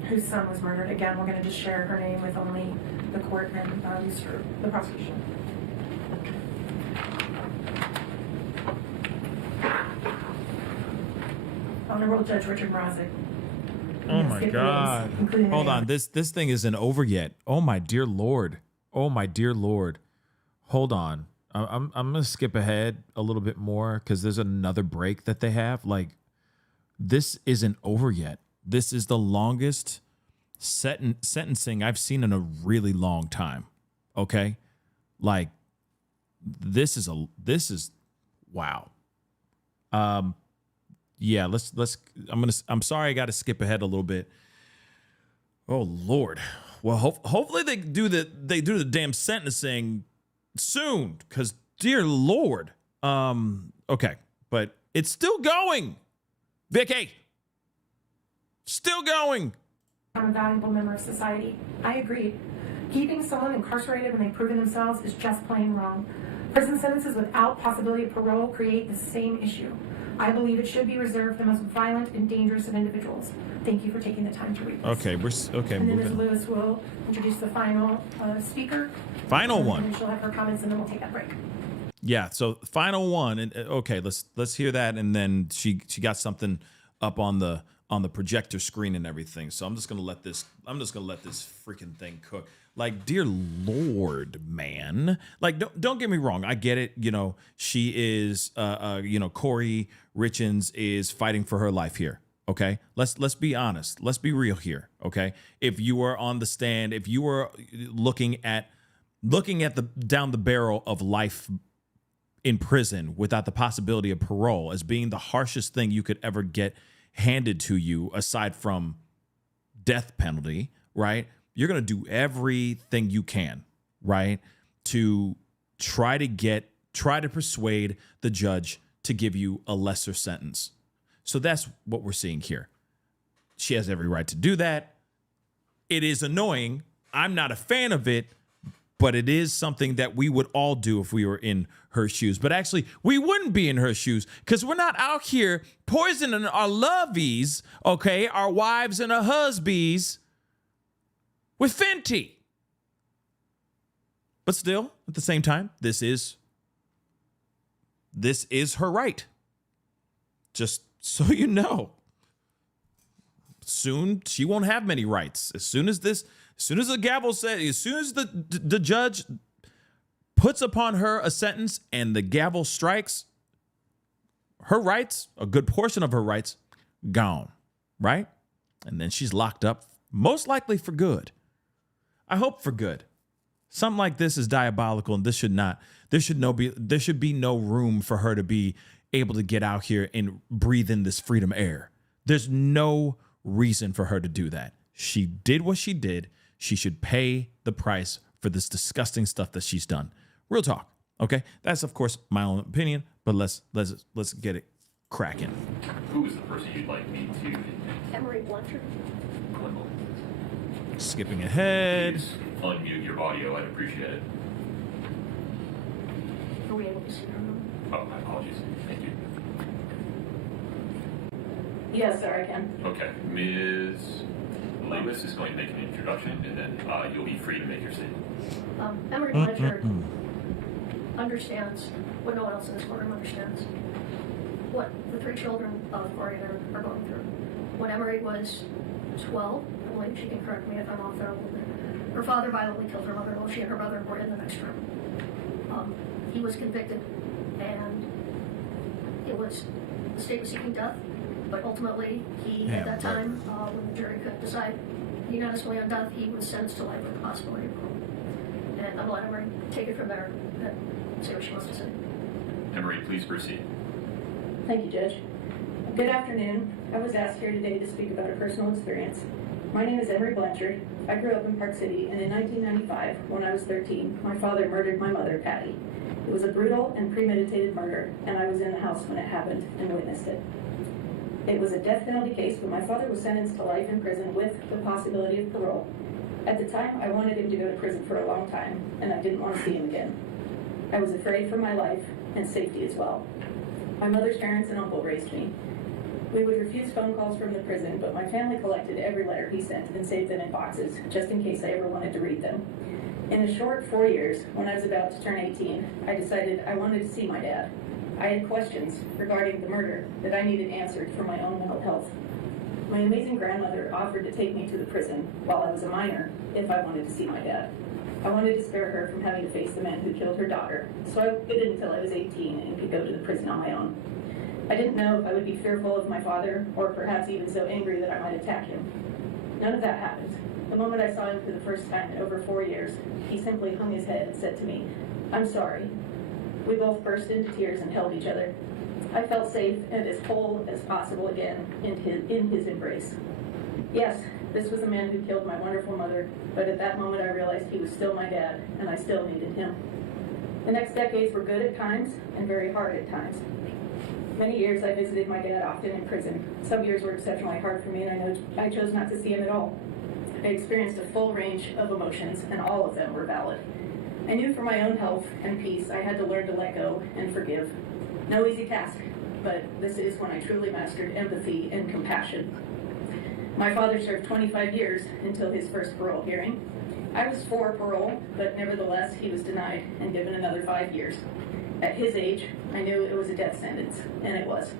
whose son was murdered. Again, we're going to just share her name with only the court and use for the prosecution. Honorable Judge Richard Mrazek. Oh my God. Hold on. This thing isn't over yet. Oh my dear Lord. Oh my dear Lord. Hold on. I'm going to skip ahead a little bit more because there's another break that they have. Like, this isn't over yet. This is the longest sentencing I've seen in a really long time. Okay? Like, this is wow. Yeah, I'm sorry I got to skip ahead a little bit. Oh Lord. Well, hopefully they do the damn sentencing soon, cuz dear Lord. Okay, but it's still going. Vicky. Still going. I'm a valuable member of society. I agree. Keeping someone incarcerated when they've proven themselves is just plain wrong. Prison sentences without possibility of parole create the same issue. I believe it should be reserved for the most violent and dangerous of individuals. Thank you for taking the time to read this. Okay, and then Ms. Lewis will introduce the final speaker. Final one. And then she'll have her comments, and then we'll take that break. Yeah, so final one, and okay, let's hear that, and then she got something up on the projector screen and everything. So I'm just gonna let this freaking thing cook. Like, dear Lord, man. Like, don't get me wrong. I get it. You know, she is, Kouri Richins is fighting for her life here. Okay, let's be honest. Let's be real here. Okay, if you were on the stand, if you were looking at down the barrel of life in prison without the possibility of parole as being the harshest thing you could ever get handed to you, aside from death penalty, right? You're going to do everything you can, right, to try to persuade the judge to give you a lesser sentence. So that's what we're seeing here. She has every right to do that. It is annoying. I'm not a fan of it, but it is something that we would all do if we were in her shoes. But actually, we wouldn't be in her shoes because we're not out here poisoning our lovies, okay, our wives and our husbands with Fenty. But still, at the same time, this is her right. Just so you know. Soon she won't have many rights. As soon as the gavel says, as soon as the judge puts upon her a sentence and the gavel strikes, her rights, a good portion of her rights, gone, right? And then she's locked up, most likely for good. I hope for good. Something like this is diabolical, and there should be no room for her to be able to get out here and breathe in this freedom air. There's no reason for her to do that. She did what she did. She should pay the price for this disgusting stuff that she's done. Real talk, okay? That's of course my own opinion, but let's get it cracking. Who is the person you'd like me to? Emry Blanchard. Skipping ahead. Please unmute your audio. I'd appreciate it. Are we able to see her? Oh, my apologies. Thank you. Yes, sir, I can. Okay, Ms. Lewis is going to make an introduction, and then you'll be free to make your statement. Emry Blanchard understands what no one else in this courtroom understands. What the three children of Kouri are going through. When Emry was 12, I believe she can correct me if I'm off there a little bit, her father violently killed her mother while she and her brother were in the next room. He was convicted, and the state was seeking death, but ultimately at that time, when the jury couldn't decide unanimously on death, he was sentenced to life with the possibility of parole. And I'm going to let Emry take it from there and say what she wants to say. Emry, please proceed. Thank you, Judge. Good afternoon. I was asked here today to speak about a personal experience. My name is Emry Blanchard. I grew up in Park City, and in 1995, when I was 13, my father murdered my mother, Patty. It was a brutal and premeditated murder, and I was in the house when it happened and witnessed it. It was a death penalty case, but my father was sentenced to life in prison with the possibility of parole. At the time, I wanted him to go to prison for a long time, and I didn't want to see him again. I was afraid for my life and safety as well. My mother's parents and uncle raised me. We would refuse phone calls from the prison, but my family collected every letter he sent and saved them in boxes, just in case I ever wanted to read them. In a short 4 years, when I was about to turn 18, I decided I wanted to see my dad. I had questions regarding the murder that I needed answered for my own mental health. My amazing grandmother offered to take me to the prison while I was a minor if I wanted to see my dad. I wanted to spare her from having to face the man who killed her daughter, so I waited until I was 18 and could go to the prison on my own. I didn't know if I would be fearful of my father, or perhaps even so angry that I might attack him. None of that happened. The moment I saw him for the first time in over 4 years, he simply hung his head and said to me, "I'm sorry." We both burst into tears and held each other. I felt safe and as whole as possible again in his embrace. Yes, this was the man who killed my wonderful mother, but at that moment I realized he was still my dad, and I still needed him. The next decades were good at times and very hard at times. Many years I visited my dad often in prison. Some years were exceptionally hard for me, and I chose not to see him at all. I experienced a full range of emotions, and all of them were valid. I knew for my own health and peace I had to learn to let go and forgive. No easy task, but this is when I truly mastered empathy and compassion. My father served 25 years until his first parole hearing. I was for parole, but nevertheless he was denied and given another 5 years. At his age, I knew it was a death sentence, and it was.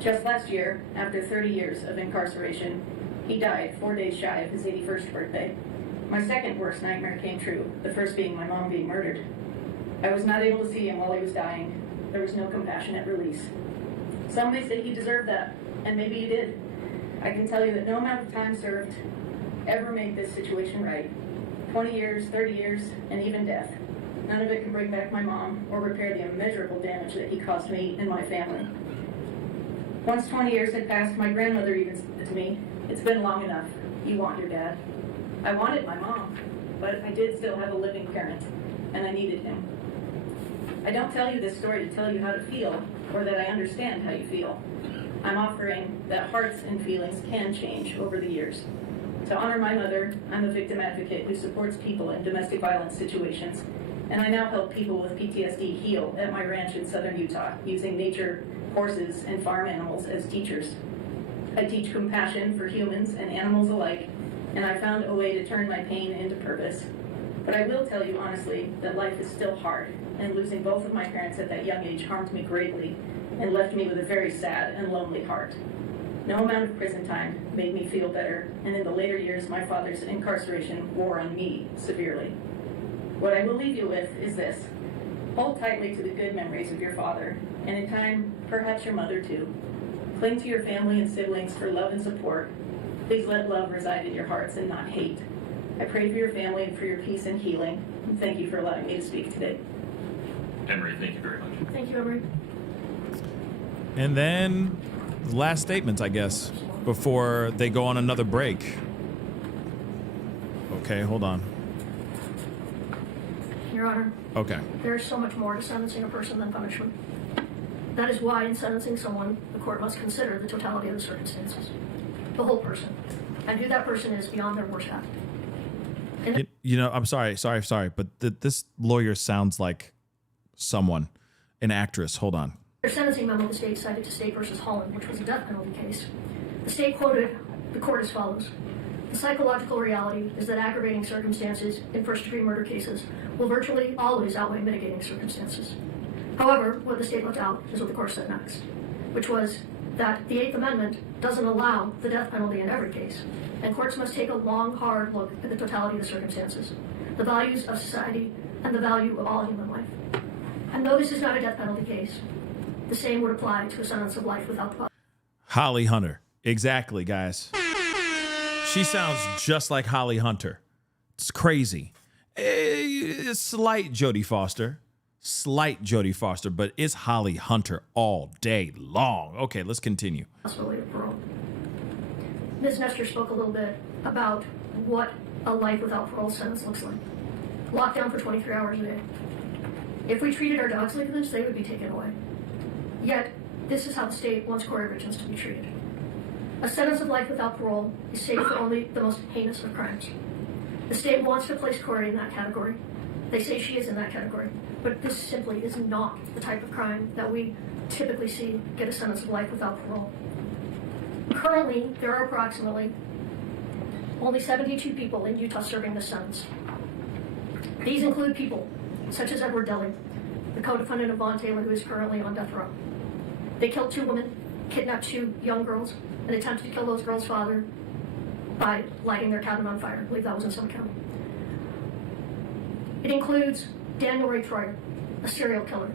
Just last year, after 30 years of incarceration, he died 4 days shy of his 81st birthday. My second worst nightmare came true, the first being my mom being murdered. I was not able to see him while he was dying. There was no compassionate release. Some may say he deserved that, and maybe he did. I can tell you that no amount of time served ever made this situation right. 20 years, 30 years, and even death. None of it can bring back my mom or repair the immeasurable damage that he caused me and my family. Once 20 years had passed, my grandmother even said to me, "It's been long enough. You want your dad." I wanted my mom, but I did still have a living parent, and I needed him. I don't tell you this story to tell you how to feel, or that I understand how you feel. I'm offering that hearts and feelings can change over the years. To honor my mother, I'm a victim advocate who supports people in domestic violence situations, and I now help people with PTSD heal at my ranch in southern Utah, using nature, horses, and farm animals as teachers. I teach compassion for humans and animals alike, and I found a way to turn my pain into purpose. But I will tell you honestly that life is still hard, and losing both of my parents at that young age harmed me greatly and left me with a very sad and lonely heart. No amount of prison time made me feel better, and in the later years, my father's incarceration wore on me severely. What I will leave you with is this. Hold tightly to the good memories of your father, and in time, perhaps your mother too. Cling to your family and siblings for love and support. Please let love reside in your hearts and not hate. I pray for your family and for your peace and healing, and thank you for allowing me to speak today. Emry, thank you very much. Thank you, Emry. And then the last statements, I guess, before they go on another break. Okay, hold on. Your Honor. Okay. There is so much more to sentencing a person than punishment. That is why in sentencing someone, the court must consider the totality of the circumstances, the whole person, and who that person is beyond their worst act. You know, I'm sorry, but this lawyer sounds like someone, an actress. Hold on. Their sentencing memo, the state cited to State versus Holland, which was a death penalty case. The state quoted the court as follows. The psychological reality is that aggravating circumstances in first-degree murder cases will virtually always outweigh mitigating circumstances. However, what the state left out is what the court said next, which was that the Eighth Amendment doesn't allow the death penalty in every case, and courts must take a long, hard look at the totality of the circumstances, the values of society, and the value of all human life. And though this is not a death penalty case, the same would apply to a sentence of life without the Holly Hunter. Exactly, guys. She sounds just like Holly Hunter. It's crazy. A slight Jodie Foster. slight Jodie Foster, but it's Holly Hunter all day long. Okay, let's continue. Possibility of parole. Ms. Nestor spoke a little bit about what a life without parole sentence looks like. Lockdown for 23 hours a day. If we treated our dogs like this, they would be taken away. Yet, this is how the state wants Kouri Richins to be treated. A sentence of life without parole is safe for only the most heinous of crimes. The state wants to place Kouri in that category. They say she is in that category, but this simply is not the type of crime that we typically see get a sentence of life without parole. Currently, there are approximately only 72 people in Utah serving this sentence. These include people such as Edward Deli, the co-defendant of Vaughn Taylor, who is currently on death row. They killed 2 women, kidnapped 2 young girls, and attempted to kill those girls' father by lighting their cabin on fire. I believe that was in Summit County. It includes Daniel Ray Troyer, a serial killer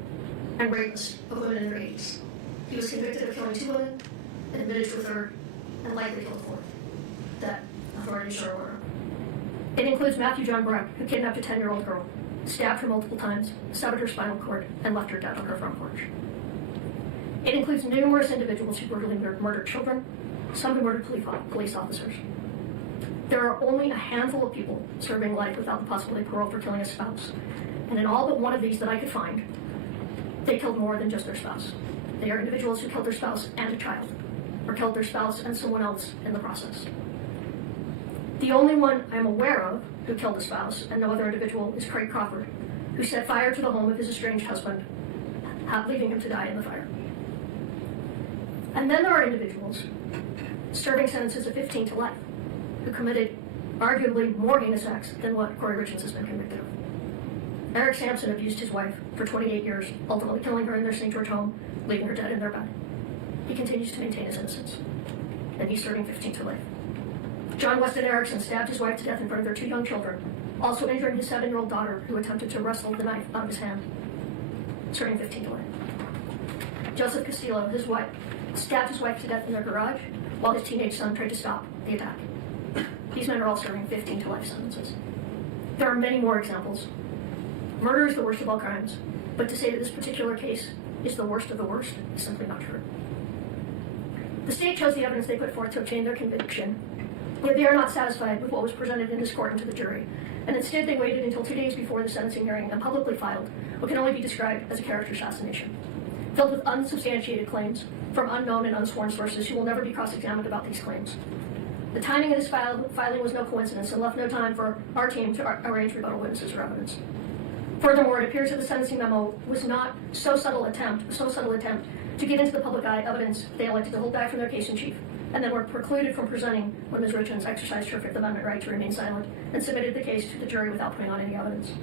and rapist of women in their 80s. He was convicted of killing 2 women, and admitted to a 3rd, and likely killed a 4th. That authorities are aware of. It includes Matthew John Breck, who kidnapped a 10-year-old girl, stabbed her multiple times, severed her spinal cord, and left her dead on her front porch. It includes numerous individuals who brutally murdered children, some who murdered police officers. There are only a handful of people serving life without the possibility of parole for killing a spouse. And in all but one of these that I could find, they killed more than just their spouse. They are individuals who killed their spouse and a child, or killed their spouse and someone else in the process. The only one I'm aware of who killed a spouse and no other individual is Craig Crawford, who set fire to the home of his estranged husband, leaving him to die in the fire. And then there are individuals serving sentences of 15 to life who committed arguably more heinous acts than what Kouri Richins has been convicted of. Eric Sampson abused his wife for 28 years, ultimately killing her in their St. George home, leaving her dead in their bed. He continues to maintain his innocence, and he's serving 15 to life. John Weston Erickson stabbed his wife to death in front of their 2 young children, also injuring his 7-year-old daughter, who attempted to wrestle the knife out of his hand, serving 15 to life. Joseph Castillo, his wife, stabbed his wife to death in their garage while his teenage son tried to stop the attack. These men are all serving 15 to life sentences. There are many more examples. Murder is the worst of all crimes, but to say that this particular case is the worst of the worst is simply not true. The state chose the evidence they put forth to obtain their conviction, yet they are not satisfied with what was presented in this court and to the jury, and instead they waited until 2 days before the sentencing hearing and publicly filed what can only be described as a character assassination, filled with unsubstantiated claims from unknown and unsworn sources who will never be cross-examined about these claims. The timing of this filing was no coincidence and left no time for our team to arrange rebuttal witnesses or evidence. Furthermore, it appears that the sentencing memo was not so subtle attempt to get into the public eye evidence they elected to hold back from their case in chief, and then were precluded from presenting when Ms. Richins exercised her Fifth Amendment right to remain silent and submitted the case to the jury without putting on any evidence.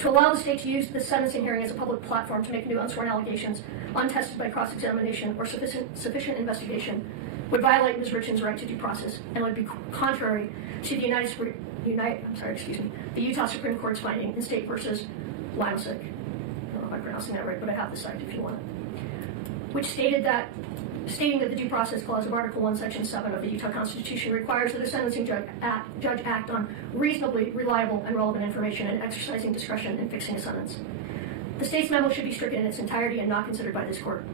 To allow the state to use this sentencing hearing as a public platform to make new unsworn allegations untested by cross-examination or sufficient investigation would violate Ms. Richins' right to due process and would be contrary to the Utah Supreme Court's finding in State versus Limesick. I don't know if I'm pronouncing that right, but I have the site if you want it. Which stating that the due process clause of Article 1, Section 7 of the Utah Constitution requires that a sentencing judge act on reasonably reliable and relevant information and exercising discretion in fixing a sentence. The state's memo should be stricken in its entirety and not considered by this court.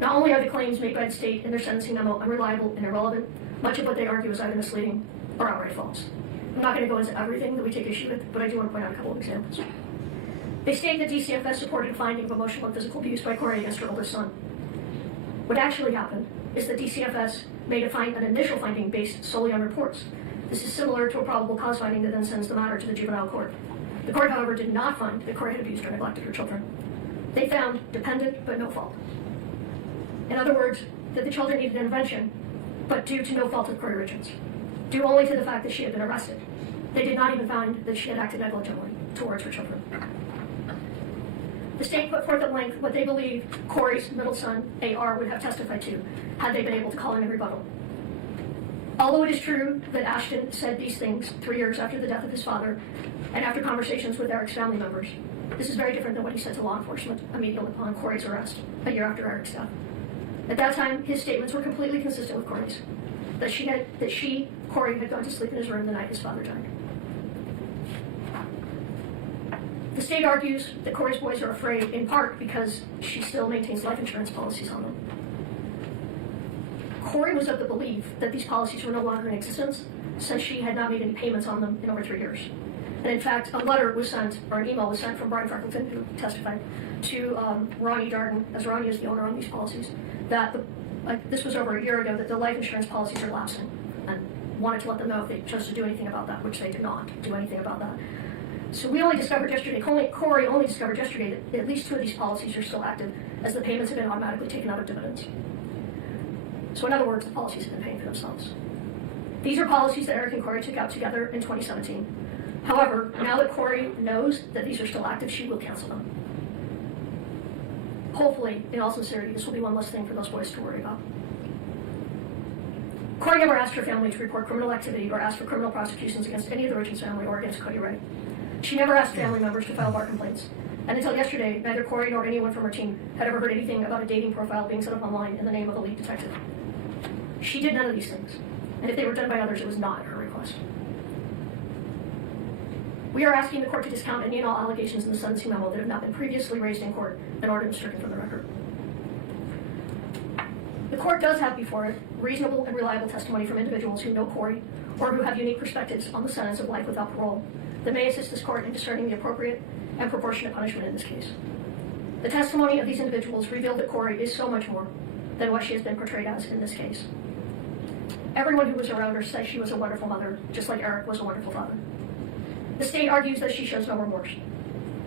Not only are the claims made by the state in their sentencing memo unreliable and irrelevant, much of what they argue is either misleading or outright false. I'm not going to go into everything that we take issue with, but I do want to point out a couple of examples. They state that DCFS supported a finding of emotional and physical abuse by Kouri against her oldest son. What actually happened is that DCFS made an initial finding based solely on reports. This is similar to a probable cause finding that then sends the matter to the juvenile court. The court, however, did not find that Kouri had abused or neglected her children. They found dependent but no fault. In other words, that the children needed intervention, but due to no fault of Kouri Richins, due only to the fact that she had been arrested. They did not even find that she had acted negligently towards her children. The state put forth at length what they believe Kouri's middle son, AR, would have testified to had they been able to call him in rebuttal. Although it is true that Ashton said these things 3 years after the death of his father and after conversations with Eric's family members, this is very different than what he said to law enforcement immediately upon Kouri's arrest, a year after Eric's death. At that time, his statements were completely consistent with Kouri's, that Kouri, had gone to sleep in his room the night his father died. The state argues that Kouri's boys are afraid in part because she still maintains life insurance policies on them. Kouri was of the belief that these policies were no longer in existence since she had not made any payments on them in over 3 years. And in fact, a letter was sent, or an email was sent from Brian Freckleton, who testified, to Ronnie Darden, as Ronnie is the owner on these policies, that this was over a year ago, that the life insurance policies are lapsing, and wanted to let them know if they chose to do anything about that, which they did not do anything about that. So we only discovered yesterday, Kouri only discovered yesterday that at least 2 of these policies are still active, as the payments have been automatically taken out of dividends. So in other words, the policies have been paying for themselves. These are policies that Eric and Kouri took out together in 2017. However, now that Kouri knows that these are still active, she will cancel them. Hopefully, in all sincerity, this will be one less thing for those boys to worry about. Kouri never asked her family to report criminal activity or asked for criminal prosecutions against any of the Richins family or against Kouri Ray. She never asked family members to file bar complaints. And until yesterday, neither Kouri nor anyone from her team had ever heard anything about a dating profile being set up online in the name of a lead detective. She did none of these things. And if they were done by others, it was not at her request. We are asking the court to discount any and all allegations in the sentencing memo that have not been previously raised in court and order them stricken from the record. The court does have before it reasonable and reliable testimony from individuals who know Kouri or who have unique perspectives on the sentence of life without parole that may assist this court in discerning the appropriate and proportionate punishment in this case. The testimony of these individuals revealed that Kouri is so much more than what she has been portrayed as in this case. Everyone who was around her says she was a wonderful mother, just like Eric was a wonderful father. The state argues that she shows no remorse.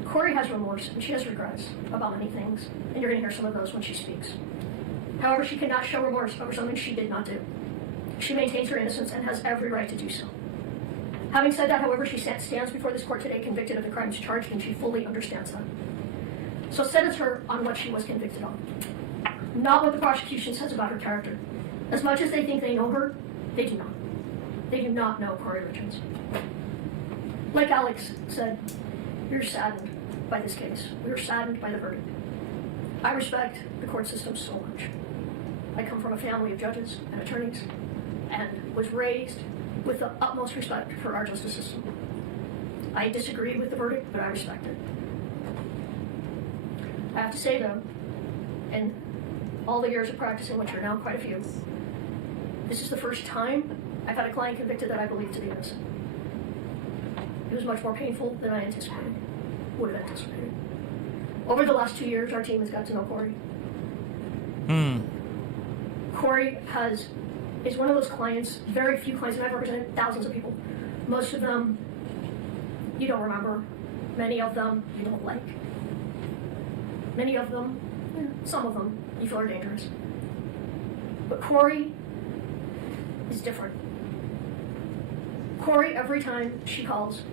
Kouri has remorse and she has regrets about many things, and you're going to hear some of those when she speaks. However, she cannot show remorse over something she did not do. She maintains her innocence and has every right to do so. Having said that, however, she stands before this court today convicted of the crimes charged, and she fully understands that. So sentence her on what she was convicted of, not what the prosecution says about her character. As much as they think they know her, they do not. They do not know Kouri Richins. Like Alex said, we're saddened by this case. We're saddened by the verdict. I respect the court system so much. I come from a family of judges and attorneys and was raised with the utmost respect for our justice system. I disagree with the verdict, but I respect it. I have to say though, in all the years of practicing, which are now quite a few, this is the first time I've had a client convicted that I believe to be innocent. It was much more painful than I anticipated, would have anticipated. Over the last 2 years, our team has got to know Kouri. Kouri is one of those clients, very few clients, and I've represented thousands of people. Most of them you don't remember. Many of them you don't like. Many of them, some of them, you feel are dangerous. But Kouri is different. Kouri, every time she calls,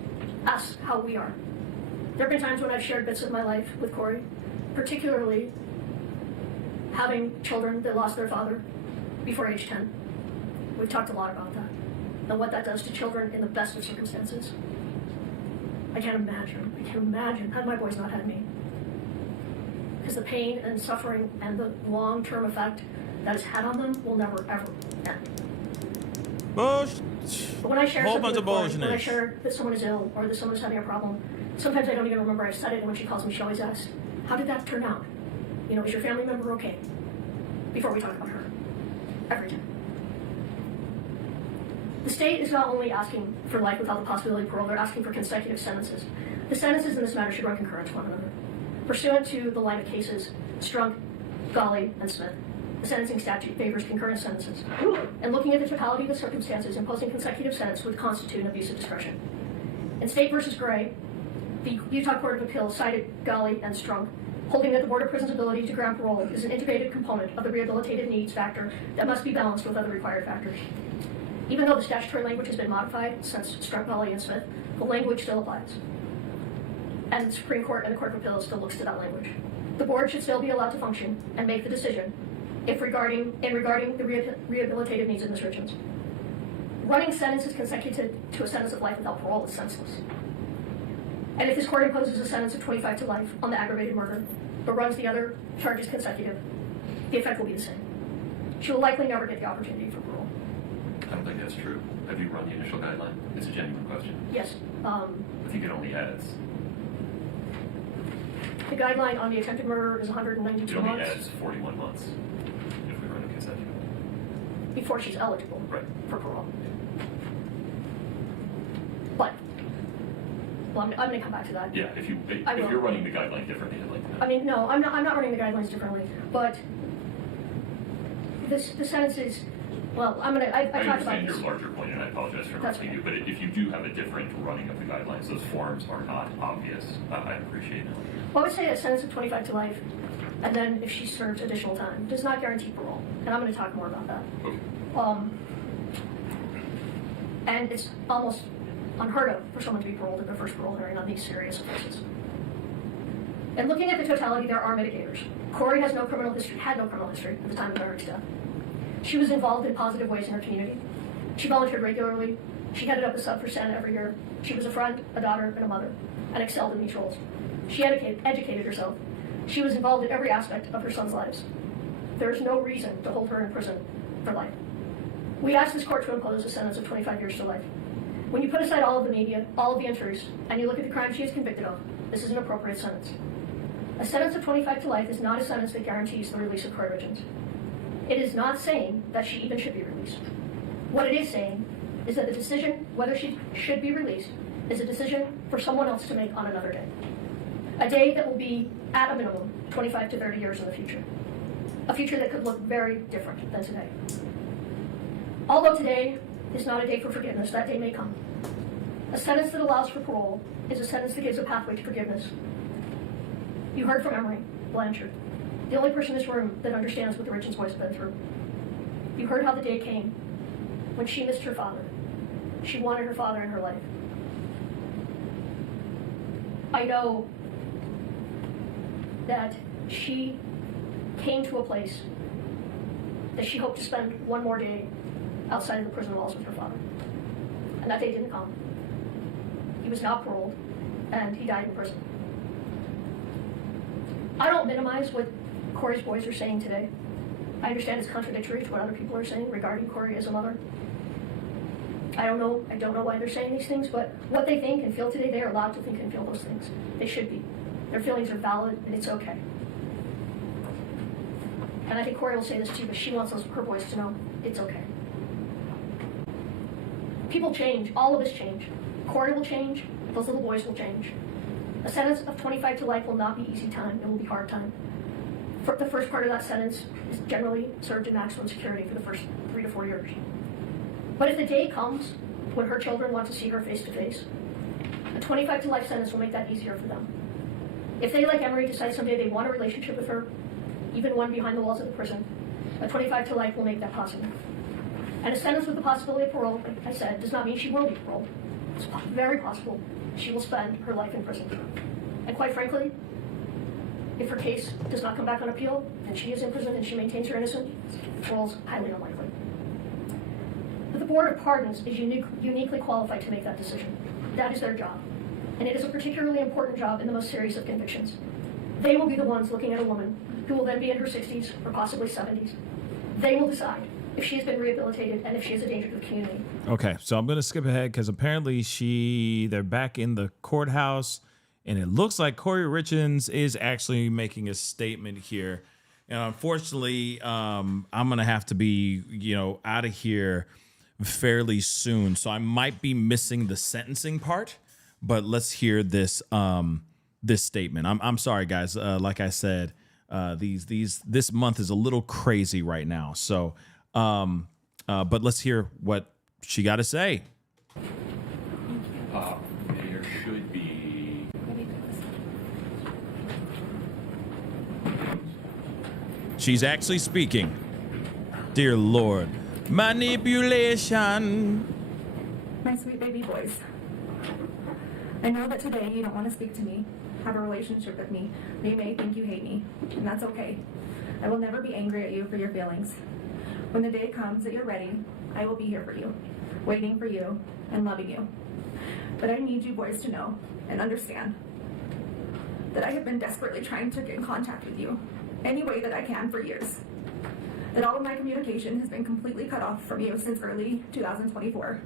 asks how we are. There have been times when I've shared bits of my life with Kouri, particularly having children that lost their father before age 10. We've talked a lot about that and what that does to children in the best of circumstances. I can't imagine had my boys not had me. Because the pain and suffering and the long-term effect that it's had on them will never, ever end. But when I share something with Kouri, when I share that someone is ill or that someone is having a problem, sometimes I don't even remember I've said it, and when she calls me, she always asks, how did that turn out? You know, is your family member okay? Before we talk about her. Every time. The state is not only asking for life without the possibility of parole, they're asking for consecutive sentences. The sentences in this matter should run concurrent to one another. Pursuant to the line of cases, Strunk, Golly, and Smith, the sentencing statute favors concurrent sentences. And looking at the totality of the circumstances, imposing consecutive sentence would constitute an abuse of discretion. In State v. Gray, the Utah Court of Appeals cited Golly and Strunk, holding that the Board of Prisons' ability to grant parole is an integrated component of the rehabilitative needs factor that must be balanced with other required factors. Even though the statutory language has been modified since Strunk, Golly, and Smith, the language still applies. And the Supreme Court and the Court of Appeals still looks to that language. The board should still be allowed to function and make the decision regarding the rehabilitative needs of Ms. Richins. Running sentences consecutive to a sentence of life without parole is senseless. And if this court imposes a sentence of 25 to life on the aggravated murder, but runs the other charges consecutive, the effect will be the same. She will likely never get the opportunity for parole. I don't think that's true. Have you run the initial guideline? It's a genuine question. Yes. I think it only adds The guideline on the attempted murder is 192 It only months. adds 41 months if we run a consecutive. Before she's eligible for parole. But, well, I'm going to come back to that. Yeah, if you're running the guideline differently, I'd like to know. I mean, no, I'm not running the guidelines differently, but the sentence is, well, I talked about understand this. your larger point, and I apologize for That's interrupting you, but if you do have a different running of the guidelines, those forms are not obvious. I appreciate it. Well, I would say a sentence of 25 to life, and then if she serves additional time, does not guarantee parole. And I'm going to talk more about that. Okay. And it's almost unheard of for someone to be paroled at their first parole hearing on these serious offenses. And looking at the totality, there are mitigators. Kouri has no criminal history, had no criminal history at the time of Eric's death. She was involved in positive ways in her community. She volunteered regularly. She headed up a sub for Santa every year. She was a friend, a daughter, and a mother, and excelled in these roles. She educated herself. She was involved in every aspect of her son's lives. There is no reason to hold her in prison for life. We asked this court to impose a sentence of 25 years to life. When you put aside all of the media, all of the interviews, and you look at the crime she is convicted of, this is an appropriate sentence. A sentence of 25 to life is not a sentence that guarantees the release of Kouri Richins. It is not saying that she even should be released. What it is saying is that the decision whether she should be released is a decision for someone else to make on another day. A day that will be, at a minimum, 25 to 30 years in the future. A future that could look very different than today. Although today is not a day for forgiveness, that day may come. A sentence that allows for parole is a sentence that gives a pathway to forgiveness. You heard from Emry Blanchard, the only person in this room that understands what the Richins boys have been through. You heard how the day came when she missed her father. She wanted her father in her life. I know that she came to a place that she hoped to spend one more day outside of the prison walls with her father. And that day didn't come. He was not paroled, and he died in prison. I don't minimize what Kouri's boys are saying today. I understand it's contradictory to what other people are saying regarding Kouri as a mother. I don't know why they're saying these things, but what they think and feel today, they are allowed to think and feel those things. They should be. Their feelings are valid, and it's okay. And I think Kouri will say this too, but she wants her boys to know it's okay. People change. All of us change. Kouri will change. Those little boys will change. A sentence of 25 to life will not be easy time. It will be hard time. The first part of that sentence is generally served in maximum security for the first 3 to 4 years. But if the day comes when her children want to see her face to face, a 25 to life sentence will make that easier for them. If they, like Emry, decide someday they want a relationship with her, even one behind the walls of the prison, a 25 to life will make that possible. And a sentence with the possibility of parole, like I said, does not mean she will be paroled. It's very possible she will spend her life in prison. And quite frankly, if her case does not come back on appeal, and she is in prison and she maintains her innocence, parole's highly unlikely. But the Board of Pardons is uniquely qualified to make that decision. That is their job. And it is a particularly important job in the most serious of convictions. They will be the ones looking at a woman who will then be in her 60s or possibly 70s. They will decide if she has been rehabilitated and if she is a danger to the community. Okay, so I'm going to skip ahead because apparently they're back in the courthouse, and it looks like Kouri Richins is actually making a statement here. And unfortunately, I'm going to have to be, out of here fairly soon. So I might be missing the sentencing part, but let's hear this this statement. I'm sorry, guys. Like I said, this month is a little crazy right now. So, but let's hear what she got to say. There should be. She's actually speaking. Dear Lord. Manipulation. My sweet baby boys. I know that today you don't want to speak to me, have a relationship with me, or you may think you hate me, and that's okay. I will never be angry at you for your feelings. When the day comes that you're ready, I will be here for you, waiting for you, and loving you. But I need you boys to know and understand that I have been desperately trying to get in contact with you, any way that I can for years. That all of my communication has been completely cut off from you since early 2024.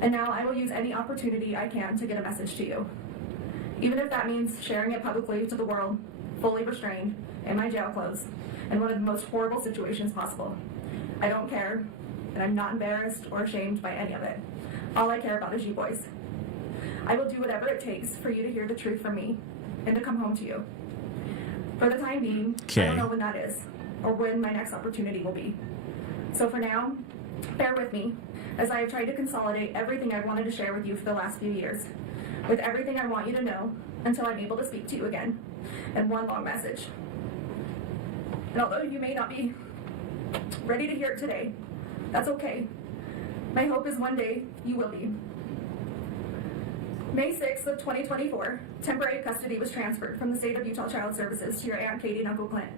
And now I will use any opportunity I can to get a message to you. even if that means sharing it publicly to the world, fully restrained, in my jail clothes, in one of the most horrible situations possible. I don't care, and I'm not embarrassed or ashamed by any of it. All I care about is you boys. I will do whatever it takes for you to hear the truth from me and to come home to you. For the time being, I don't know when that is, or when my next opportunity will be. So for now, bear with me as I have tried to consolidate everything I've wanted to share with you for the last few years, with everything I want you to know until I'm able to speak to you again, in one long message. And although you may not be ready to hear it today, that's okay. My hope is one day you will be. May 6th of 2024, temporary custody was transferred from the state of Utah Child Services to your Aunt Katie and Uncle Clint.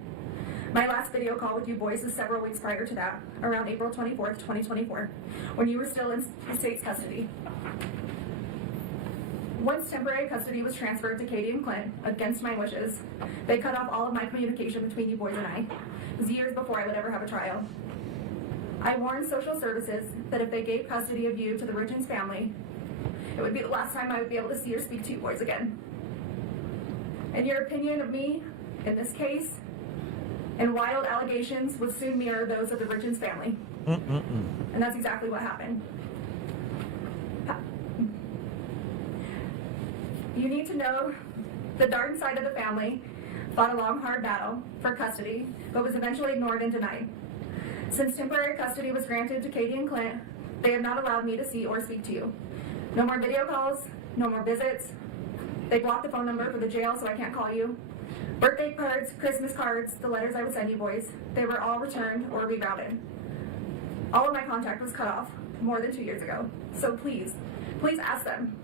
My last video call with you boys is several weeks prior to that, around April 24th, 2024, when you were still in the state's custody. Once temporary custody was transferred to Katie and Clint, against my wishes, they cut off all of my communication between you boys and I. It was years before I would ever have a trial. I warned social services that if they gave custody of you to the Richins family, it would be the last time I would be able to see or speak to you boys again. And your opinion of me, in this case, and wild allegations would soon mirror those of the Richins family. And that's exactly what happened. You need to know the Darden side of the family fought a long, hard battle for custody, but was eventually ignored and denied. Since temporary custody was granted to Katie and Clint, they have not allowed me to see or speak to you. No more video calls, no more visits. They blocked the phone number for the jail so I can't call you. Birthday cards, Christmas cards, the letters I would send you boys, they were all returned or rerouted. All of my contact was cut off more than 2 years ago. So please, please ask them.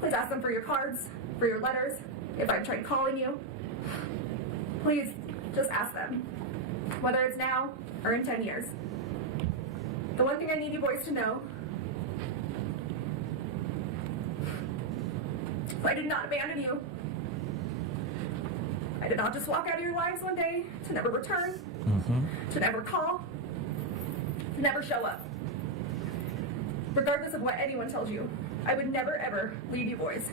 Please ask them for your cards, for your letters, if I've tried calling you. Please, just ask them, whether it's now or in 10 years. The one thing I need you boys to know, I did not abandon you. I did not just walk out of your lives one day to never return, to never call, to never show up. Regardless of what anyone tells you, I would never ever leave you boys.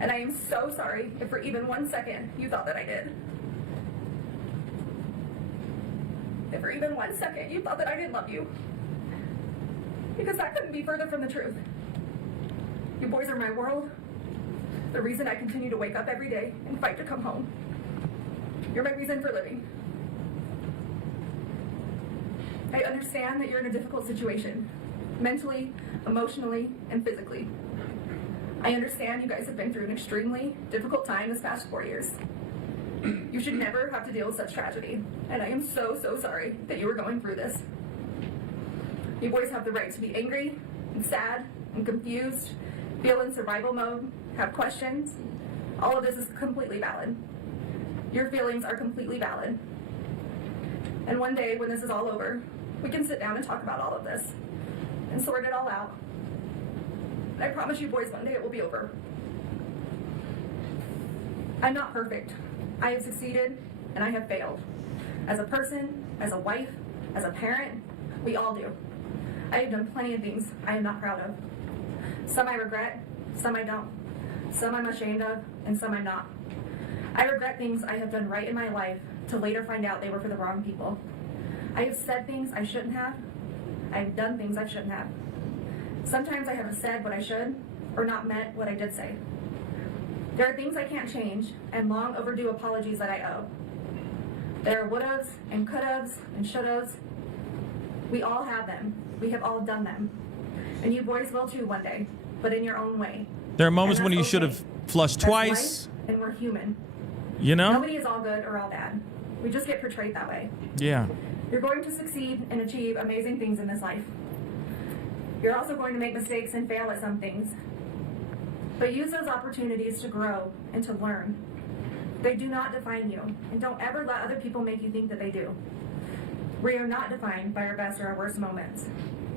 And I am so sorry if for even 1 second you thought that I did. If for even 1 second you thought that I didn't love you. Because that couldn't be further from the truth. You boys are my world. The reason I continue to wake up every day and fight to come home. You're my reason for living. I understand that you're in a difficult situation, mentally, emotionally, and physically. I understand you guys have been through an extremely difficult time this past 4 years. You should never have to deal with such tragedy, and I am so, so sorry that you were going through this. You boys have the right to be angry, and sad, and confused, feel in survival mode, have questions. All of this is completely valid. Your feelings are completely valid. And one day, when this is all over, we can sit down and talk about all of this and sort it all out. And I promise you boys, one day it will be over. I'm not perfect. I have succeeded and I have failed. As a person, as a wife, as a parent, we all do. I have done plenty of things I am not proud of. Some I regret, some I don't. Some I'm ashamed of, and some I'm not. I regret things I have done right in my life to later find out they were for the wrong people. I have said things I shouldn't have. I have done things I shouldn't have. Sometimes I haven't said what I should, or not meant what I did say. There are things I can't change, and long overdue apologies that I owe. There are would-haves, and could-haves, and should-haves. We all have them. We have all done them. And you boys will too one day, but in your own way. There are moments when you should have flushed twice. Life, and we're human. You know? Nobody is all good or all bad. We just get portrayed that way. Yeah. You're going to succeed and achieve amazing things in this life. You're also going to make mistakes and fail at some things. But use those opportunities to grow and to learn. They do not define you, and don't ever let other people make you think that they do. We are not defined by our best or our worst moments.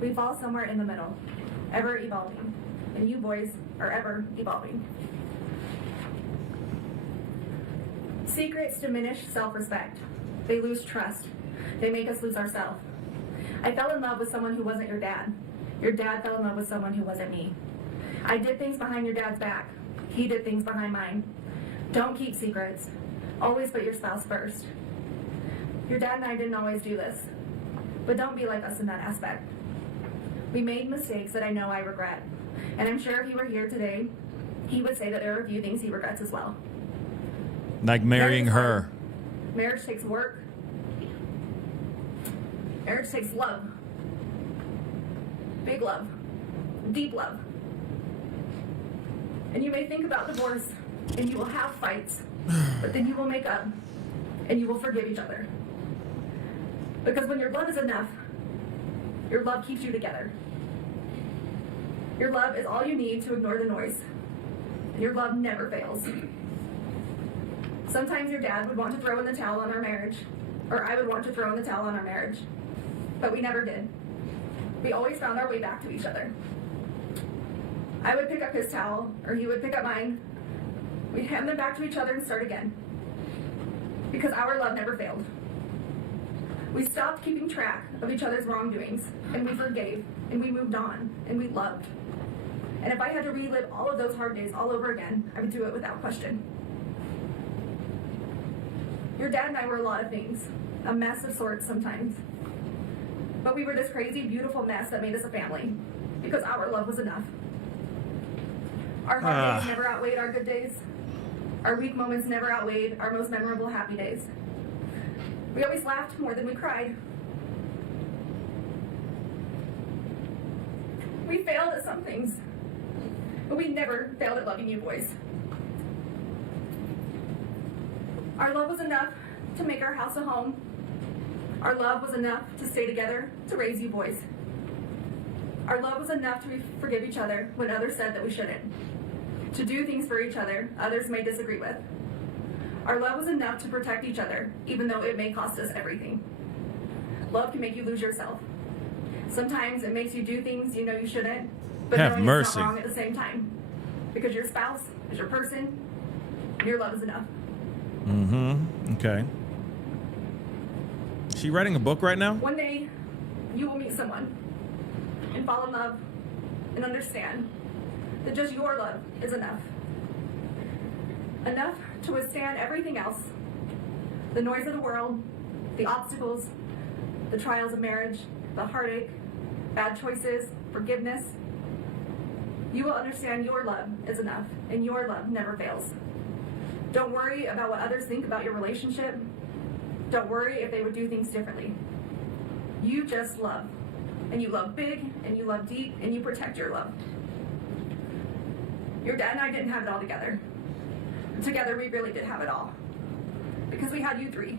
We fall somewhere in the middle, ever evolving. And you boys are ever evolving. Secrets diminish self-respect. They lose trust. They make us lose ourselves. I fell in love with someone who wasn't your dad. Your dad fell in love with someone who wasn't me. I did things behind your dad's back. He did things behind mine. Don't keep secrets. Always put your spouse first. Your dad and I didn't always do this, but don't be like us in that aspect. We made mistakes that I know I regret, and I'm sure if he were here today, he would say that there are a few things he regrets as well. Like marrying her. Marriage takes work. Marriage takes love. Big love. Deep love. And you may think about divorce, and you will have fights, but then you will make up, and you will forgive each other. Because when your love is enough, your love keeps you together. Your love is all you need to ignore the noise. And your love never fails. Sometimes your dad would want to throw in the towel on our marriage, or I would want to throw in the towel on our marriage, but we never did. We always found our way back to each other. I would pick up his towel, or he would pick up mine. We'd hand them back to each other and start again. Because our love never failed. We stopped keeping track of each other's wrongdoings, and we forgave, and we moved on, and we loved. And if I had to relive all of those hard days all over again, I would do it without question. Your dad and I were a lot of things, a mess of sorts sometimes. But we were this crazy, beautiful mess that made us a family, because our love was enough. Our hard days never outweighed our good days. Our weak moments never outweighed our most memorable happy days. We always laughed more than we cried. We failed at some things, but we never failed at loving you boys. Our love was enough to make our house a home. Our love was enough to stay together, to raise you boys. Our love was enough to forgive each other when others said that we shouldn't. To do things for each other others may disagree with. Our love was enough to protect each other, even though it may cost us everything. Love can make you lose yourself. Sometimes it makes you do things you know you shouldn't, but Have knowing mercy. it's not wrong at the same time. Because your spouse is your person, and your love is enough. Mm-hmm. Okay. Is she writing a book right now? One day, you will meet someone and fall in love and understand that just your love is enough. Enough to withstand everything else. The noise of the world, the obstacles, the trials of marriage, the heartache, bad choices, forgiveness. You will understand your love is enough, and your love never fails. Don't worry about what others think about your relationship. Don't worry if they would do things differently. You just love. And you love big, and you love deep, and you protect your love. Your dad and I didn't have it all together. Together, we really did have it all. Because we had you three.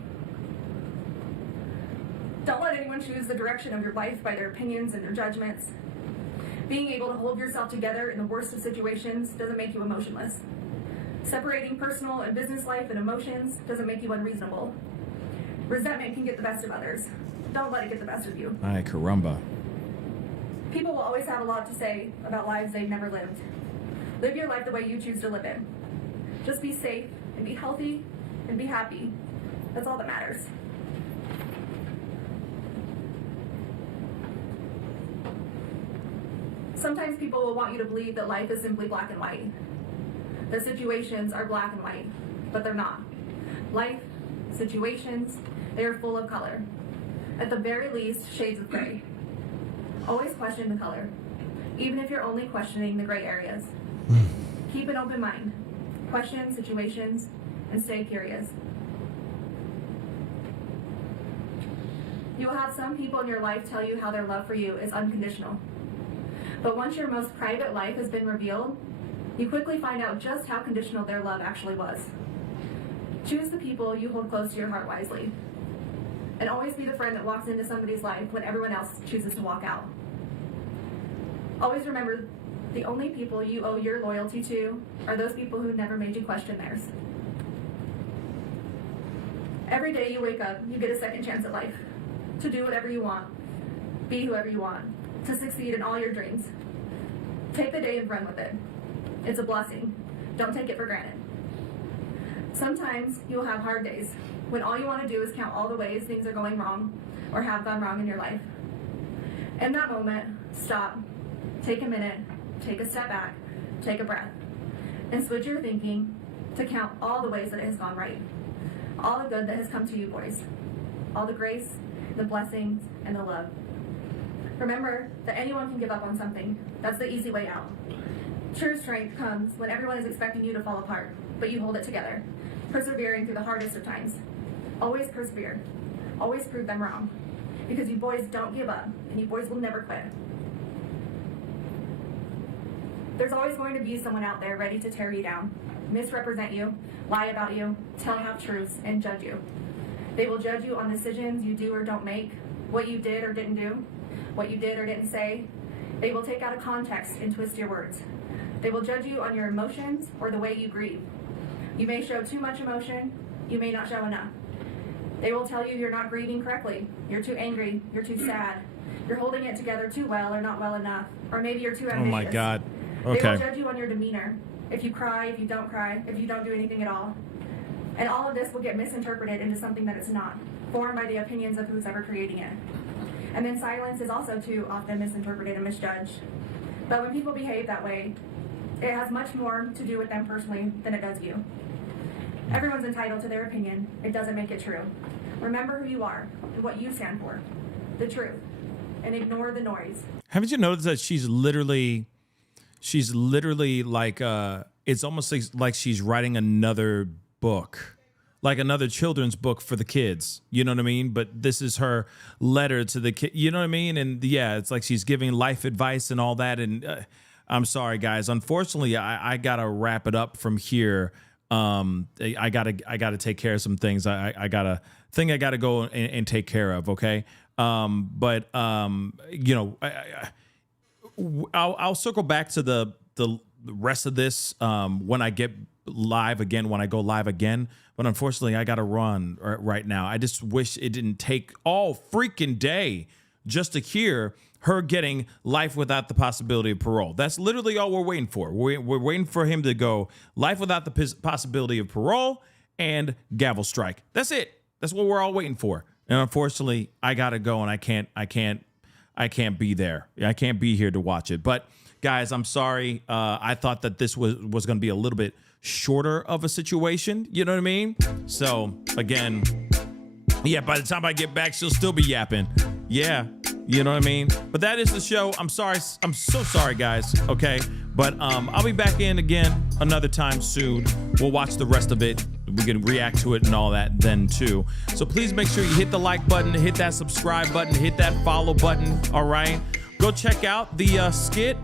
Don't let anyone choose the direction of your life by their opinions and their judgments. Being able to hold yourself together in the worst of situations doesn't make you emotionless. Separating personal and business life and emotions doesn't make you unreasonable. Resentment can get the best of others. Don't let it get the best of you. Ay, caramba. People will always have a lot to say about lives they've never lived. Live your life the way you choose to live it. Just be safe and be healthy and be happy. That's all that matters. Sometimes people will want you to believe that life is simply black and white. That situations are black and white, but they're not. Life, situations, they are full of color. At the very least, shades of gray. Always question the color, even if you're only questioning the gray areas. Keep an open mind. Question situations and stay curious. You will have some people in your life tell you how their love for you is unconditional. But once your most private life has been revealed, you quickly find out just how conditional their love actually was. Choose the people you hold close to your heart wisely. And always be the friend that walks into somebody's life when everyone else chooses to walk out. Always remember, the only people you owe your loyalty to are those people who never made you question theirs. Every day you wake up, you get a second chance at life. To do whatever you want. Be whoever you want. To succeed in all your dreams. Take the day and run with it. It's a blessing. Don't take it for granted. Sometimes you will have hard days when all you want to do is count all the ways things are going wrong or have gone wrong in your life. In that moment, stop. Take a minute. Take a step back. Take a breath. and switch your thinking to count all the ways that it has gone right, all the good that has come to you boys, all the grace, the blessings, and the love. Remember that anyone can give up on something. That's the easy way out. True strength comes when everyone is expecting you to fall apart, but you hold it together, persevering through the hardest of times. Always persevere. Always prove them wrong, because you boys don't give up, and you boys will never quit. There's always going to be someone out there ready to tear you down, misrepresent you, lie about you, tell half-truths, and judge you. They will judge you on decisions you do or don't make, what you did or didn't do, what you did or didn't say. They will take out of context and twist your words. They will judge you on your emotions or the way you grieve. You may show too much emotion, you may not show enough. They will tell you you're not grieving correctly, you're too angry, you're too sad, you're holding it together too well or not well enough, or maybe you're too ambitious. Oh my God. They will Okay. judge you on your demeanor, if you cry, if you don't do anything at all. And all of this will get misinterpreted into something that it's not, formed by the opinions of who's ever creating it. And then silence is also too often misinterpreted and misjudged. But when people behave that way, it has much more to do with them personally than it does you. Everyone's entitled to their opinion. It doesn't make it true. Remember who you are and what you stand for, the truth, and ignore the noise. Haven't you noticed that she's literally like, it's almost like she's writing another book, like another children's book for the kids. You know what I mean? But this is her letter to the kid. You know what I mean? And yeah, it's like she's giving life advice and all that. And I'm sorry, guys. Unfortunately, I gotta wrap it up from here. I gotta take care of some things. I gotta go and take care of. Okay. But you know, I'll circle back to the rest of this when I get live again, when I go live again. But unfortunately, I got to run right now. I just wish it didn't take all freaking day just to hear her getting life without the possibility of parole. That's literally all we're waiting for. We're waiting for him to go life without the possibility of parole and gavel strike. That's it. That's what we're all waiting for. And unfortunately, I got to go, and I can't be there. I can't be here to watch it. But guys, I'm sorry. I thought that this was going to be a little bit shorter of a situation. You know what I mean? So again, yeah, by the time I get back, she'll still be yapping. Yeah. You know what I mean? But that is the show. I'm sorry. I'm so sorry, guys. Okay. But I'll be back in again another time soon. We'll watch the rest of it. We can react to it and all that then too. So please make sure you hit the like button, hit that subscribe button, hit that follow button. All right. Go check out the skit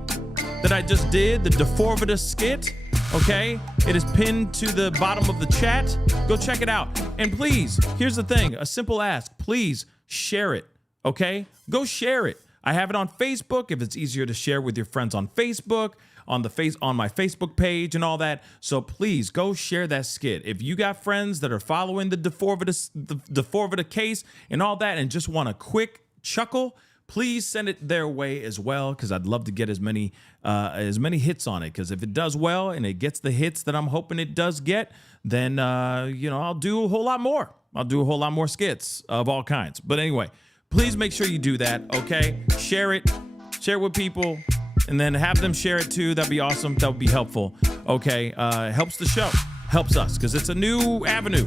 that I just did, the D4vd skit. Okay. It is pinned to the bottom of the chat. Go check it out. And please, here's the thing, a simple ask, please share it. Okay, go share it. I have it on Facebook if it's easier to share with your friends on Facebook, on my Facebook page and all that. So please go share that skit. If you got friends that are following the D4vd case and all that and just want a quick chuckle, please send it their way as well, because I'd love to get as many hits on it. Because if it does well and it gets the hits that I'm hoping it does get, then I'll do a whole lot more. I'll do a whole lot more skits of all kinds. But anyway, please make sure you do that, okay? Share it with people, and then have them share it too. That'd be awesome. That would be helpful, okay? It helps the show, helps us, because it's a new avenue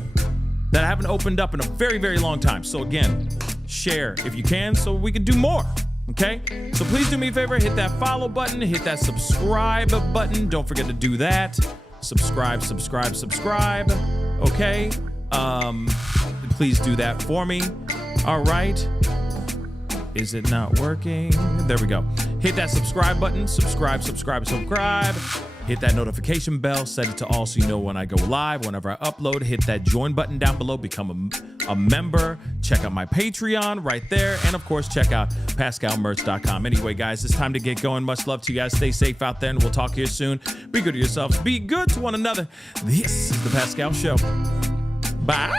that I haven't opened up in a very, very long time. So again, share if you can so we can do more, okay? So please do me a favor, hit that follow button, hit that subscribe button. Don't forget to do that. Subscribe, okay? Please do that for me. All right. Is it not working? There we go. Hit that subscribe button. Subscribe. Hit that notification bell. Set it to all so you know when I go live, whenever I upload. Hit that join button down below. Become a member. Check out my Patreon right there. And, of course, check out PascalMerch.com. Anyway, guys, it's time to get going. Much love to you guys. Stay safe out there, and we'll talk here soon. Be good to yourselves. Be good to one another. This is The Pascal Show. Bye.